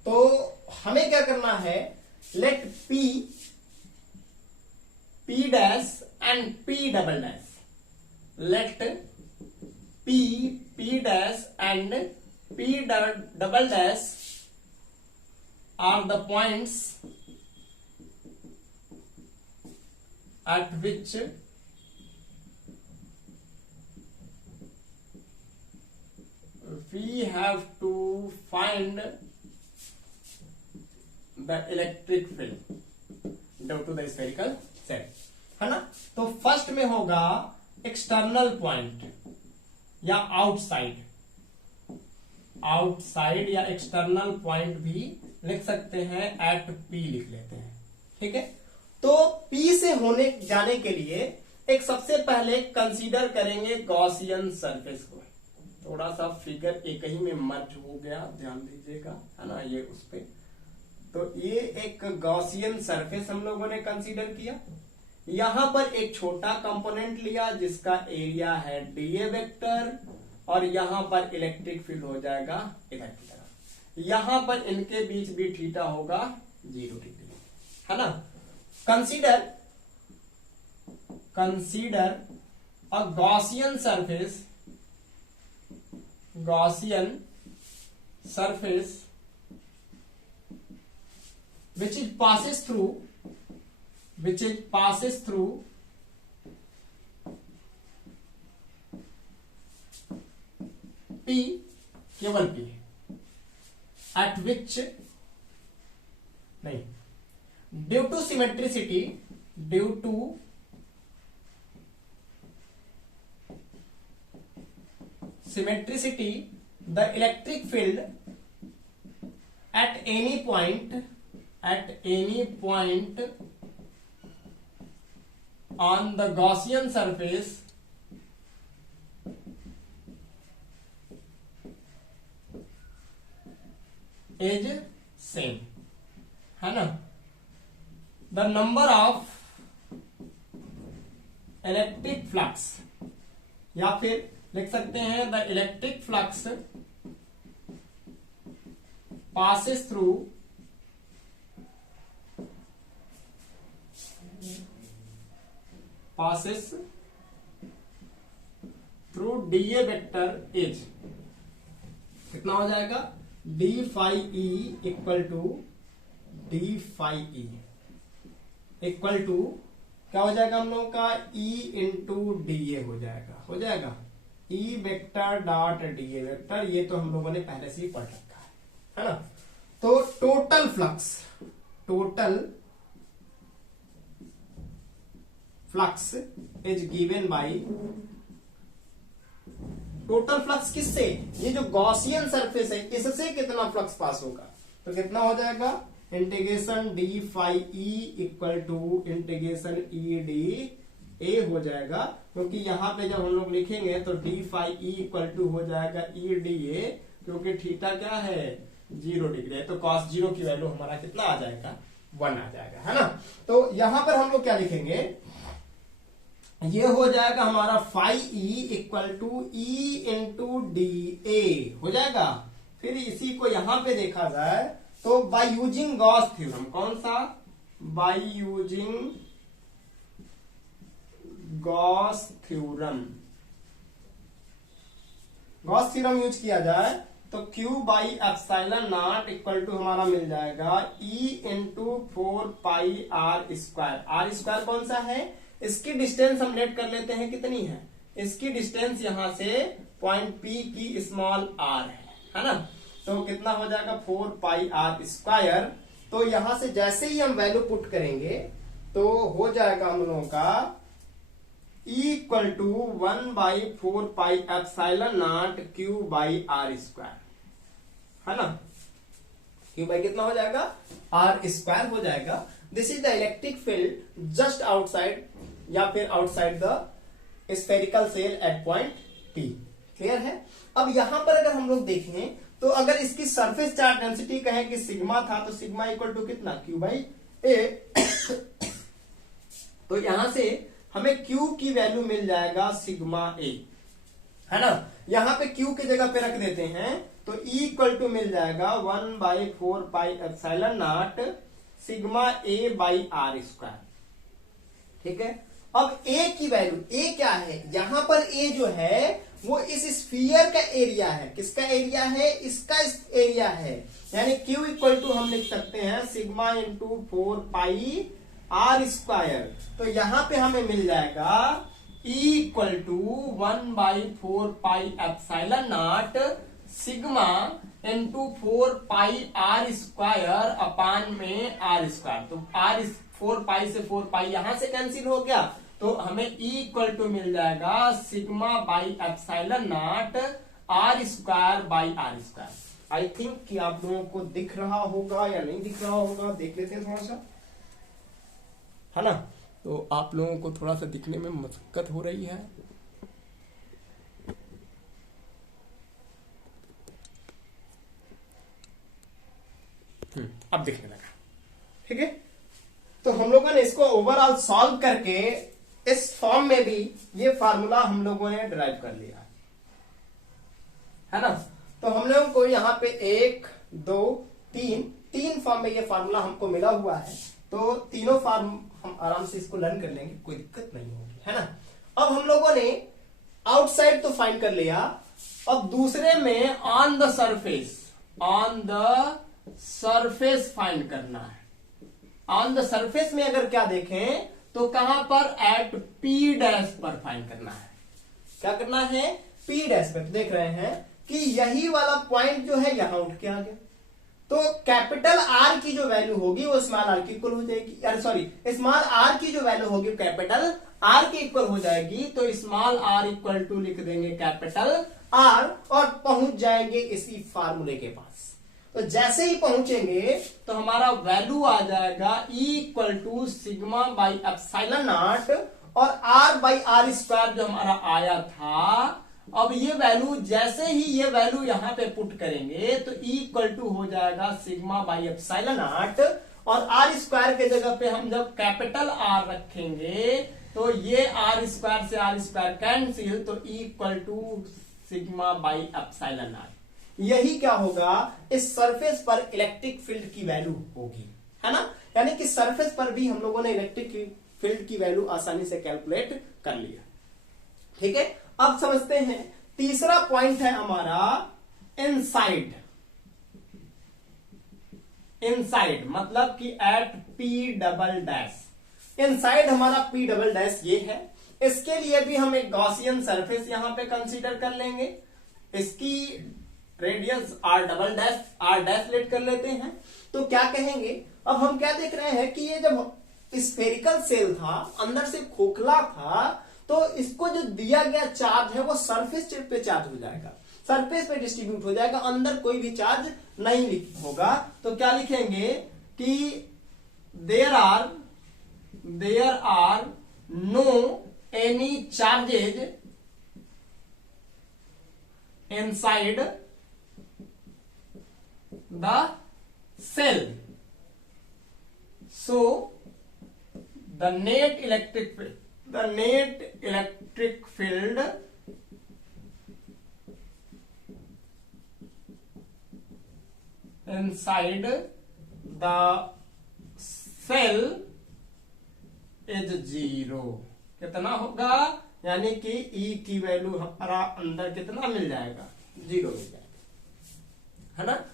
तो हमें क्या करना है? Let P dash and P double dash, let P dash and P double dash are the points at which we have to find the electric field due to the spherical shell, है ना। तो first में होगा external point या outside या external point भी लिख सकते हैं, एट P लिख लेते हैं। ठीक है, तो P से होने जाने के लिए एक सबसे पहले कंसीडर करेंगे गॉसियन सरफेस को। थोड़ा सा फिगर एक ही में मर्ज हो गया, ध्यान दीजिएगा, है ना, ये उस पे। तो ये एक गॉसियन सरफेस हम लोगों ने कंसीडर किया। यहां पर एक छोटा कंपोनेंट लिया जिसका एरिया है डीए वेक्टर, और यहां पर इलेक्ट्रिक फील्ड हो जाएगा इधर की तरफ। यहां पर इनके बीच भी थीटा होगा 0 डिग्री, है ना। Consider a Gaussian surface which passes through P, केवल P, at which नहीं, due to symmetricity, due to symmetricity, the electric field at any point on the Gaussian surface is same, है ना. The number of electric flux, या फिर लिख सकते हैं the electric flux passes through dA vector is कितना हो जाएगा, d phi e equal to equal to क्या हो जाएगा हम लोगों का, E इंटू डी ए हो जाएगा E vector dot D A vector. ये तो हम लोगों ने पहले से ही पढ़ रखा है ना. तो total flux is given by, total flux किससे, ये जो गॉसियन सरफेस है इससे कितना फ्लक्स पास होगा, तो कितना हो जाएगा, integration d phi E equal to integration E D A हो जाएगा. क्योंकि यहां पे जब हम लोग लिखेंगे तो d phi E equal to हो जाएगा ई डी ए, क्योंकि थीटा क्या है, 0 डिग्री है. तो cos 0 की वैल्यू हमारा कितना आ जाएगा, 1 आ जाएगा, है ना. तो यहां पर हम लोग क्या लिखेंगे, ये हो जाएगा हमारा phi E equal to E into d A हो जाएगा. फिर इसी को यहां पे देखा जाए तो बाय यूजिंग गॉस थ्योरम, कौन सा, by using Gauss theorem use किया जाए तो Q by epsilon naught equal to हमारा मिल जाएगा E into 4 pi r square. R square कौन सा है, इसकी डिस्टेंस हम लेट कर लेते हैं, कितनी है, इसकी डिस्टेंस यहां से पॉइंट P की स्मॉल r है ना. तो कितना हो जाएगा, 4 पाई आर स्क्वायर. तो यहां से जैसे ही हम वैल्यू पुट करेंगे तो हो जाएगा हम लोगों का equal to 1 by 4 pi epsilon naught Q by r square, है ना. Q बाई कितना हो जाएगा, आर स्क्वायर हो जाएगा. This is the electric field just outside या फिर outside the spherical shell at point P. Clear है. अब यहां पर अगर हम लोग देखें तो अगर इसकी सरफेस चार्ज डेंसिटी कहें कि सिग्मा था, तो सिग्मा इक्वल टू कितना, Q बाई ए. तो यहां से हमें Q की वैल्यू मिल जाएगा सिग्मा ए, है ना. यहां पे Q की जगह पे रख देते हैं तो E इक्वल टू मिल जाएगा 1 by 4 pi epsilon naught sigma A by r square. ठीक है. अब A की वैल्यू, A क्या है, यहां पर A जो है वो इस स्फीयर का एरिया है. किसका एरिया है, इसका एरिया है. यानी Q इक्वल टू हम लिख सकते हैं sigma into 4 pi r square. तो यहां पे हमें मिल जाएगा E equal to 1 by 4 pi epsilon naught sigma into 4 pi r square upon में आर स्क्वायर. तो आर 4 पाई से 4 पाई यहां से कैंसिल हो गया, तो हमें E इक्वल टू मिल जाएगा sigma by epsilon naught r square by r square. I think कि आप लोगों को दिख रहा होगा या नहीं दिख रहा होगा, देख लेते हैं थोड़ा सा, है ना. तो आप लोगों को थोड़ा सा दिखने में मशक्कत हो रही है. अब दिखने लगा. ठीक है. तो हम लोगों ने इसको ओवरऑल सॉल्व करके इस फॉर्म में भी ये फार्मूला हम लोगों ने डिराइव कर लिया, है ना. तो हम लोगों को यहाँ पे 1 2 3 फॉर्म में ये फार्मूला हमको मिला हुआ है. तो तीनों फॉर्म हम आराम से इसको लर्न कर लेंगे, कोई दिक्कत नहीं होगी, है ना. अब हम लोगों ने आउटसाइड तो फाइंड कर लिया. अब दूसरे में ऑन द सरफेस फाइंड करना है. ऑन द सरफेस में अगर क्या देखें तो कहां पर, एट P डैश पर फाइंड करना है. क्या करना है, P डैश पर. देख रहे हैं कि यही वाला पॉइंट जो है यहां उठ के आ गया, तो कैपिटल आर की जो वैल्यू होगी वो स्मॉल आर की इक्वल हो जाएगी, अरे सॉरी, स्मॉल आर की जो वैल्यू होगी कैपिटल आर के इक्वल हो जाएगी। तो स्मॉल आर इक्वल टू लिख देंगे कैपिटल आर और पहुंच जाएंगे इसी फार्मूले के पास। तो जैसे ही पहुंचेंगे तो हमारा वैल्यू आ जाएगा E equal to sigma by epsilon naught और R बाई आर स्क्वायर जो हमारा आया था। अब ये वैल्यू जैसे ही ये वैल्यू यहां पे पुट करेंगे तो E इक्वल टू हो जाएगा सिग्मा बाई एप्सिलॉन नॉट और R स्क्वायर के जगह पे हम जब कैपिटल R रखेंगे तो ये R स्क्वायर से R स्क्वायर कैंसिल, तो E equal to sigma by epsilon naught. यही क्या होगा, इस सरफेस पर इलेक्ट्रिक फील्ड की वैल्यू होगी, है ना। यानी कि सरफेस पर भी हम लोगों ने इलेक्ट्रिक फील्ड की वैल्यू आसानी से कैलकुलेट कर लिया। ठीक है, अब समझते हैं तीसरा पॉइंट है हमारा इनसाइड। इनसाइड मतलब कि at P double dash, inside हमारा पी डबल डैश ये है। इसके लिए भी हम एक गॉसियन सरफेस यहां पे कंसीडर कर लेंगे, इसकी radius r double dash r dash let कर लेते हैं। तो क्या कहेंगे, अब हम क्या देख रहे हैं कि ये जब स्फेरिकल सेल था, अंदर से खोखला था, तो इसको जो दिया गया चार्ज है वो सरफेस पे चार्ज हो जाएगा, सरफेस पे डिस्ट्रीब्यूट हो जाएगा, अंदर कोई भी चार्ज नहीं होगा। तो क्या लिखेंगे कि there are no any charges inside the shell, so the net electric field inside the cell is 0। कितना होगा, यानी कि E की वैल्यू हमारा अंदर कितना मिल जाएगा, 0 मिल जाएगा, है ना।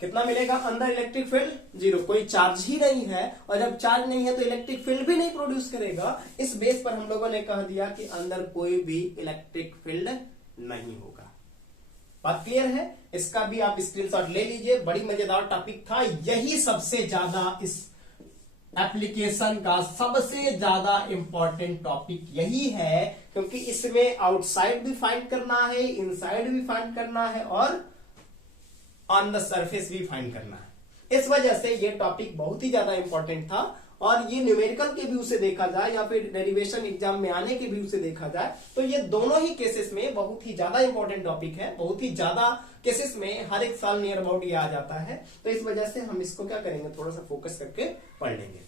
कितना मिलेगा अंदर इलेक्ट्रिक फील्ड, 0, कोई चार्ज ही नहीं है, और जब चार्ज नहीं है तो इलेक्ट्रिक फील्ड भी नहीं प्रोड्यूस करेगा। इस बेस पर हम लोगों ने कह दिया कि अंदर कोई भी इलेक्ट्रिक फील्ड नहीं होगा। बात क्लियर है, इसका भी आप स्क्रीनशॉट ले लीजिए, बड़ी मजेदार टॉपिक था। यही सबसे ज्यादा इस एप्लीकेशन का सबसे ज्यादा इंपॉर्टेंट टॉपिक यही है, क्योंकि इसमें आउटसाइड भी फाइंड करना है, इनसाइड भी फाइंड करना है और ऑन द सरफेस भी फाइंड करना है। इस वजह से ये टॉपिक बहुत ही ज्यादा इंपॉर्टेंट था, और ये न्यूमेरिकल के व्यू से देखा जाए या फिर डेरिवेशन एग्जाम में आने के व्यू से देखा जाए तो ये दोनों ही केसेस में बहुत ही ज्यादा इंपॉर्टेंट टॉपिक है। बहुत ही ज्यादा केसेस में हर एक साल नियर अबाउट ये आ जाता है, तो इस वजह से हम इसको क्या करेंगे, थोड़ा सा फोकस करके पढ़ लेंगे।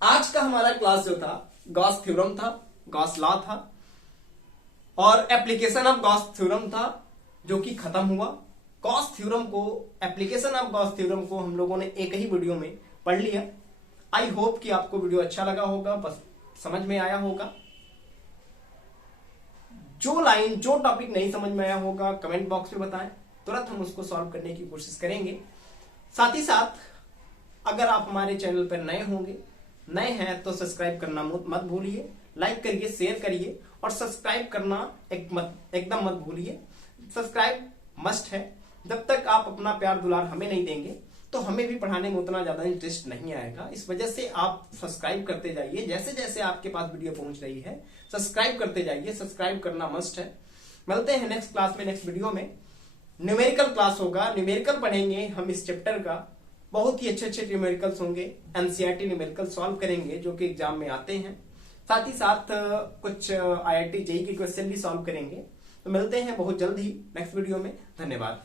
आज का हमारा क्लास जो था गॉस थ्योरम था, गॉस लॉ था और एप्लीकेशन ऑफ गॉस थ्योरम था, जो कि खत्म हुआ। गॉस थ्योरम को, एप्लीकेशन ऑफ गॉस थ्योरम को हम लोगों ने एक ही वीडियो में पढ़ लिया। आई होप कि आपको वीडियो अच्छा लगा होगा, बस समझ में आया होगा। जो टॉपिक नहीं समझ में आया होगा कमेंट बॉक्स में बताएं, तुरंत हम उसको सॉल्व करने की कोशिश करेंगे। साथ ही साथ अगर आप हमारे चैनल पर नए हैं तो सब्सक्राइब करना मत भूलिए, लाइक करिए, शेयर करिए और सब्सक्राइब करना एकदम मत भूलिए। सब्सक्राइब मस्ट है। जब तक आप अपना प्यार दुलार हमें नहीं देंगे तो हमें भी पढ़ाने में उतना ज्यादा इंटरेस्ट नहीं आएगा। इस वजह से आप सब्सक्राइब करते जाइए, जैसे जैसे आपके पास वीडियो पहुंच रही है सब्सक्राइब करते जाइए, सब्सक्राइब करना मस्ट है। मिलते हैं नेक्स्ट क्लास में, नेक्स्ट वीडियो में। न्यूमेरिकल क्लास होगा, न्यूमेरिकल पढ़ेंगे हम इस चैप्टर का। बहुत ही अच्छे न्यूमेरिकल्स होंगे, एनसीईआरटी न्यूमेरिकल सॉल्व करेंगे जो कि एग्जाम में आते हैं। साथ ही साथ कुछ IIT जेईई के क्वेश्चन भी सॉल्व करेंगे। तो मिलते हैं बहुत जल्द ही नेक्स्ट वीडियो में। धन्यवाद।